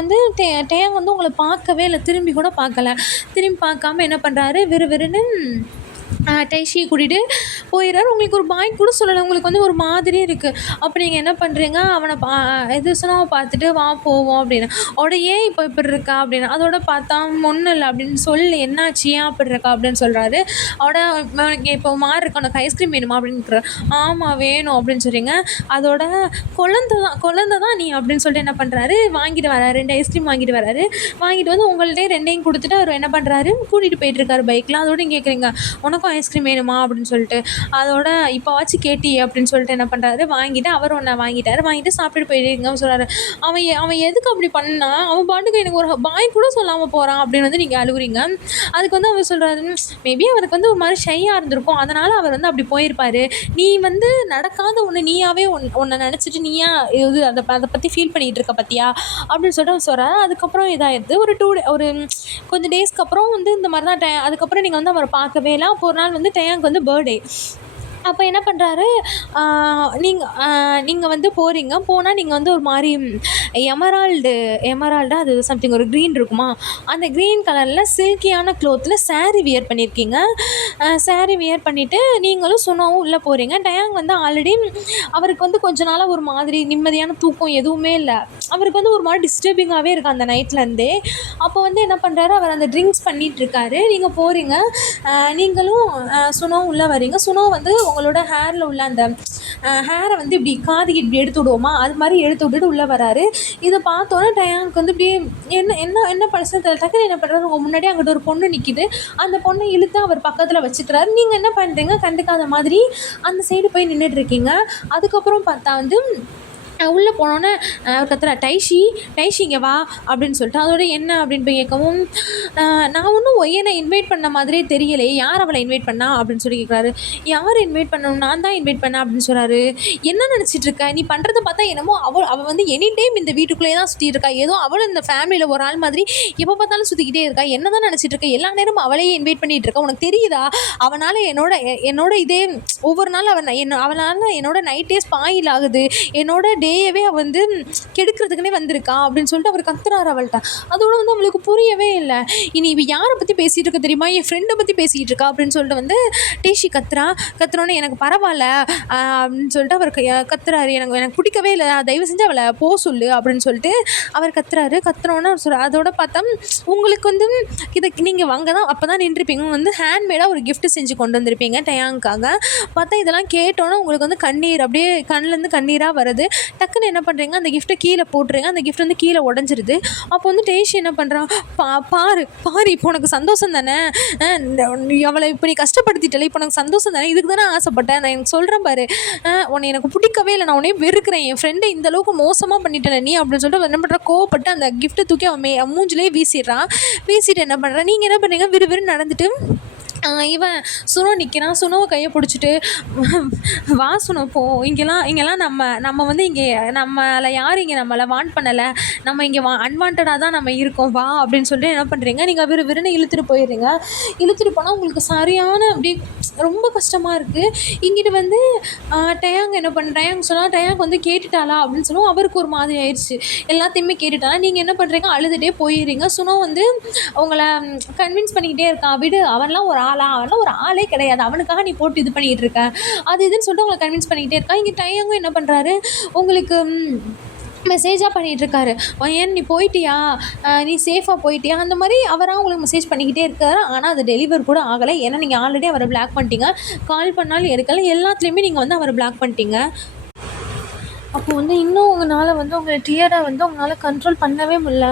வந்து டயாங்க வந்து உங்களை பார்க்கவே இல்லை, திரும்பி கூட பார்க்கல. திரும்பி பார்க்காம என்ன பண்ணுறாரு, வெறுன்னு டைஷியை கூட்டிகிட்டு போயிடுறாரு. உங்களுக்கு ஒரு பாய் கூட சொல்லலை, உங்களுக்கு வந்து ஒரு மாதிரி இருக்குது. அப்போ நீங்கள் என்ன பண்ணுறீங்க, அவனை எது சொன்னால் பார்த்துட்டு வா போவோம் அப்படின்னு. அவட ஏன் இப்போ இப்படி இருக்கா அப்படின்னு, அதோட பார்த்தா ஒன்றும் இல்லை அப்படின்னு சொல்லி, என்னாச்சு ஏன் அப்படி இருக்கா அப்படின்னு சொல்கிறாரு. அவட இப்போ மாறி இருக்க, உனக்கு ஐஸ்கிரீம் வேணுமா அப்படின்னு. ஆமாம் வேணும் அப்படின்னு சொல்கிறீங்க. அதோட குழந்தை தான் நீ அப்படின்னு சொல்லிட்டு என்ன பண்ணுறாரு, வாங்கிட்டு வராரு. 2 ஐஸ்கிரீம் வாங்கிட்டு வராரு. வாங்கிட்டு வந்து உங்கள்கிட்ட 2ஐயும் கொடுத்துட்டு அவர் என்ன பண்ணுறாரு, கூட்டிகிட்டு போயிட்டுருக்காரு பைக்கில். அதோட நீங்கள் கேட்குறீங்க, உனக்கும் ஐஸ்கிரீம் வேணுமா அப்படின்னு சொல்லிட்டு. அதோட இப்போவாச்சும் கேட்டியே அப்படின்னு சொல்லிட்டு என்ன பண்ணுறாரு, வாங்கிட்டு அவர் ஒன்றை வாங்கிட்டு சாப்பிட்டு போயிடுங்க சொல்கிறாரு. அவன் எதுக்கு அப்படி பண்ணா, அவன் பாட்டுக்கு எனக்கு ஒரு பாய் கூட சொல்லாமல் போகிறான் அப்படின்னு வந்து நீங்கள் அழுகுறீங்க. அதுக்கு வந்து அவர் சொல்கிறாரு, மேபி அவருக்கு வந்து ஒரு மாதிரி ஷையாக இருந்திருக்கும், அதனால் அவர் வந்து அப்படி போயிருப்பார். நீ வந்து நடக்காத ஒன்று நீயாவே ஒன்றை நினச்சிட்டு நீயா இது அதை பற்றி ஃபீல் பண்ணிகிட்டு இருக்க பார்த்தியா அப்படின்னு சொல்லிட்டு அவர் சொல்கிறாரு. அதுக்கப்புறம் இதாகிடுது. ஒரு கொஞ்சம் டேஸ்க்கு அப்புறம் வந்து இந்த மாதிரி தான் அதுக்கப்புறம் நீங்கள் வந்து அவரை பார்க்கவே இல்லை. அப்போ ஒரு நாள் வந்து டயாங்க்கு வந்து பர்த்டே. அப்போ என்ன பண்ணுறாரு, நீங்கள் வந்து போனால் நீங்கள் வந்து ஒரு மாதிரி எமரால்டாக அது சம்திங் ஒரு க்ரீன் இருக்குமா, அந்த க்ரீன் கலரில் சில்கியான க்ளோத்தில் சாரீ வியர் பண்ணியிருக்கீங்க. சாரீ வியர் பண்ணிவிட்டு நீங்களும் சுனோவும் உள்ளே போகிறீங்க. டயாங் வந்து ஆல்ரெடி அவருக்கு வந்து கொஞ்ச நாளாக ஒரு மாதிரி நிம்மதியான தூக்கம் எதுவுமே இல்லை. அவருக்கு வந்து ஒரு மாதிரி டிஸ்டர்பிங்காகவே இருக்குது அந்த நைட்லேருந்தே. அப்போ வந்து என்ன பண்ணுறாரு, அவர் அந்த ட்ரிங்க்ஸ் பண்ணிகிட்ருக்காரு. நீங்கள் போகிறீங்க, நீங்களும் சுனோவும் உள்ளே வரீங்க. சுனோ வந்து உங்களோட ஹேரில் உள்ள அந்த ஹேரை வந்து இப்படி காதுக்கு இப்படி எடுத்து விடுவோமா, அது மாதிரி எடுத்து விட்டுட்டு உள்ளே வராரு. இதை பார்த்தோன்னே டயாங்க்கு வந்து இப்படி என்ன பழசு டக்குன்னு என்ன பண்ணுறாரு, உங்கள் முன்னாடி அங்கிட்ட ஒரு பொண்ணு நிற்கிது. அந்த பொண்ணை இழுத்து அவர் பக்கத்தில் வச்சுக்கிறாரு. நீங்கள் என்ன பண்ணுறீங்க, கண்டுக்காத மாதிரி அந்த சைடு போய் நின்றுட்டுருக்கீங்க. அதுக்கப்புறம் பார்த்தா வந்து உள்ளே போனோன்னே அவர் கத்துறா, டைஷி இங்கே வா அப்படின்னு சொல்லிட்டு. அதோட என்ன அப்படின்னு போய் கேட்கவும், நான் ஒன்றும் ஒய்யனை இன்வைட் பண்ண மாதிரியே தெரியலையே, யார் அவளை இன்வைட் பண்ணா அப்படின்னு சொல்லி கேட்குறாரு. யார் இன்வைட் பண்ணணும், நான் தான் இன்வைட் பண்ணேன் அப்படின்னு சொல்கிறாரு. என்ன நினச்சிட்டு இருக்க, நீ பண்ணுறதை பார்த்தா என்னமோ அவள் வந்து எனி டைம் இந்த வீட்டுக்குள்ளேயே தான் சுற்றிட்டு இருக்கா, ஏதோ அவளும் இந்த ஃபேமிலியில் ஒரு ஆள் மாதிரி எப்போ பார்த்தாலும் சுற்றிக்கிட்டே இருக்கா, என்ன தான் நினச்சிட்டு இருக்க, எல்லா நேரமும் அவளையே இன்வைட் பண்ணிகிட்டு இருக்கா, உனக்கு தெரியுதா, அவனால் என்னோட இதே ஒவ்வொரு நாள் அவனால் என்னோட நைட்டே ஸ்பாயில் ஆகுது, என்னோட டேயவே அவள் வந்து கெடுக்கிறதுக்குனே வந்திருக்கா அப்படின்னு சொல்லிட்டு அவர் கத்துறாரு அவள்கிட்ட. அதோட வந்து அவளுக்கு புரியவே இல்லை. இனி இவ யாரை பற்றி பேசிகிட்டு இருக்க தெரியுமா, என் ஃப்ரெண்டை பற்றி பேசிகிட்டு இருக்கா அப்படின்னு சொல்லிட்டு வந்து டேஷி கத்துறோன்னு எனக்கு பரவாயில்ல அப்படின்னு சொல்லிட்டு அவர் கத்துறாரு. எனக்கு பிடிக்கவே இல்லை, தயவு செஞ்சு அவளை சொல்லு அப்படின்னு சொல்லிட்டு அவர் கத்துறோன்னு அவர் சொல்கிறார். அதோட பார்த்தா உங்களுக்கு வந்து இதை நீங்கள் வாங்க தான் அப்போ தான் நின்றுருப்பீங்க, வந்து ஹேண்ட்மேடாக ஒரு கிஃப்ட் செஞ்சு கொண்டு வந்திருப்பீங்க டயாங்க்காக. பார்த்தா இதெல்லாம் கேட்டோன்னே உங்களுக்கு வந்து கண்ணீர் அப்படியே கண்ணிலேருந்து கண்ணீராக வருது. டக்குன்னு என்ன பண்ணுறீங்க, அந்த கிஃப்ட்டை கீழே போட்டுருங்க. அந்த கிஃப்ட் வந்து கீழே உடஞ்சிருது. அப்போ வந்து டேஷி என்ன பண்ணுறான், பாரு இப்போ உனக்கு சந்தோஷம் தானே, அவளை இப்போ நீ கஷ்டப்படுத்திட்டல, இப்போ உனக்கு சந்தோஷம் தானே, இதுக்கு தானே ஆசைப்பட்டேன், நான் எனக்கு சொல்கிறேன் பாரு, உன்னை எனக்கு பிடிக்கவே இல்லை, நான் உடனே வெறுக்கிறேன், என் ஃப்ரெண்டை இந்த அளவுக்கு மோசமாக பண்ணிட்டல நீ அப்படின்னு சொல்லிட்டு என்ன பண்ணுற, கோவப்பட்டு அந்த கிஃப்ட்டை தூக்கி அவன் மூஞ்சிலே வீசிட்டு என்ன பண்ணுறான், நீங்கள் என்ன பண்ணுறீங்க, விறுவிறு நடந்துட்டு இவன் சுனோ நிற்கிறான். சுனோவை கையை பிடிச்சிட்டு, வா சுனோ போ, இங்கெல்லாம் நம்ம வந்து இங்கே நம்மளை யாரும் இங்கே நம்மளை வாண்ட் பண்ணலை, நம்ம இங்கே அன்வான்டாக தான் நம்ம இருக்கோம், வா அப்படின்னு சொல்லிட்டு என்ன பண்ணுறீங்க, நீங்கள் விறுவிறுன்னு இழுத்துட்டு போயிடுறீங்க. இழுத்துட்டு போனால் உங்களுக்கு சரியான அப்படி ரொம்ப கஷ்டமாக இருக்குது. இங்கிட்டு வந்து டயாங் என்ன டயாங் சொன்னால் டயாங் வந்து கேட்டுட்டாளா அப்படின்னு சொல்லுவோம். அவருக்கு ஒரு மாதிரி ஆயிடுச்சு. எல்லாத்தையுமே கேட்டுட்டாளா, நீங்கள் என்ன பண்ணுறீங்க, அழுதுகிட்டே போயிடுறீங்க. சுனோ வந்து உங்கள கன்வின்ஸ் பண்ணிக்கிட்டே இருக்கான். விடு, அவன்லாம் ஒரு ஆளா, அவன்லாம் ஒரு ஆளே கிடையாது, அவனுக்காக நீ போட்டு இது பண்ணிகிட்டு இருக்க, அது இதுன்னு சொல்லிட்டு உங்களை கன்வின்ஸ் பண்ணிக்கிட்டே இருக்கா. இங்கே டயாங்கும் என்ன பண்ணுறாரு, உங்களுக்கு மெசேஜாக பண்ணிகிட்ருக்காரு. ஏன் நீ போயிட்டியா, நீ சேஃபாக போயிட்டியா, அந்த மாதிரி அவராக உங்களுக்கு மெசேஜ் பண்ணிக்கிட்டே இருக்காரு. ஆனால் அது டெலிவர் கூட ஆகலை. ஏன்னா நீங்கள் ஆல்ரெடி அவரை பிளாக் பண்ணிட்டீங்க. கால் பண்ணாலும் எடுக்கலை, எல்லாத்துலேயுமே நீங்கள் வந்து அவரை பிளாக் பண்ணிட்டீங்க. அப்போ வந்து இன்னும் உங்களால் வந்து உங்கள் டியரை வந்து உங்களால் கண்ட்ரோல் பண்ணவே முடியல.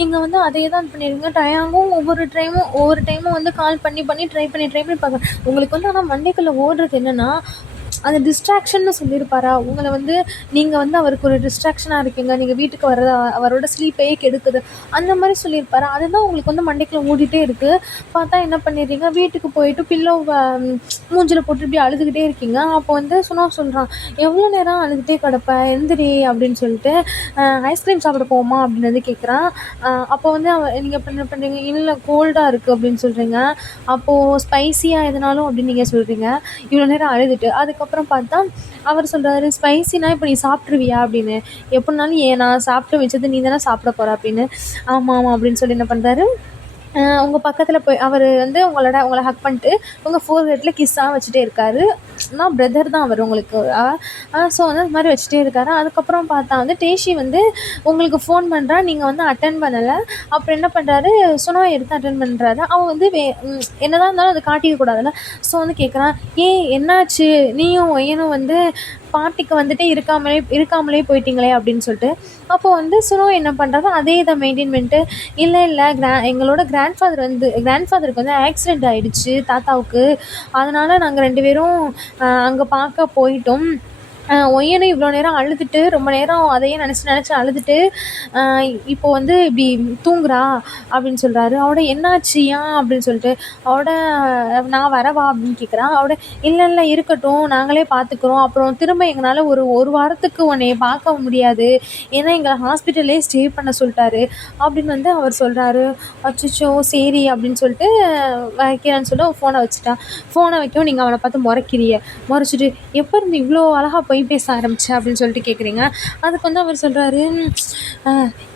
நீங்கள் வந்து அதே தான் பண்ணிடுங்க. டயாங்கும் ஒவ்வொரு டைமும் வந்து கால் பண்ணி ட்ரை பண்ணி பார்க்குறேன். உங்களுக்கு வந்து ஆனால் மண்டைக்குள்ளே ஓடுறது என்னென்னா, அந்த டிஸ்ட்ராக்ஷன்னு சொல்லியிருப்பாரா, உங்களை வந்து நீங்கள் வந்து அவருக்கு ஒரு டிஸ்ட்ராக்ஷனாக இருக்கீங்க, நீங்கள் வீட்டுக்கு வர்றது அவரோட ஸ்லீப்பையே கெடுக்குது, அந்த மாதிரி சொல்லியிருப்பாரா. அதுதான் உங்களுக்கு வந்து மண்டைக்குள்ளே ஓடிட்டே இருக்குது. பார்த்தா என்ன பண்ணிடுறீங்க, வீட்டுக்கு போயிட்டு பில்லோவை மூஞ்சில் போட்டு இப்படி அழுதுகிட்டே இருக்கீங்க. அப்போ வந்து சொல்கிறான், எவ்வளோ நேரம் அழுதுகிட்டே கிடப்ப, எந்திரி அப்படின்னு சொல்லிட்டு, ஐஸ்கிரீம் சாப்பிட போவோமா அப்படின்னு வந்து கேட்குறான். அப்போ வந்து நீங்கள் என்ன பண்ணுறீங்க, இல்லை கோல்டாக இருக்குது அப்படின்னு சொல்கிறீங்க. அப்போது ஸ்பைசியாக எதுனாலும் அப்படின்னு நீங்கள் சொல்கிறீங்க. இவ்வளோ நேரம் அழுதுட்டு அதுக்கப்புறம் பார்த்தா அவர் சொல்கிறாரு, ஸ்பைசினா இப்போ நீ சாப்பிட்ருவியா அப்படின்னு. எப்படினாலும் நான் சாப்பிட்டு வச்சது நீ தானே சாப்பிட போகிற அப்படின்னு. ஆமாம் அப்படின்னு சொல்லி என்ன பண்ணுறாரு, உங்கள் பக்கத்தில் போய் அவர் வந்து உங்களை ஹக் பண்ணிட்டு உங்கள் ஃபோர்ஹெட்டில் கிஸ்ஸாக வச்சுட்டே இருக்காரு. நான் பிரதர் தான் அவர் உங்களுக்கு. ஸோ வந்து அது மாதிரி வச்சுட்டே இருக்காரு. அதுக்கப்புறம் பார்த்தா வந்து டேஷி வந்து உங்களுக்கு ஃபோன் பண்ணுறா, நீங்கள் வந்து அட்டன் பண்ணலை. அப்புறம் என்ன பண்ணுறாரு, சுனோவை எடுத்து அட்டன் பண்ணுறாரு. அவன் வந்து என்னதான் இருந்தாலும் அதை காட்டிக்க கூடாதுல்ல. ஸோ வந்து கேட்குறான், என்னாச்சு, நீயும் ஒய்யனும் வந்து பார்ட்டிக்கு வந்துட்டு இருக்காமலே போயிட்டீங்களே அப்படின்னு சொல்லிட்டு. அப்போ வந்து சுனோ என்ன பண்ணுறாங்க, அதே இதை மெயின்டைன் பண்ணிட்டு, இல்லை எங்களோட கிராண்ட்ஃபாதருக்கு வந்து ஆக்சிடெண்ட் ஆகிடுச்சு தாத்தாவுக்கு, அதனால் நாங்கள் 2 பேரும் அங்கே பார்க்க போயிட்டோம். ஒய்யனும் இவ்வளோ நேரம் அழுதுட்டு, ரொம்ப நேரம் அதையே நினச்சி அழுதுட்டு இப்போ வந்து இப்படி தூங்குறா அப்படின்னு சொல்கிறாரு. அவட என்னாச்சு ஏன் அப்படின்னு சொல்லிட்டு, அவட நான் வரவா அப்படின்னு கேட்குறான். அவட இல்லை இருக்கட்டும், நாங்களே பார்த்துக்குறோம், அப்புறம் திரும்ப எங்களால் ஒரு வாரத்துக்கு உன்னை பார்க்க முடியாது, ஏன்னா எங்களை ஹாஸ்பிட்டல்லே ஸ்டே பண்ண சொல்லிட்டாரு அப்படின்னு வந்து அவர் சொல்கிறாரு. அச்சோ சரி அப்படின்னு சொல்லிட்டு வைக்கிறான்னு சொல்லிட்டு ஃபோனை வச்சுட்டான். ஃபோனை வைக்கவும் நீங்கள் அவனை பார்த்து முறைச்சிட்டு, எப்போ இருந்து இவ்வளோ அழகாக பொய் பேச ஆரம்பிச்ச அப்படின்னு சொல்லிட்டு கேட்குறீங்க. அதுக்கு வந்து அவர் சொல்கிறாரு,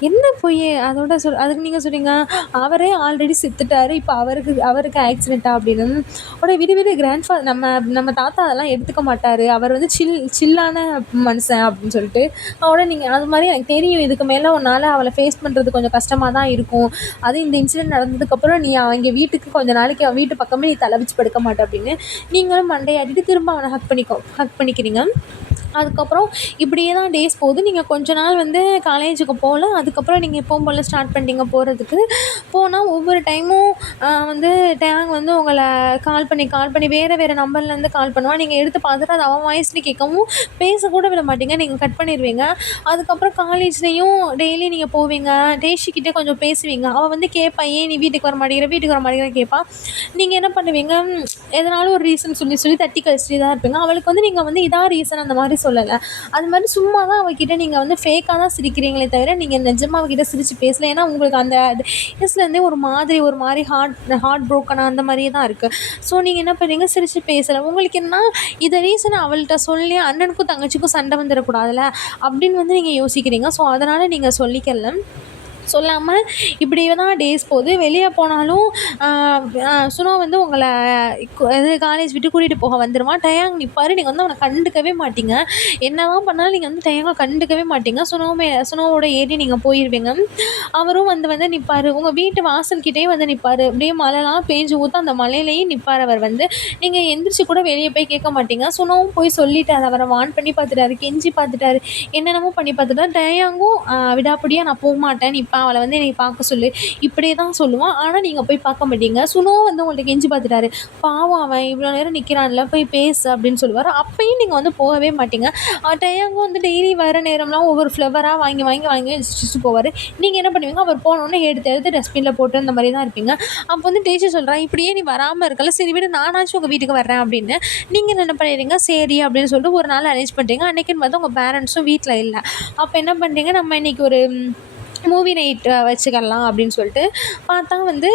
என்ன பொய், அதுக்கு நீங்கள் சொல்கிறீங்க, அவரே ஆல்ரெடி செத்துட்டாரு, இப்போ அவருக்கு ஆக்சிடெண்ட்டா அப்படின்னு. விடு கிராண்ட்ஃபாதர், நம்ம தாத்தா அதெல்லாம் எடுத்துக்க மாட்டார், அவர் வந்து சில்லான மனுஷன் அப்படின்னு சொல்லிட்டு. நீங்கள் அது மாதிரி எனக்கு தெரியும், இதுக்கு மேலே உன்னால் அவளை ஃபேஸ் பண்ணுறது கொஞ்சம் கஷ்டமாக தான் இருக்கும், அது இந்த இன்சிடென்ட் நடந்ததுக்கப்புறம் நீ அவங்க வீட்டுக்கு கொஞ்சம் நாளைக்கு அவன் வீட்டு பக்கமே நீ தலை வச்சு படுக்க மாட்டே அப்படின்னு நீங்களும் மண்டையாட்டிட்டு திரும்ப அவனை ஹக் பண்ணிக்கிறீங்க. அதுக்கப்புறம் இப்படியே தான் டேஸ் போகுது. நீங்கள் கொஞ்ச நாள் வந்து காலேஜுக்கு போகல. அதுக்கப்புறம் நீங்கள் எப்பவும் போல் ஸ்டார்ட் பண்ணிட்டீங்க போகிறதுக்கு. போனால் ஒவ்வொரு டைமும் வந்து டேங் வந்து உங்களை கால் பண்ணி வேறு நம்பர்லேருந்து கால் பண்ணுவான். நீங்கள் எடுத்து பார்த்துட்டு அது அவன் வாய்ஸ்னு கேட்கவும் பேசக்கூட விட மாட்டீங்க, நீங்கள் கட் பண்ணிடுவீங்க. அதுக்கப்புறம் காலேஜ்லேயும் டெய்லி நீங்கள் போவீங்க, டேஷிக்கிட்டே கொஞ்சம் பேசுவீங்க. அவள் வந்து கேட்பா, ஏன் நீ வீட்டுக்கு வர மாட்டேங்கிற கேட்பா. நீங்கள் என்ன பண்ணுவீங்க, எதனாலும் ஒரு ரீசன் சொல்லி தட்டி கழிச்சிட்டு தான் இருப்பீங்க. அவளுக்கு வந்து நீங்கள் வந்து இதான் ரீசன் அந்த மாதிரி சொல்லலை. அது மாதிரி சும்மா தான் அவகிட்ட நீங்கள் வந்து ஃபேக்காக தான் சிரிக்கிறீங்களே தவிர நீங்கள் நிஜமாக அவகிட்ட சிரித்து பேசலை. ஏன்னா உங்களுக்கு அந்த டேஸ்லேருந்தே ஒரு மாதிரி ஹார்ட் ப்ரோக்கனாக அந்த மாதிரியே தான் இருக்குது. ஸோ நீங்கள் என்ன பண்ணுறீங்க, சிரித்து பேசலை. உங்களுக்கு என்ன இதை ரீசனை அவள்கிட்ட சொல்லி அண்ணனுக்கும் தங்கச்சிக்கும் சண்டை வந்துடக்கூடாதுல்ல அப்படின்னு வந்து நீங்கள் யோசிக்கிறீங்க. ஸோ அதனால் நீங்கள் சொல்லாமல் இப்படியே தான் டேஸ் போகுது. வெளியே போனாலும் சுனோ வந்து உங்களை காலேஜ் விட்டு கூட்டிகிட்டு போக வந்துடுவான். டயாங் நிற்பார், நீங்கள் வந்து அவனை கண்டுக்கவே மாட்டீங்க. என்ன தான் பண்ணாலும் நீங்கள் வந்து டயாங்கை கண்டுக்கவே மாட்டீங்க. சுனோவோட ஏறி நீங்கள் போயிடுவீங்க. அவரும் வந்து நிற்பார், உங்கள் வீட்டு வாசல்கிட்டே வந்து நிற்பார். அப்படியே மழைலாம் பேஞ்சு ஊற்ற அந்த மலையிலேயும் நிற்பார். அவர் வந்து நீங்கள் எந்திரிச்சு கூட வெளியே போய் கேட்க மாட்டீங்க. சுனோவும் போய் சொல்லிட்டார், அவரை வான் பண்ணி பார்த்துட்டாரு, கெஞ்சி பார்த்துட்டாரு, என்னென்னமோ பண்ணி பார்த்துட்டாரு. டயாங்கும் விடாப்படியாக நான் போக மாட்டேன், நிற்பேன், அவளை வந்து என்னை பார்க்க சொல்லு இப்படியே தான் சொல்லுவான். ஆனால் நீங்கள் போய் பார்க்க மாட்டீங்க. சுனோ வந்து உங்கள்கிட்ட கெஞ்சி பார்த்துட்டாரு, பாவம் அவன் இவ்வளோ நேரம் நிற்கிறான்ல, போய் பேசு அப்படின்னு சொல்லுவார். அப்பயும் நீங்கள் வந்து போகவே மாட்டீங்க. டயாங்கும் வந்து டெய்லி வர நேரம்லாம் ஒவ்வொரு ஃப்ளவராக வாங்கி வச்சுட்டு போவார். நீங்கள் என்ன பண்ணுவீங்க, அவர் போனோன்னே எடுத்து டஸ்ட்பினில் போட்டு அந்த மாதிரி தான் இருப்பீங்க. அப்போ வந்து டீச்சர் சொல்கிறான், இப்படியே நீ வராமல் இருக்கல, சரி விட நானாச்சும் உங்கள் வீட்டுக்கு வர்றேன் அப்படின்னு. நீங்கள் என்ன பண்ணிடுறீங்க, சரி அப்படின்னு சொல்லிட்டு ஒரு நாள் அரேஞ்ச் பண்ணுறீங்க. அன்றைக்கின்னு பார்த்தா உங்கள் பேரண்ட்ஸும் வீட்டில் இல்லை. அப்போ என்ன பண்ணுறீங்க, நம்ம இன்றைக்கி ஒரு மூவி நைட் வச்சுக்கலாம் அப்படின்னு சொல்லிட்டு பார்த்தா வந்து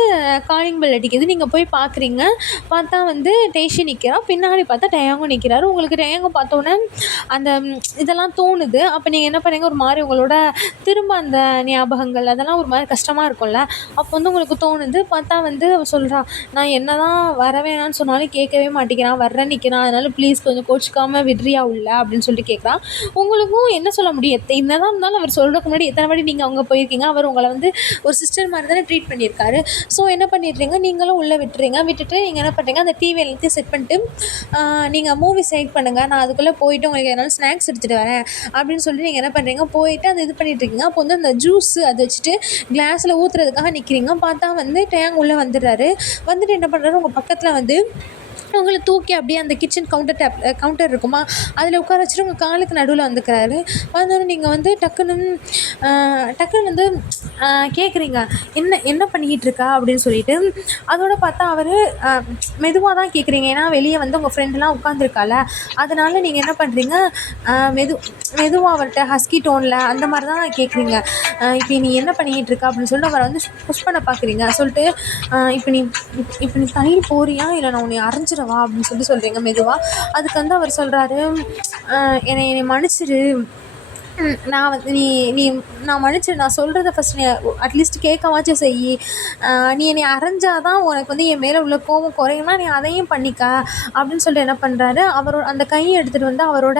காலிங் பெல் அடிக்குது. நீங்கள் போய் பார்க்குறீங்க. பார்த்தா வந்து டெய்ஷி நிற்கிறா. பின்னாடி பார்த்தா டயாங்கும் நிற்கிறாரு. உங்களுக்கு டயாங்கை பார்த்தோன்னே அந்த இதெல்லாம் தோணுது. அப்போ நீங்கள் என்ன பண்ணுறீங்க, ஒரு மாதிரி உங்களோட திரும்ப அந்த ஞாபகங்கள் அதெல்லாம் ஒரு மாதிரி கஷ்டமாக இருக்கும்ல. அப்போ வந்து உங்களுக்கு தோணுது. பார்த்தா வந்து அவள் சொல்கிறா, நான் என்ன தான் வர வேணான்னு சொன்னாலும் கேட்கவே மாட்டேங்கிறான், வர்றேன் நிற்கிறான், அதனால் ப்ளீஸ் கொஞ்சம் கோச்சிக்காமல் விட்றியா உள்ள அப்படின்னு சொல்லிட்டு கேட்குறான். உங்களுக்கும் என்ன சொல்ல முடியும், என்னதான் இருந்தாலும் அவர் சொல்கிறதுக்கு முன்னாடி எத்தனை வாட்டி நீங்கள் அவங்க போயிருக்கீங்க. அவர் உங்களை வந்து ஒரு சிஸ்டர் மாதிரி தானே ட்ரீட் பண்ணியிருக்காரு. ஸோ என்ன பண்ணிடுறீங்க, நீங்களும் உள்ளே விட்டுறீங்க. விட்டுட்டு நீங்கள் என்ன பண்ணுறீங்க, அந்த டிவி எல்லாத்தையும் செட் பண்ணிட்டு நீங்கள் மூவி செலக்ட் பண்ணுங்கள், நான் அதுக்குள்ளே போயிட்டு உங்களுக்கு எதனாலும் ஸ்நாக்ஸ் எடுத்துகிட்டு வரேன் அப்படின்னு சொல்லிட்டு நீங்கள் என்ன பண்ணுறீங்க, போயிட்டு அது இது பண்ணிட்டுருக்கீங்க. அப்போ வந்து அந்த ஜூஸு அதை வச்சுட்டு கிளாஸில் ஊற்றுறதுக்காக நிற்கிறீங்க. பார்த்தா வந்து டேங் உள்ளே வந்துடுறாரு. வந்துட்டு என்ன பண்ணுறாரு, உங்கள் பக்கத்தில் வந்து உங்களை தூக்கி அப்படியே அந்த கிச்சன் கவுண்டர் இருக்குமா, அதில் உட்கார வச்சுட்டு உங்கள் காலுக்கு நடுவில் வந்துக்கிறாரு. வந்தோடனே நீங்கள் வந்து டக்குன்னு வந்து கேட்குறீங்க, என்ன பண்ணிக்கிட்டு இருக்கா அப்படின்னு சொல்லிட்டு. அதோடு பார்த்தா அவர் மெதுவாக தான் கேட்குறீங்க. ஏன்னா வெளியே வந்து உங்கள் ஃப்ரெண்டெலாம் உட்காந்துருக்கால, அதனால் நீங்கள் என்ன பண்ணுறீங்க, மெதுவாக அவர்கிட்ட ஹஸ்கி டோனில் அந்த மாதிரி தான் கேட்குறீங்க. இப்போ நீ என்ன பண்ணிக்கிட்டு இருக்கா அப்படின்னு சொல்லிட்டு அவரை வந்து புஷ் பண்ண பார்க்குறீங்க. சொல்லிட்டு இப்போ நீ தள்ளி போறியா, இல்லை நான் உன்னை அரைஞ்சிடவா அப்படின்னு சொல்கிறீங்க மெதுவாக. அதுக்கு வந்து அவர் சொல்கிறாரு, என்னை மன்னிச்சிரு, நான் வந்து நான் மன்னிச்சிரு, நான் சொல்கிறத ஃபஸ்ட் நீ அட்லீஸ்ட் கேட்கவாச்சும் செய். நீ என்னை அரைஞ்சாதான் உனக்கு வந்து என் மேலே உள்ள கோபம் குறையும்னா நீ அதையும் பண்ணிக்க அப்படின்னு சொல்லிட்டு என்ன பண்ணுறாரு, அவரோட அந்த கையை எடுத்துகிட்டு வந்து அவரோட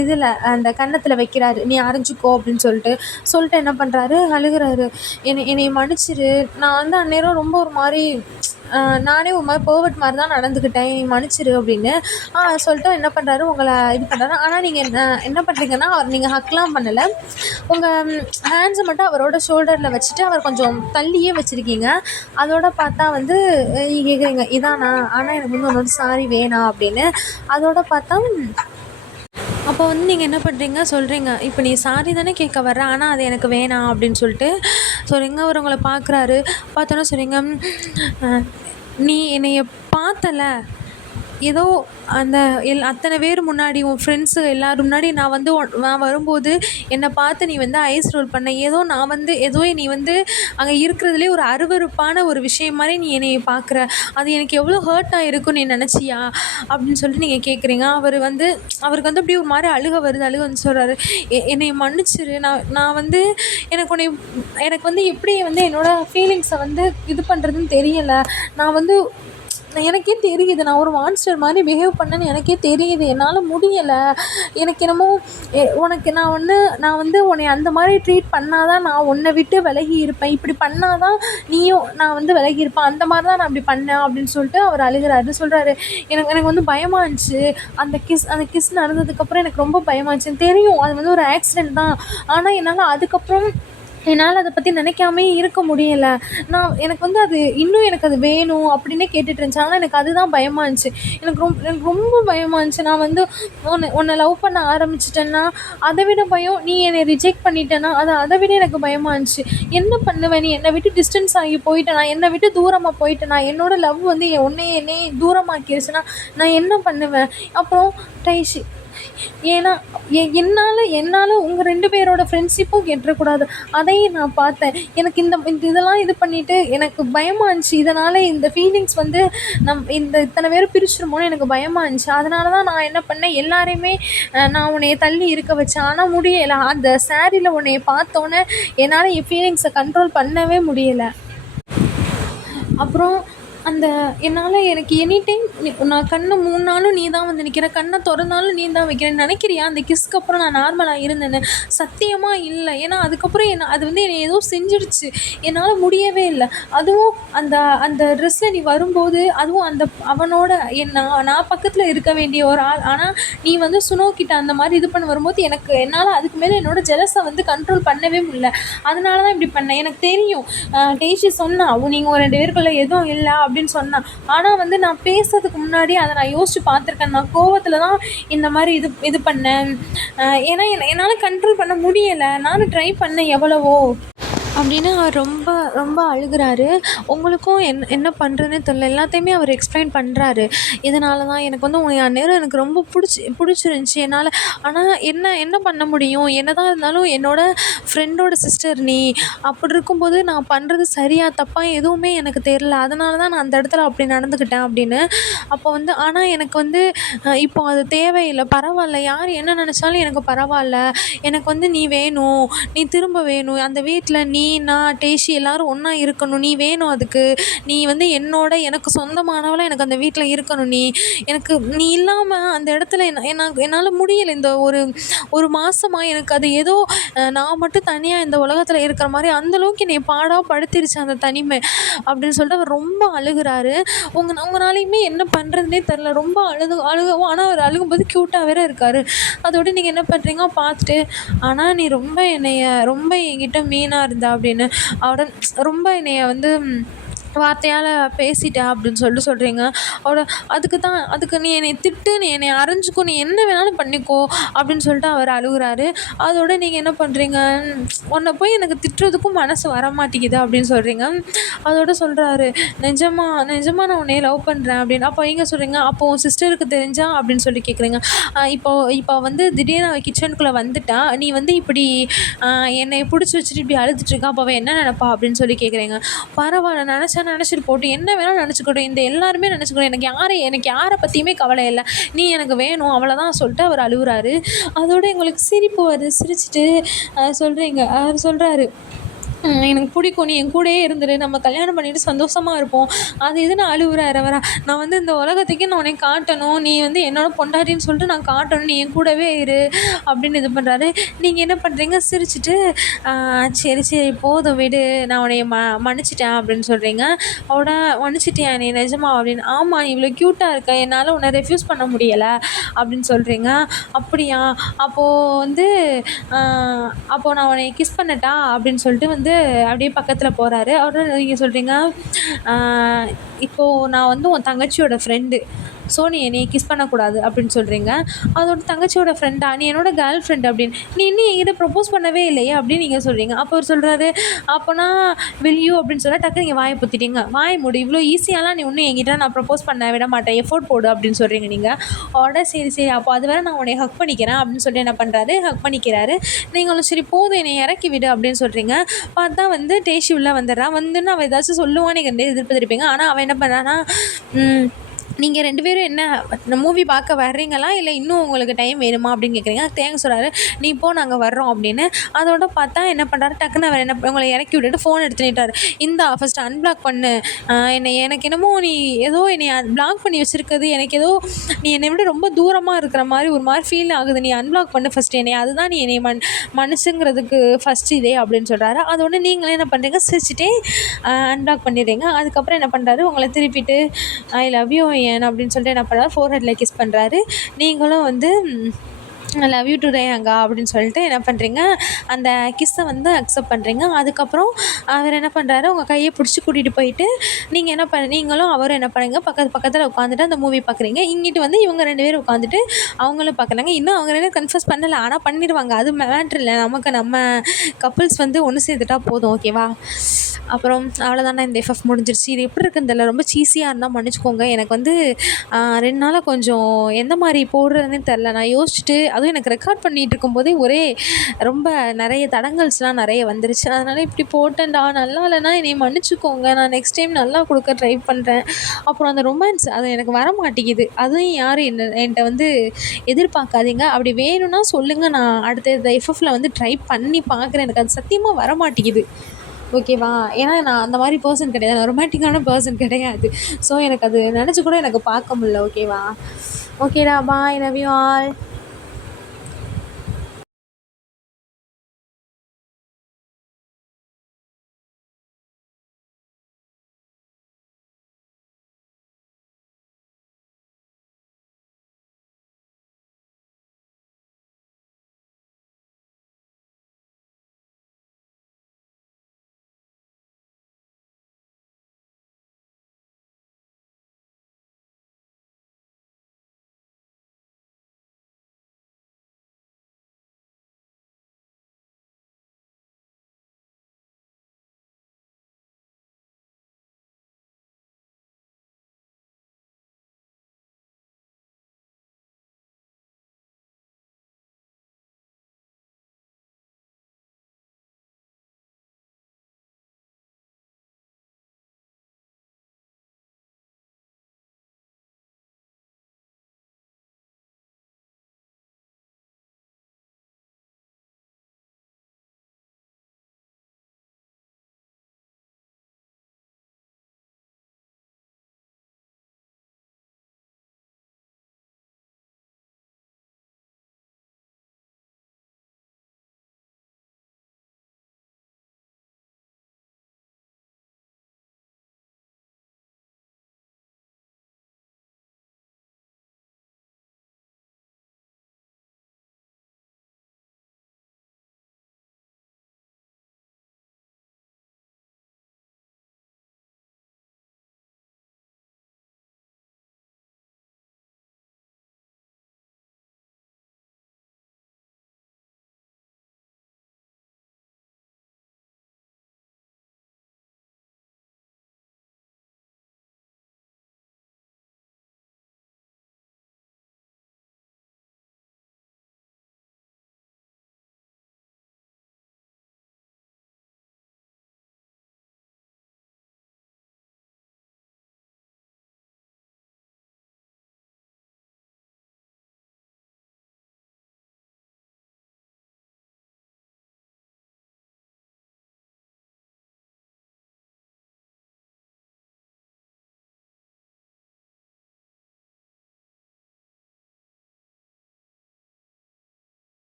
இதில் அந்த கன்னத்தில் வைக்கிறாரு. நீ அரைஞ்சிக்கோ அப்படின்னு சொல்லிட்டு என்ன பண்ணுறாரு, அழுகிறாரு. என்னை மன்னிச்சிரு, நான் வந்து அந்நேரம் ரொம்ப ஒரு மாதிரி நானே ஒரு மாதிரி பர்வர்ட் மாதிரி தான் நடந்துக்கிட்டேன், நீ மன்னிச்சிரு அப்படின்னு சொல்லிட்டு என்ன பண்ணுறாரு, உங்களை இது பண்ணுறாரு. ஆனால் நீங்கள் என்ன பண்ணுறீங்கன்னா, நீங்கள் ஹக்லாம் பண்ணலை, உங்கள் ஹேண்ட்ஸை மட்டும் அவரோட ஷோல்டரில் வச்சுட்டு அவர் கொஞ்சம் தள்ளியே வச்சுருக்கீங்க. அதோட பார்த்தா வந்து நீங்கள் கேட்குறீங்க, இதானா, ஆனால் எனக்கு வந்து உன்னோட சாரி வேணாம் அப்படின்னு. அதோட பார்த்தா அப்போ வந்து நீங்கள் என்ன பண்ணுறீங்க, சொல்கிறீங்க, இப்போ நீ சாரி தானே கேட்க வர்ற, ஆனால் அது எனக்கு வேணாம் அப்படின்னு சொல்லிட்டு சொல்கிறீங்க. அவர் உங்களை பார்க்குறாரு. பார்த்தோன்னே சொல்கிறீங்க, நீ என்னைய பார்த்தல, ஏதோ அந்த அத்தனை பேர் முன்னாடி உன் ஃப்ரெண்ட்ஸு எல்லோரும் முன்னாடி நான் வரும்போது என்னை பார்த்து நீ வந்து ஐஸ் ரோல் பண்ண, ஏதோ நீ வந்து அங்கே இருக்கிறதுலே ஒரு அருவருப்பான ஒரு விஷயம் மாதிரி நீ என்னை பார்க்குற, அது எனக்கு எவ்வளோ ஹர்ட் ஆகிருக்கும் நீ நினச்சியா அப்படின்னு சொல்லிட்டு நீங்கள் கேட்குறீங்க. அவருக்கு வந்து அப்படியே ஒரு மாதிரி அழுக வந்து சொல்கிறாரு, என்னை மன்னிச்சிரு, நான் வந்து எனக்கு வந்து எப்படி வந்து என்னோடய ஃபீலிங்ஸை வந்து இது பண்ணுறதுன்னு தெரியலை, நான் வந்து எனக்கே தெரியுது, நான் ஒரு மான்ஸ்டர் மாதிரி பிஹேவ் பண்ணேன்னு எனக்கே தெரியுது, என்னால் முடியலை, எனக்கு என்னமோ நான் வந்து உன்னை அந்த மாதிரி ட்ரீட் பண்ணாதான் நான் உன்னை விட்டு விலகி இருப்பேன், இப்படி பண்ணாதான் நான் வந்து விலகி இருப்பேன், அந்த மாதிரி தான் நான் அப்படி பண்ணேன் அப்படின்னு சொல்லிட்டு அவர் அழுகிறாரு. சொல்கிறாரு, எனக்கு வந்து பயமாக இருந்துச்சு, அந்த கிஸ் நடந்ததுக்கப்புறம் எனக்கு ரொம்ப பயமாக இருந்துச்சு, தெரியும் அது வந்து ஒரு ஆக்சிடெண்ட் தான், ஆனால் என்னால் அதை பற்றி நினைக்காமே இருக்க முடியலை, எனக்கு வந்து எனக்கு அது வேணும் அப்படின்னே கேட்டுட்டு இருந்துச்சு, ஆனால் எனக்கு அதுதான் பயமாக இருந்துச்சு, எனக்கு ரொம்ப பயமாக இருந்துச்சு, நான் வந்து உன்னை லவ் பண்ண ஆரம்பிச்சிட்டேன்னா அதை விட பயம், நீ என்னை ரிஜெக்ட் பண்ணிட்டேன்னா அதை விட எனக்கு பயமாக இருந்துச்சு, என்ன பண்ணுவேன், நீ என்னை விட்டு டிஸ்டன்ஸ் ஆகி போயிட்டேனா, என்னை விட்டு தூரமாக போயிட்டேனா, என்னோடய லவ் வந்து என்னை தூரமாக்கிடுச்சுன்னா நான் என்ன பண்ணுவேன். அப்புறம் டைஷி, ஏன்னா என்னால் உங்கள் 2 பேரோட ஃப்ரெண்ட்ஷிப்பும் கெட்டுறக்கூடாது, அதையும் நான் பார்த்தேன், எனக்கு இதெல்லாம் இது பண்ணிவிட்டு எனக்கு பயமாக இருந்துச்சு, இதனால் இந்த ஃபீலிங்ஸ் வந்து இத்தனை பேர் பிரிச்சிருமோன்னு எனக்கு பயமாக இருந்துச்சு, அதனால தான் நான் என்ன பண்ணேன், எல்லாரையுமே நான் உன்னைய தள்ளி இருக்க வச்சேன், ஆனால் முடியலை, அந்த சாரியில் உன்னைய பார்த்தோன்னே என்னால் என் ஃபீலிங்ஸை கண்ட்ரோல் பண்ணவே முடியலை. அப்புறம் எனக்கு எனி டைம் நான் கண்ணை மூடினாலும் நீ தான் வந்து நிற்கிற, கண்ணை திறந்தாலும் நீ தான் வைக்கிறேன்னு நினைக்கிறியா, அந்த கிஸ்க்கு அப்புறம் நான் நார்மலாக இருந்தேன்னு? சத்தியமாக இல்லை, ஏன்னா அதுக்கப்புறம் அது வந்து என்னை ஏதோ செஞ்சிடுச்சு, என்னால் முடியவே இல்லை, அதுவும் அந்த ட்ரெஸ்ஸில் நீ வரும்போது, அதுவும் அவனோட நான் பக்கத்தில் இருக்க வேண்டிய ஒரு ஆள், ஆனால் நீ வந்து சுனோக்கிட்ட அந்த மாதிரி இது பண்ண வரும்போது என்னால் அதுக்கு மேலே என்னோட ஜெலஸை வந்து கண்ட்ரோல் பண்ணவே முடியல, அதனால தான் இப்படி பண்ணேன், எனக்கு தெரியும். டெய்ஷி சொன்னா, நீங்கள் 2 பேருக்குள்ளே எதுவும் இல்லை அப்படின்னு சொன்னான், ஆனால் வந்து நான் பேசுறதுக்கு முன்னாடி அதை நான் யோசிச்சு பார்த்துருக்கேன், நான் கோவத்தில் தான் இந்த மாதிரி இது பண்ணேன், ஏன்னா என்னால் கண்ட்ரோல் பண்ண முடியலை, நானும் ட்ரை பண்ணேன் எவ்வளவோ. அப்படின்னு அவர் ரொம்ப ரொம்ப அழுகுறாரு. உங்களுக்கும் என்ன பண்ணுறதுன்னே தெரில. எல்லாத்தையுமே அவர் எக்ஸ்ப்ளைன் பண்ணுறாரு. இதனால தான் எனக்கு வந்து உன்னை அந்நேரம் எனக்கு ரொம்ப பிடிச்சிருந்துச்சி என்னால். ஆனால் என்ன பண்ண முடியும்? என்னதான் இருந்தாலும் என்னோட ஃப்ரெண்டோட சிஸ்டர் நீ. அப்படி இருக்கும்போது நான் பண்ணுறது சரியா தப்பா எதுவுமே எனக்கு தெரில. அதனால தான் நான் அந்த இடத்துல அப்படி நடந்துக்கிட்டேன் அப்படின்னு. அப்போ வந்து ஆனால் எனக்கு வந்து இப்போ அது தேவையில்ல. பரவாயில்ல. யார் என்ன நினச்சாலும் எனக்கு பரவாயில்ல. எனக்கு வந்து நீ வேணும். நீ திரும்ப வேணும். அந்த வீட்டில் நீ, நான், டேஷி எல்லாரும் ஒன்றா இருக்கணும். நீ வேணும் அதுக்கு. நீ வந்து எனக்கு சொந்தமானவளா எனக்கு அந்த வீட்டில் இருக்கணும் நீ. நீ இல்லாமல் அந்த இடத்துல என்னால் முடியல. இந்த ஒரு மாசமா எனக்கு அது ஏதோ நான் மட்டும் தனியாக இந்த உலகத்தில் இருக்கிற மாதிரி அந்தளவுக்கு என்னை படுத்திருச்சு அந்த தனிமை அப்படின்னு சொல்லிட்டு அவர் ரொம்ப அழுகுறாரு. உங்களாலையுமே என்ன பண்ணுறதுனே தெரில. ரொம்ப அழுகவும் ஆனால் அவர் அழுகும்போது க்யூட்டாக வேற இருக்கார். அதோடு நீங்கள் என்ன பண்ணுறீங்க பார்த்துட்டு, ஆனால் நீ ரொம்ப என்கிட்ட மீனாக இருந்தா அப்படின்னு அவட ரொம்ப என்னைய வந்து வார்த்தையால் பேசிட்டா அப்படின்னு சொல்கிறீங்க. அதுக்கு நீ என்னை திட்டு, நீ என்னை அரைஞ்சிக்கோ, நீ என்ன வேணாலும் பண்ணிக்கோ அப்படின்னு சொல்லிட்டு அவர் அழுகுறாரு. அதோட நீங்கள் என்ன பண்ணுறீங்க, உன்னை போய் எனக்கு திட்டுறதுக்கும் மனசு வரமாட்டேங்குது அப்படின்னு சொல்கிறீங்க. அதோட சொல்கிறாரு, நிஜமா நான் உன்னைய லவ் பண்ணுறேன் அப்படின்னு. அப்போ எங்கே சொல்கிறீங்க, அப்போ உன் சிஸ்டருக்கு தெரிஞ்சா அப்படின்னு சொல்லி கேட்குறீங்க. இப்போ வந்து திடீர்னு அவள் கிச்சனுக்குள்ளே வந்துட்டா, நீ வந்து இப்படி என்னை பிடிச்சி வச்சுட்டு இப்படி அழுதுட்டுருக்கா, அப்போ அவள் என்ன நினைப்பா அப்படின்னு சொல்லி கேட்குறீங்க. பரவாயில்ல, நினச்சிட்டு போட்டு, என்ன வேணாலும் நினச்சிக்கட்டும், இந்த எல்லாருமே நினச்சிக்கணும், எனக்கு யாரை பற்றியுமே கவலை இல்லை, நீ எனக்கு வேணும் அவ்வளோதான் சொல்லிட்டு அவர் அழுகுறாரு. அதோடு எங்களுக்கு சிரிப்பு வருது. சிரிச்சிட்டு அவர் சொல்கிறாரு, எனக்கு பிடிக்கும், நீ என் கூடயே இருந்துரு, நம்ம கல்யாணம் பண்ணிட்டு சந்தோஷமாக இருப்போம். அது இதுன்னு அழுகுறாரு அவரா. நான் வந்து இந்த உலகத்துக்கே நான் உன்னை காட்டணும், நீ வந்து என்னோட பொண்டாட்டின்னு சொல்லிட்டு நான் காட்டணும், நீ என் கூடவே இரு அப்படின்னு இது பண்ணுறாரு. நீங்கள் என்ன பண்ணுறீங்க, சிரிச்சிட்டு சரி போதும் விடு, நான் உன்னைய மன்னிச்சிட்டேன் அப்படின்னு சொல்கிறீங்க. அவட மன்னிச்சிட்டியா நீ நிஜமா அப்படின்னு. ஆமாம், நீ இவ்வளோ க்யூட்டாக இருக்க, என்னால் உன்னை ரெஃப்யூஸ் பண்ண முடியலை அப்படின்னு சொல்கிறீங்க. அப்படியா, அப்போது நான் உன்னை கிஸ் பண்ணட்டா அப்படின்னு சொல்லிட்டு வந்து அப்படியே பக்கத்தில் போகிறாரு. அவரு நீங்கள் சொல்கிறீங்க, இப்போது நான் வந்து உன் தங்கச்சியோட ஃப்ரெண்டு, ஸோ நீ என்னைய கிஸ் பண்ணக்கூடாது அப்படின்னு சொல்கிறீங்க. அதோட தங்கச்சியோட ஃப்ரெண்டா, நீ என்னோட கேர்ள் ஃப்ரெண்ட் அப்படின்னு. நீ இன்னும் என்கிட்ட ப்ரப்போஸ் பண்ணவே இல்லையே அப்படின்னு நீங்கள் சொல்கிறீங்க. அப்போ அவர் சொல்கிறாரு, அப்போனா வில் யூ அப்படின்னு சொல்ல டக்கு நீங்கள் வாயை பொத்திட்டீங்க. வாய் மூடு, இவ்வளோ ஈஸியாலாம் நீ இன்னும் என்கிட்ட நான் ப்ரப்போஸ் பண்ண விட மாட்டேன், எஃபோர்ட் போடு அப்படின்னு சொல்கிறீங்க நீங்கள். அவட சரி அப்போ அது வேறு நான் உன்னை ஹக் பண்ணிக்கிறேன் அப்படின்னு சொல்லிட்டு என்ன பண்ணுறாரு, ஹக் பண்ணிக்கிறாரு. நீங்களும் சரி போதும் என்னை இறக்கி விடு அப்படின்னு சொல்கிறீங்க. பார்த்தா வந்து டேஷி உள்ளே வந்துடுறான். வந்துன்னு அவள் ஏதாச்சும் சொல்லுவான்னு நீங்கள் எதிர்பார்த்திருப்பீங்க. ஆனால் அவன் என்ன பண்ணுறான்னா, நீங்கள் 2 பேரும் என்ன மூவி பார்க்க வர்றீங்களா, இல்லை இன்னும் உங்களுக்கு டைம் வேணுமா அப்படின்னு கேட்குறீங்க. தேங்க சொல்கிறாரு, நீ போ நாங்கள் வர்றோம் அப்படின்னு. அதோட பார்த்தா என்ன பண்ணுறாரு, டக்குன்னு அவர் உங்களை இறக்கி விட்டுட்டு ஃபோன் எடுத்து நிட்டார். இந்தா ஃபஸ்ட்டு அன்பிளாக் பண்ணு, எனக்கு என்னமோ நீ ஏதோ என்னை பிளாக் பண்ணி வச்சுருக்குது, எனக்கு ஏதோ நீ என்னை விட ரொம்ப தூரமாக இருக்கிற மாதிரி ஒரு மாதிரி ஃபீல் ஆகுது, நீ அன்பிளாக் பண்ணு ஃபஸ்ட்டு என்னை, அதுதான் நீ என்னை மனுஷங்கிறதுக்கு ஃபஸ்ட்டு இதே அப்படின்னு சொல்கிறாரு. அதோட நீங்களே என்ன பண்ணுறீங்க, சிரிச்சிட்டே அன்பிளாக் பண்ணிடுறீங்க. அதுக்கப்புறம் என்ன பண்ணுறாரு, உங்களை திருப்பிட்டு ஐ லவ் யூ ஏன் அப்படின்னு சொல்லிட்டு என்ன பண்ணுறாரு, ஃபோர்ஹெட்டில் கிஸ் பண்ணுறாரு. நீங்களும் வந்து I love you today Anga அப்படின்னு சொல்லிட்டு என்ன பண்ணுறீங்க, அந்த கிஸ்ஸை வந்து அக்செப்ட் பண்ணுறீங்க. அதுக்கப்புறம் அவர் என்ன பண்ணுறாரு, உங்கள் கையை பிடிச்சி கூட்டிகிட்டு போயிட்டு நீங்களும் அவரும் என்ன பண்ணுறீங்க, பக்கத்தில் உட்காந்துட்டு அந்த மூவி பார்க்குறீங்க. இங்கிட்டு வந்து இவங்க 2 பேரும் உட்காந்துட்டு அவங்களும் பார்க்குறாங்க. இன்னும் அவங்க 2 கன்ஃபர்ஸ் பண்ணலை, ஆனால் பண்ணிடுவாங்க, அது மேட்ரு இல்லை நமக்கு. நம்ம கப்புள்ஸ் வந்து ஒன்று சேர்த்துட்டா போதும், ஓகேவா. அப்புறம் அவ்வளோதானே, இந்த எஃப்எஃப் முடிஞ்சிருச்சு. இது எப்படி இருக்குன்னு தெரியல, ரொம்ப சீஸியாக இருந்தால் மன்னிச்சிக்கோங்க. எனக்கு வந்து 2 நாளாக கொஞ்சம் எந்த மாதிரி போடுறதுன்னே தெரில. நான் யோசிச்சுட்டு அதுவும் எனக்கு ரெக்கார்ட் பண்ணிகிட்டு இருக்கும்போதே ரொம்ப நிறைய தடங்கல்ஸ்லாம் நிறைய வந்துருச்சு. அதனால் இப்படி போட்டேன்டா, நல்லா இல்லைனா என்னை மன்னிச்சிக்கோங்க, நான் நெக்ஸ்ட் டைம் நல்லா கொடுக்க ட்ரை பண்ணுறேன். அப்புறம் அந்த ரொமான்ஸ் அது எனக்கு வர மாட்டேங்குது, அதுவும் யாரும் என்கிட்ட வந்து எதிர்பார்க்காதீங்க. அப்படி வேணும்னா சொல்லுங்கள், நான் அடுத்த எஃப்எஃப்பில் வந்து ட்ரை பண்ணி பார்க்குறேன். எனக்கு அது சத்தியமாக வர மாட்டேங்குது, ஓகேவா. ஏன்னா நான் அந்த மாதிரி பர்சன் கிடையாது, நான் ரொமான்டிக்கான பர்சன் கிடையாது. ஸோ எனக்கு அது நினச்சி கூட எனக்கு பார்க்க முடியல, ஓகேவா. ஓகேடா, பாய், லவ் யூ ஆல்.